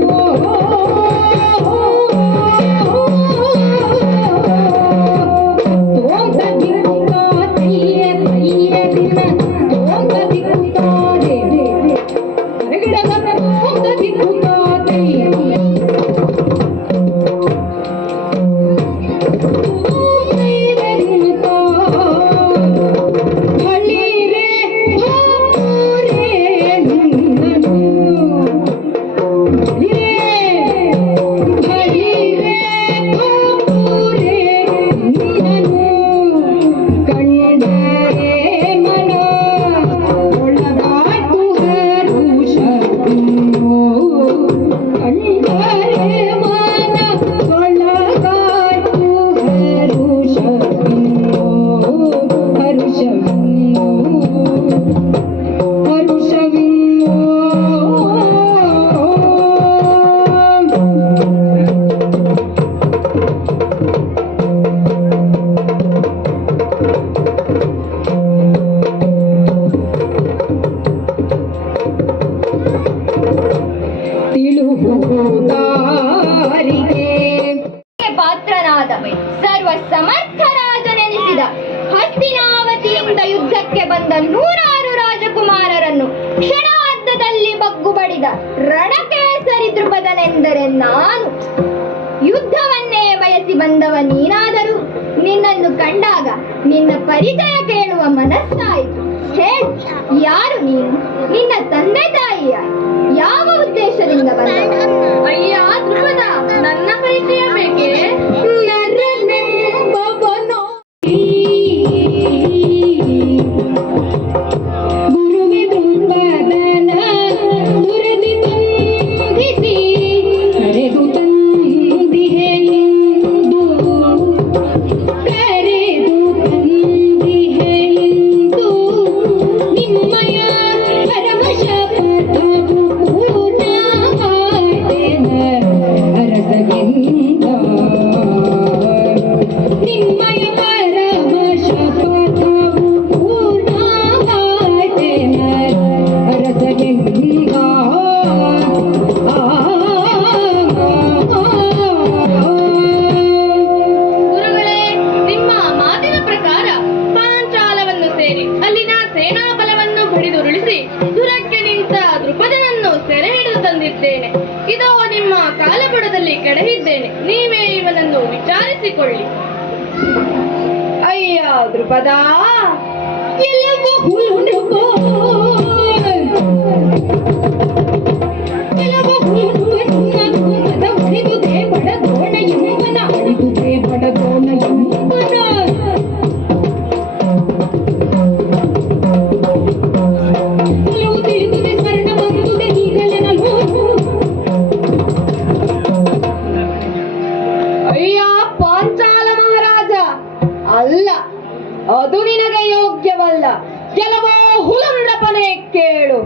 ತೋಂತ ದಿಕ್ಕುತ್ತಾದೆಯ ಕೈಯ ದಿನ ತೋಂತ ದಿಕ್ಕುತ್ತಾದೆ ಹೊರಗಿಡದ ತೋಂತ ದಿಕ್ಕುತ್ತಾದೆ. ಪಾತ್ರನಾದ ಸರ್ವ ಸಮರ್ಥ ರಾಜನೆನಿಸಿದ ಹಸ್ತಿನಾವತಿಯಿಂದ ಯುದ್ಧಕ್ಕೆ ಬಂದ 100 ರಾಜಕುಮಾರರನ್ನು ಕ್ಷಣಾರ್ಧದಲ್ಲಿ ಬಗ್ಗು ಬಡಿದ ರಣಕೇಸರಿ ದೃಪದನೆಂದರೆ ನಾನು. ಯುದ್ಧವನ್ನೇ ಬಯಸಿ ಬಂದವ ನೀನಾದರೂ ನಿನ್ನನ್ನು ಕಂಡಾಗ ನಿನ್ನ ಪರಿಚಯ ಕೇಳುವ ಮನಸ್ಸಾಯಿತು. ಹೇಳು, ಯಾರು ನೀನು? ನಿನ್ನ ತಂದೆ ತಾಯಿಯ ಯಾವ ಉದ್ದೇಶದಿಂದ ಬಂದ? ಅಯ್ಯ ದೃಪದ, ನನ್ನ ಪರಿಚಯ ಬೇಕೇ? ಗುರುವೆ ದೃಪದನ ದುರದಿ ತುಂಬಿಸಿ ಕರೆದು ತಂದಿಹೆಯೆಂದು ಕರೆದು ತಂದಿಹೆಯೆಂದು ನಿಮ್ಮಯ ಪರವಶ ಪದವು ಪೂರ್ಣವಾದೆನ ಅರಸಗಿಂದ. ನಿಮ್ಮಯ ಪರವಶ ಪದವು ಪೂರ್ಣವಾದೆನ ಅರಸಗಿಂದ. ಗುರುಗಳೇ, ನಿಮ್ಮ ಮಾತಿನ ಪ್ರಕಾರ ಪಾಂಚಾಲವನ್ನು ಸೇರಿ ಅಲ್ಲಿನ ಸೇನಾಬಲವನ್ನು ಬಡಿದುರುಳಿಸಿ ದುರಕ್ಕೆ ನಿಂತ ದೃಪದನನ್ನು ಸೆರೆ ಹಿಡಿದು ತಂದಿದ್ದೇನೆ. ಇದೋ ನಿಮ್ಮ ಕಾಲಬುಡದಲ್ಲಿ ಕೆಡಹಿದ್ದೇನೆ, ನೀವೇ ಇವನನ್ನು ವಿಚಾರಿಸಿಕೊಳ್ಳಿ. ಅಯ್ಯ ದೃಪದ, ಎಲ್ಲವ ಹುಲ್ಲುಂಡ್ರಪ್ಪ ಎಲ್ಲವ ಹುಲ್ಲುಂಡ್ರಪ್ಪ ಕುಂಭದ ಹೊಡೆದುದೇ ಬಡದೋಣ ಎಂಬನ ಅಡಿದುದೇ ಬಡದೋಣ ಎಂಬನ. ಕೆಲವು ತಿಳಿದುದೇ ಸ್ಮರಣ ಬಂದುದೇ ಈಗಲೇನಲ್ಲೋ. ಅಯ್ಯ ಪಾಂಚಾಲ ಮಹಾರಾಜ, ಅಲ್ಲ, ಅದು ನಿನಗೆ ಯೋಗ್ಯವಲ್ಲ. ಕೆಲವೋ ಹುಲಂದ್ರಪನೆ ಕೇಳು.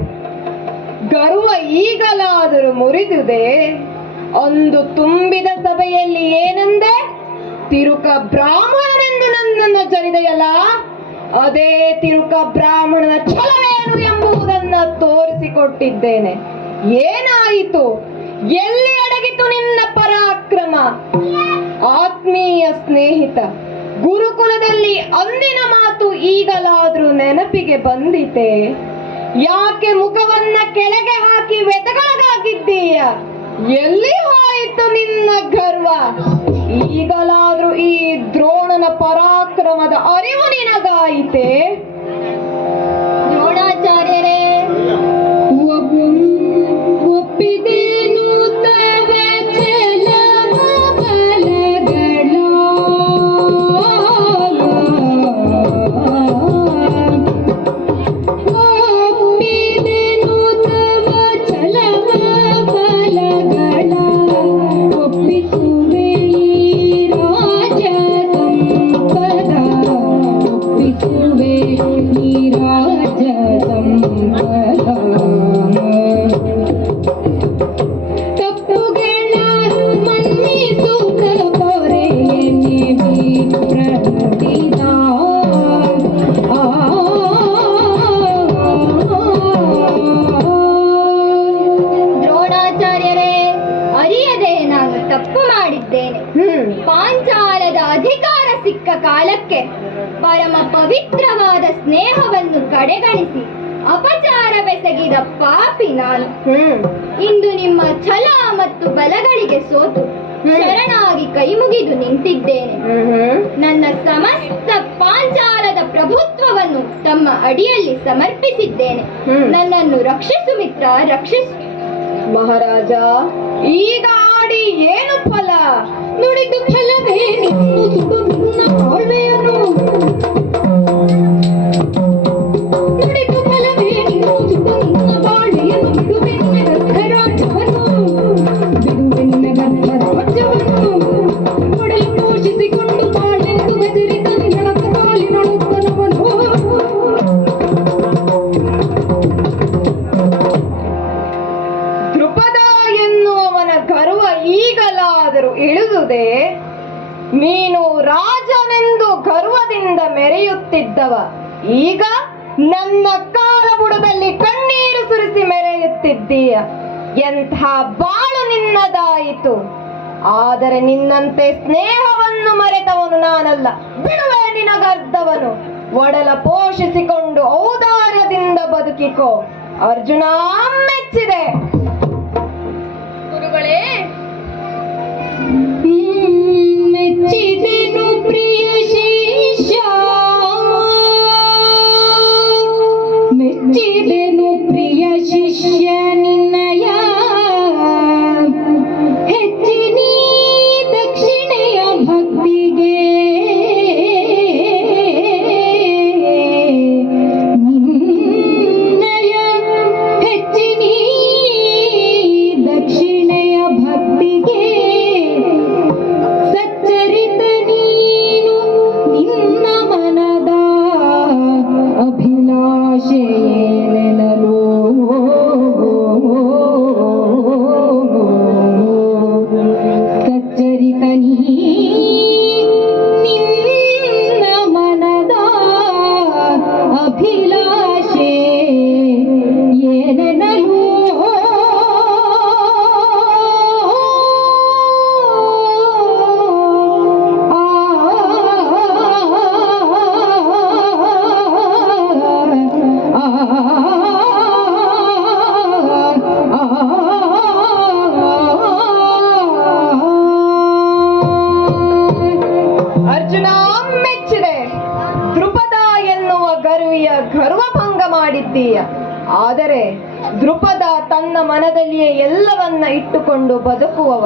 ಗರ್ವ ಈಗಲಾದರೂ ಮುರಿದುದೆ. ಅಂದು ತುಂಬಿದ ಸಭೆಯಲ್ಲಿ ಏನಂದೆ? ತಿರುಕ ಬ್ರಾಹ್ಮಣನೆಂದು ನನ್ನನ್ನು ಜರಿದೆಯಲ್ಲ, ಅದೇ ತಿರುಕ ಬ್ರಾಹ್ಮಣನ ಛಲವೇನು ಎಂಬುದನ್ನ ತೋರಿಸಿಕೊಟ್ಟಿದ್ದೇನೆ. ಏನಾಯಿತು? ಎಲ್ಲಿ ಅಡಗಿತು ನಿನ್ನ ಪರಾಕ್ರಮ? ಆತ್ಮೀಯ ಸ್ನೇಹಿತ, ಗುರುಕುಲದಲ್ಲಿ ಅಂದಿನ ಮಾತು ಈಗಲಾದ್ರೂ ನೆನಪಿಗೆ ಬಂದಿತೆ? ಯಾಕೆ ಮುಖವನ್ನ ಕೆಳಗೆ ಹಾಕಿ ವೆತಗಳಾಗಿದ್ದೀಯ? ಎಲ್ಲಿ ಹೋಯಿತು ನಿನ್ನ ಗರ್ವ? ಈಗಲಾದ್ರೂ ಈ ದ್ರೋಣನ ಪರಾಕ್ರಮದ ಅರಿವು ನಿನಗಾಯಿತೆ? ದ್ರೋಣಾಚಾರ್ಯರೇ, ಒಪ್ಪಿದೇನು ತವ ಛಲವ ಬಲಗಳ, ಒಪ್ಪಿದೇನು ತವ ಛಲವ ಬಲಗಳ, ಒಪ್ಪಿಸುವೆ ಈ ರಾಜ ಸಂಪದ, ಒಪ್ಪಿಸುವೆ ಈ ರಾಜ ಸಂಪದ. ತಪ್ಪುಗಳ ಮನ್ನಿಸುತ್ತ ಪೊರೆಯನ್ನೇ ವಿಪ್ರನುಡಿದ. ದ್ರೋಣಾಚಾರ್ಯರೇ, ಅರಿಯದೆ ನಾನು ತಪ್ಪು ಮಾಡಿದ್ದೇನೆ. ಪಾಂಚಾಲದ ಅಧಿಕಾರ ಸಿಕ್ಕ ಕಾಲಕ್ಕೆ ಪರಮ ಪವಿತ್ರವಾದ ಸ್ನೇಹವನ್ನು ಕಡೆಗಣಿಸಿ ಅಪಚಾರವೆಸಗಿದ ಪಾಪಿ ನಾನು. ಇಂದು ನಿಮ್ಮ ಛಲ ಮತ್ತು ಬಲಗಳಿಗೆ ಸೋತು ಶರಣಾಗಿ ಕೈಮುಗಿದು ನಿಂತಿದ್ದೇನೆ. ನನ್ನ ಸಮಸ್ತ ಪಾಂಚಾಲದ ಪ್ರಭುತ್ವವನ್ನು ತಮ್ಮ ಅಡಿಯಲ್ಲಿ ಸಮರ್ಪಿಸಿದ್ದೇನೆ. ನನ್ನನ್ನು ರಕ್ಷಿಸು ಮಿತ್ರ, ರಕ್ಷಿಸು. ಮಹಾರಾಜ, ಈಗ ಆಡಿ ಏನು ಫಲ? ನುಡಿದು ಫಲವೇ ನಿನ್ನು ಸುಡು ನಿನ್ನ ಆಳ್ವೆಯನ್ನು, ನುಡಿದು ಫಲವೇ ನಿನ್ನು ಸುಡು ನಿನ್ನ ಬಾಳ್ವೆಯನ್ನು, ಬಿಡುವೆನ್ನ ಗರ್ಭರಾಜ್ಯವನ್ನು, ಬಿಡುವೆನ್ನ ಗರ್ಭರಾಜ್ಯವನ್ನು, ಒಡಲು ಪೋಷಿಸಿಕೊಂಡು ಬಾಳೆಂದು ಗಜರಿ ತಂದಳಕ ಕಾಲಿನೊಳುತ್ತನವನು. ದೃಪದ ಎನ್ನುವವನ ಗರ್ವ ಈಗಲಾದರೂ ಇಳಿದುದೆ? ನೀನು ರಾಜನೆಂದು ಗರ್ವದಿಂದ ಮೆರೆಯುತ್ತಿದ್ದವ ಈಗ ನನ್ನ ಕಾಲಬುಡದಲ್ಲಿ ಕಣ್ಣೀರು ಸುರಿಸಿ ಮೆರೆಯುತ್ತಿದ್ದೀಯ. ಎಂಥ ಬಾಳು ನಿನ್ನದಾಯಿತು. ಆದರೆ ನಿನ್ನಂತೆ ಸ್ನೇಹವನ್ನು ಮರೆತವನು ನಾನಲ್ಲ. ಬಿಡುವೆ ನಿನಗರ್ಧವನು. ಒಡಲ ಪೋಷಿಸಿಕೊಂಡು ಔದಾರ್ಯದಿಂದ ಬದುಕಿಕೋ. ಅರ್ಜುನ, ಮೆಚ್ಚಿದೆ. ಗುರುಗಳೇ, ಮೆಚ್ಚಿದೆನು ಪ್ರಿಯ ಶಿಷ್ಯ, ಮೆಚ್ಚಿದೆನು ಪ್ರಿಯ ಶಿಷ್ಯ ನಿನ್ನಯ ಹೆಚ್ಚಿನೀ ದಕ್ಷಿಣೆಯ ಭಕ್ತಿಗೆ. ನಿನ್ನಯ ಹೆಚ್ಚಿನೀ ದಕ್ಷಿಣೆಯ ಭಕ್ತಿಗೆ ಸಚ್ಚರಿತ ನೀನು ನಿನ್ನ ಮನದ ಅಭಿಲಾಷೆಯೇನೆನಲು. ಸಚ್ಚರಿತ ನಿನ್ನ ಮನದ ಅಭಿಲಾಷೆ ಏನೆನಲು. ಅರ್ಜುನ, ಮೆಚ್ಚಿದೆ. ದೃಪದ ಎನ್ನುವ ಗರ್ವಿಯ ಗರ್ವಭಂಗ ಮಾಡಿದ್ದೀಯ. ಆದರೆ ದೃಪದ ತನ್ನ ಮನದಲ್ಲಿಯೇ ಎಲ್ಲವನ್ನ ಇಟ್ಟುಕೊಂಡು ಬದುಕುವವ.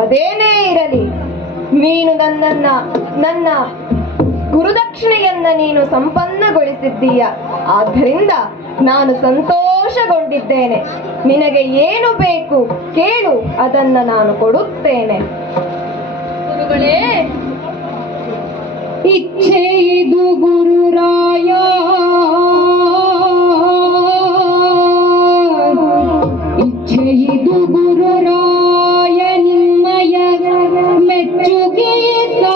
ಅದೇನೇ ಇರಲಿ, ನೀನು ನನ್ನ ಗುರುದಕ್ಷಿಣೆಯನ್ನ ನೀನು ಸಂಪನ್ನಗೊಳಿಸಿದ್ದೀಯ. ಆದ್ದರಿಂದ ನಾನು ಸಂತೋಷಗೊಂಡಿದ್ದೇನೆ. ನಿನಗೆ ಏನು ಬೇಕು ಕೇಳು, ಅದನ್ನ ನಾನು ಕೊಡುತ್ತೇನೆ. ಗುರುಗಳೇ, ಇಚ್ಛೆ ಇದು ಗುರುರಾಯ, ಇಚ್ಛೆ ಇದು ಗುರುರಾಯ ನಿಮ್ಮಯ ಮೆಚ್ಚುಗೆ ಸಾ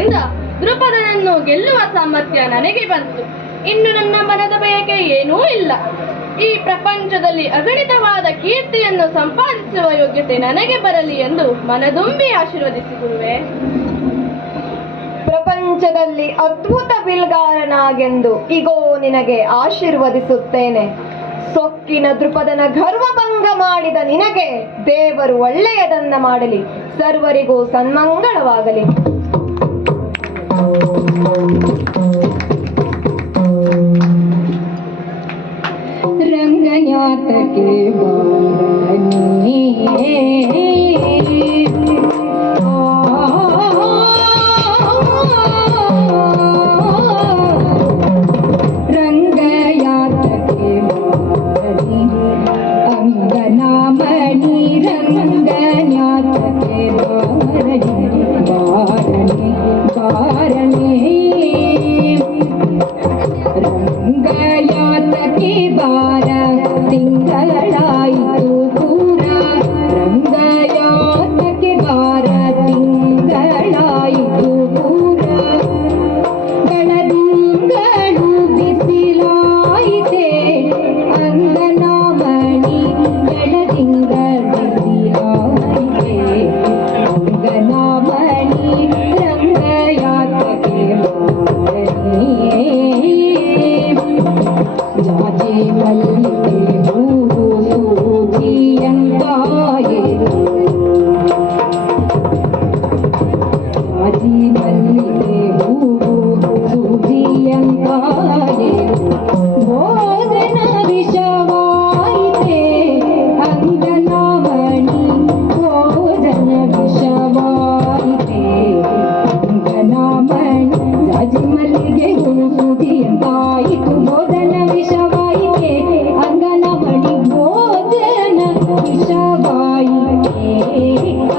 ಶಕ್ತಿಯಿಂದ ದ್ರುಪದನನ್ನು ಗೆಲ್ಲುವ ಸಾಮರ್ಥ್ಯ ನನಗೆ ಬಂತು. ಇನ್ನು ನನ್ನ ಮನದ ಬಯಕೆ ಏನೂ ಇಲ್ಲ. ಈ ಪ್ರಪಂಚದಲ್ಲಿ ಅಗಣಿತವಾದ ಕೀರ್ತಿಯನ್ನು ಸಂಪಾದಿಸುವ ಯೋಗ್ಯತೆ ನನಗೆ ಬರಲಿ ಎಂದು ಮನದುಂಬಿ ಆಶೀರ್ವದಿಸಿ ಗುರುವೆ. ಪ್ರಪಂಚದಲ್ಲಿ ಅದ್ಭುತ ಬಿಲ್ಗಾರನಾಗೆಂದು ಇಗೋ ನಿನಗೆ ಆಶೀರ್ವದಿಸುತ್ತೇನೆ. ಸೊಕ್ಕಿನ ದೃಪದನ ಗರ್ವಭಂಗ ಮಾಡಿದ ನಿನಗೆ ದೇವರು ಒಳ್ಳೆಯದನ್ನ ಮಾಡಲಿ, ಸರ್ವರಿಗೂ ಸನ್ಮಂಗಳವಾಗಲಿ. ರಂಗನಾಥಕ್ಕೆ ರಂಗಯಾತಕ್ಕೆ ಅಂಗನಾಮಣಿ ರಂಗನಾಥಕ್ಕೆ ಬಾರಣಿ ಬಾರಣಿ ರಂಗಯಾತಕ್ಕೆ ಬಾರ ತಿಂಗಳಾಯಿತು ಪೂರ ರಂಗಯಾತಕ್ಕೆ ಬಾರ ತಿಂಗಳಾಯಿತು ಪೂರ ಬೆಳದಿಂಗಳು ಬಿಸಿಲಾಯಿತೆ ಅಂಗನಾಮಣಿ ಬೆಳದಿಂಗಳ ಬಿಸಿಲಾಯಿತೆ ಅಂಗನಾಮಣಿ ರಂಗಯಾತಕ್ಕೆ ಜಾಜಿ ಮಲ್ಲಿಗೆ ಹೂವು ಸೂಜಿಯಂಗಾಯೆ ಜಾಜಿ ಮಲ್ಲಿಗೆ ಹೂವು ಸೂಜಿಯಂಗಾಯೆ ಭೋಜನ ವಿಷವಾಯಿತೆ ಅಂಗನಾಮಣಿ ಭೋಜನ ವಿಷವಾಯಿತೆ ಅಂಗನಾಮಣಿ ಜಾಜಿ ಮಲ್ಲಿಗೆ ಹೂವು ಸೂಜಿಯಂಗಾಯಿತು ಭೋಜನ ವಿಷವಾಯಿತೆ ಅಂಗನಮಣಿ ಭೋಜನ ವಿಷವಾಯಿತೆ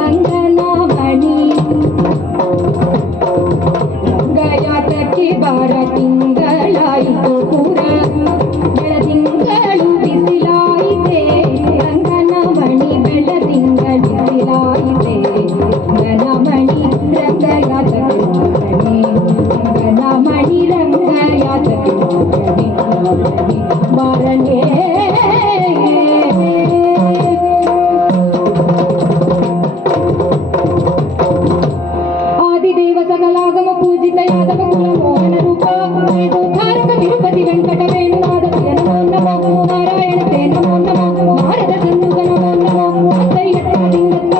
ಅಂಗನಮಣಿ ರಂಗಯಾತಕ್ಕೆ ಬಾರ ತಿಂಗಳಾಯಿತು ಪೂರ ಬೆಳದಿಂಗಳು ಬಿಸಿಲಾಯಿತೆ ಅಂಗನಮಣಿ ಬೆಳದಿಂಗಳು ಬಿಸಿಲಾಯಿತೆ ಅಂಗನಮಣಿ ರಂಗಯಾತಕ್ಕೆ ಅಂಗನಮಣಿ ರಂಗಯಾತಕ್ಕೆ ಬಾರನೆ ಆದಿದೇವ ಸಕಲಾಗಮ ಪೂಜಿತ ಯಾದವ ಕುಲ ಮೋಹನ ರೂಪ ಧಾರಕ ತಿರುಪತಿ ವೆಂಕಟ ವೇಣುನಾದ ನಮೋ ನಮೋ ನಾರಾಯಣ ತೇ ನಮೋ ನಮೋ ಭಾರತ ಸಂಯುಗ ನಮೋ ನಮೋ ಅತ್ತಯ್ಯ ಲಿಂಗತ್ತ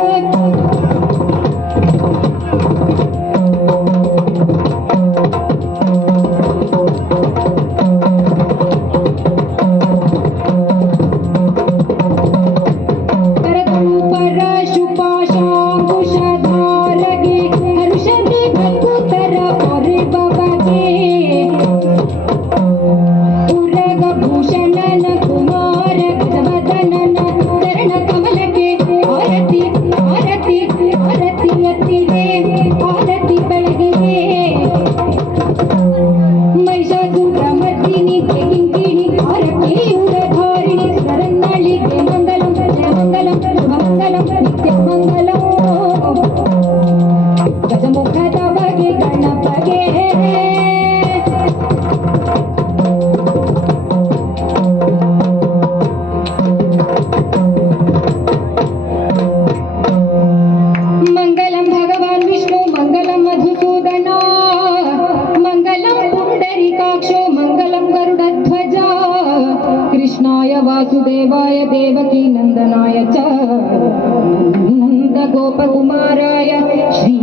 ಪರಶುಪಾಶಾಂಕುಶಧಾರಗೆ ಹರುಷದಿ ಭಕ್ತರ ಪೊರೆಬಗೆ ಉರಗಭೂಷಣನ ಕುಮಾರ ಗಜವದನನ ಚರಣ ಕಮಲಕ್ಕೆ ಆರತಿ ಆರತಿ ಆರತಿ ಎತ್ತಿದೆ ಆರತಿ ಬೆಳಗಿದೆ ಮಹಿಷಾಸುರಮರ್ದಿನಿ ಕಿಂಕಿಣಿ ಆರತಿಯುರಧಾರಿಣಿ ಸುರನ್ನಳಿಗೆ ಮಂಗಲಂ ಜಯ ಮಂಗಲಂ ಶುಭ ಮಂಗಲಂ ನಿತ್ಯ ಮಂಗಲಂ ಗಜಮುಖದ ಬಗೆ ಗಣಪಗೆ ಮಂಗಲಂ ಭಗವಾನ್ ವಿಷ್ಣು ಮಂಗಲಂ ಮಧುಸೂದನ ಮಂಗಲಂ ಪುಂಡರೀಕಾಕ್ಷೋ ಮಂಗಲಂ ಗರುಡಧ್ವಜ ಕೃಷ್ಣಾಯ ವಾಸುದೇವಾಯ ದೇವಕೀ ನಂದನಾಯ ಚ ನಂದ ಗೋಪಕುಮಾರಾಯ ಶ್ರೀ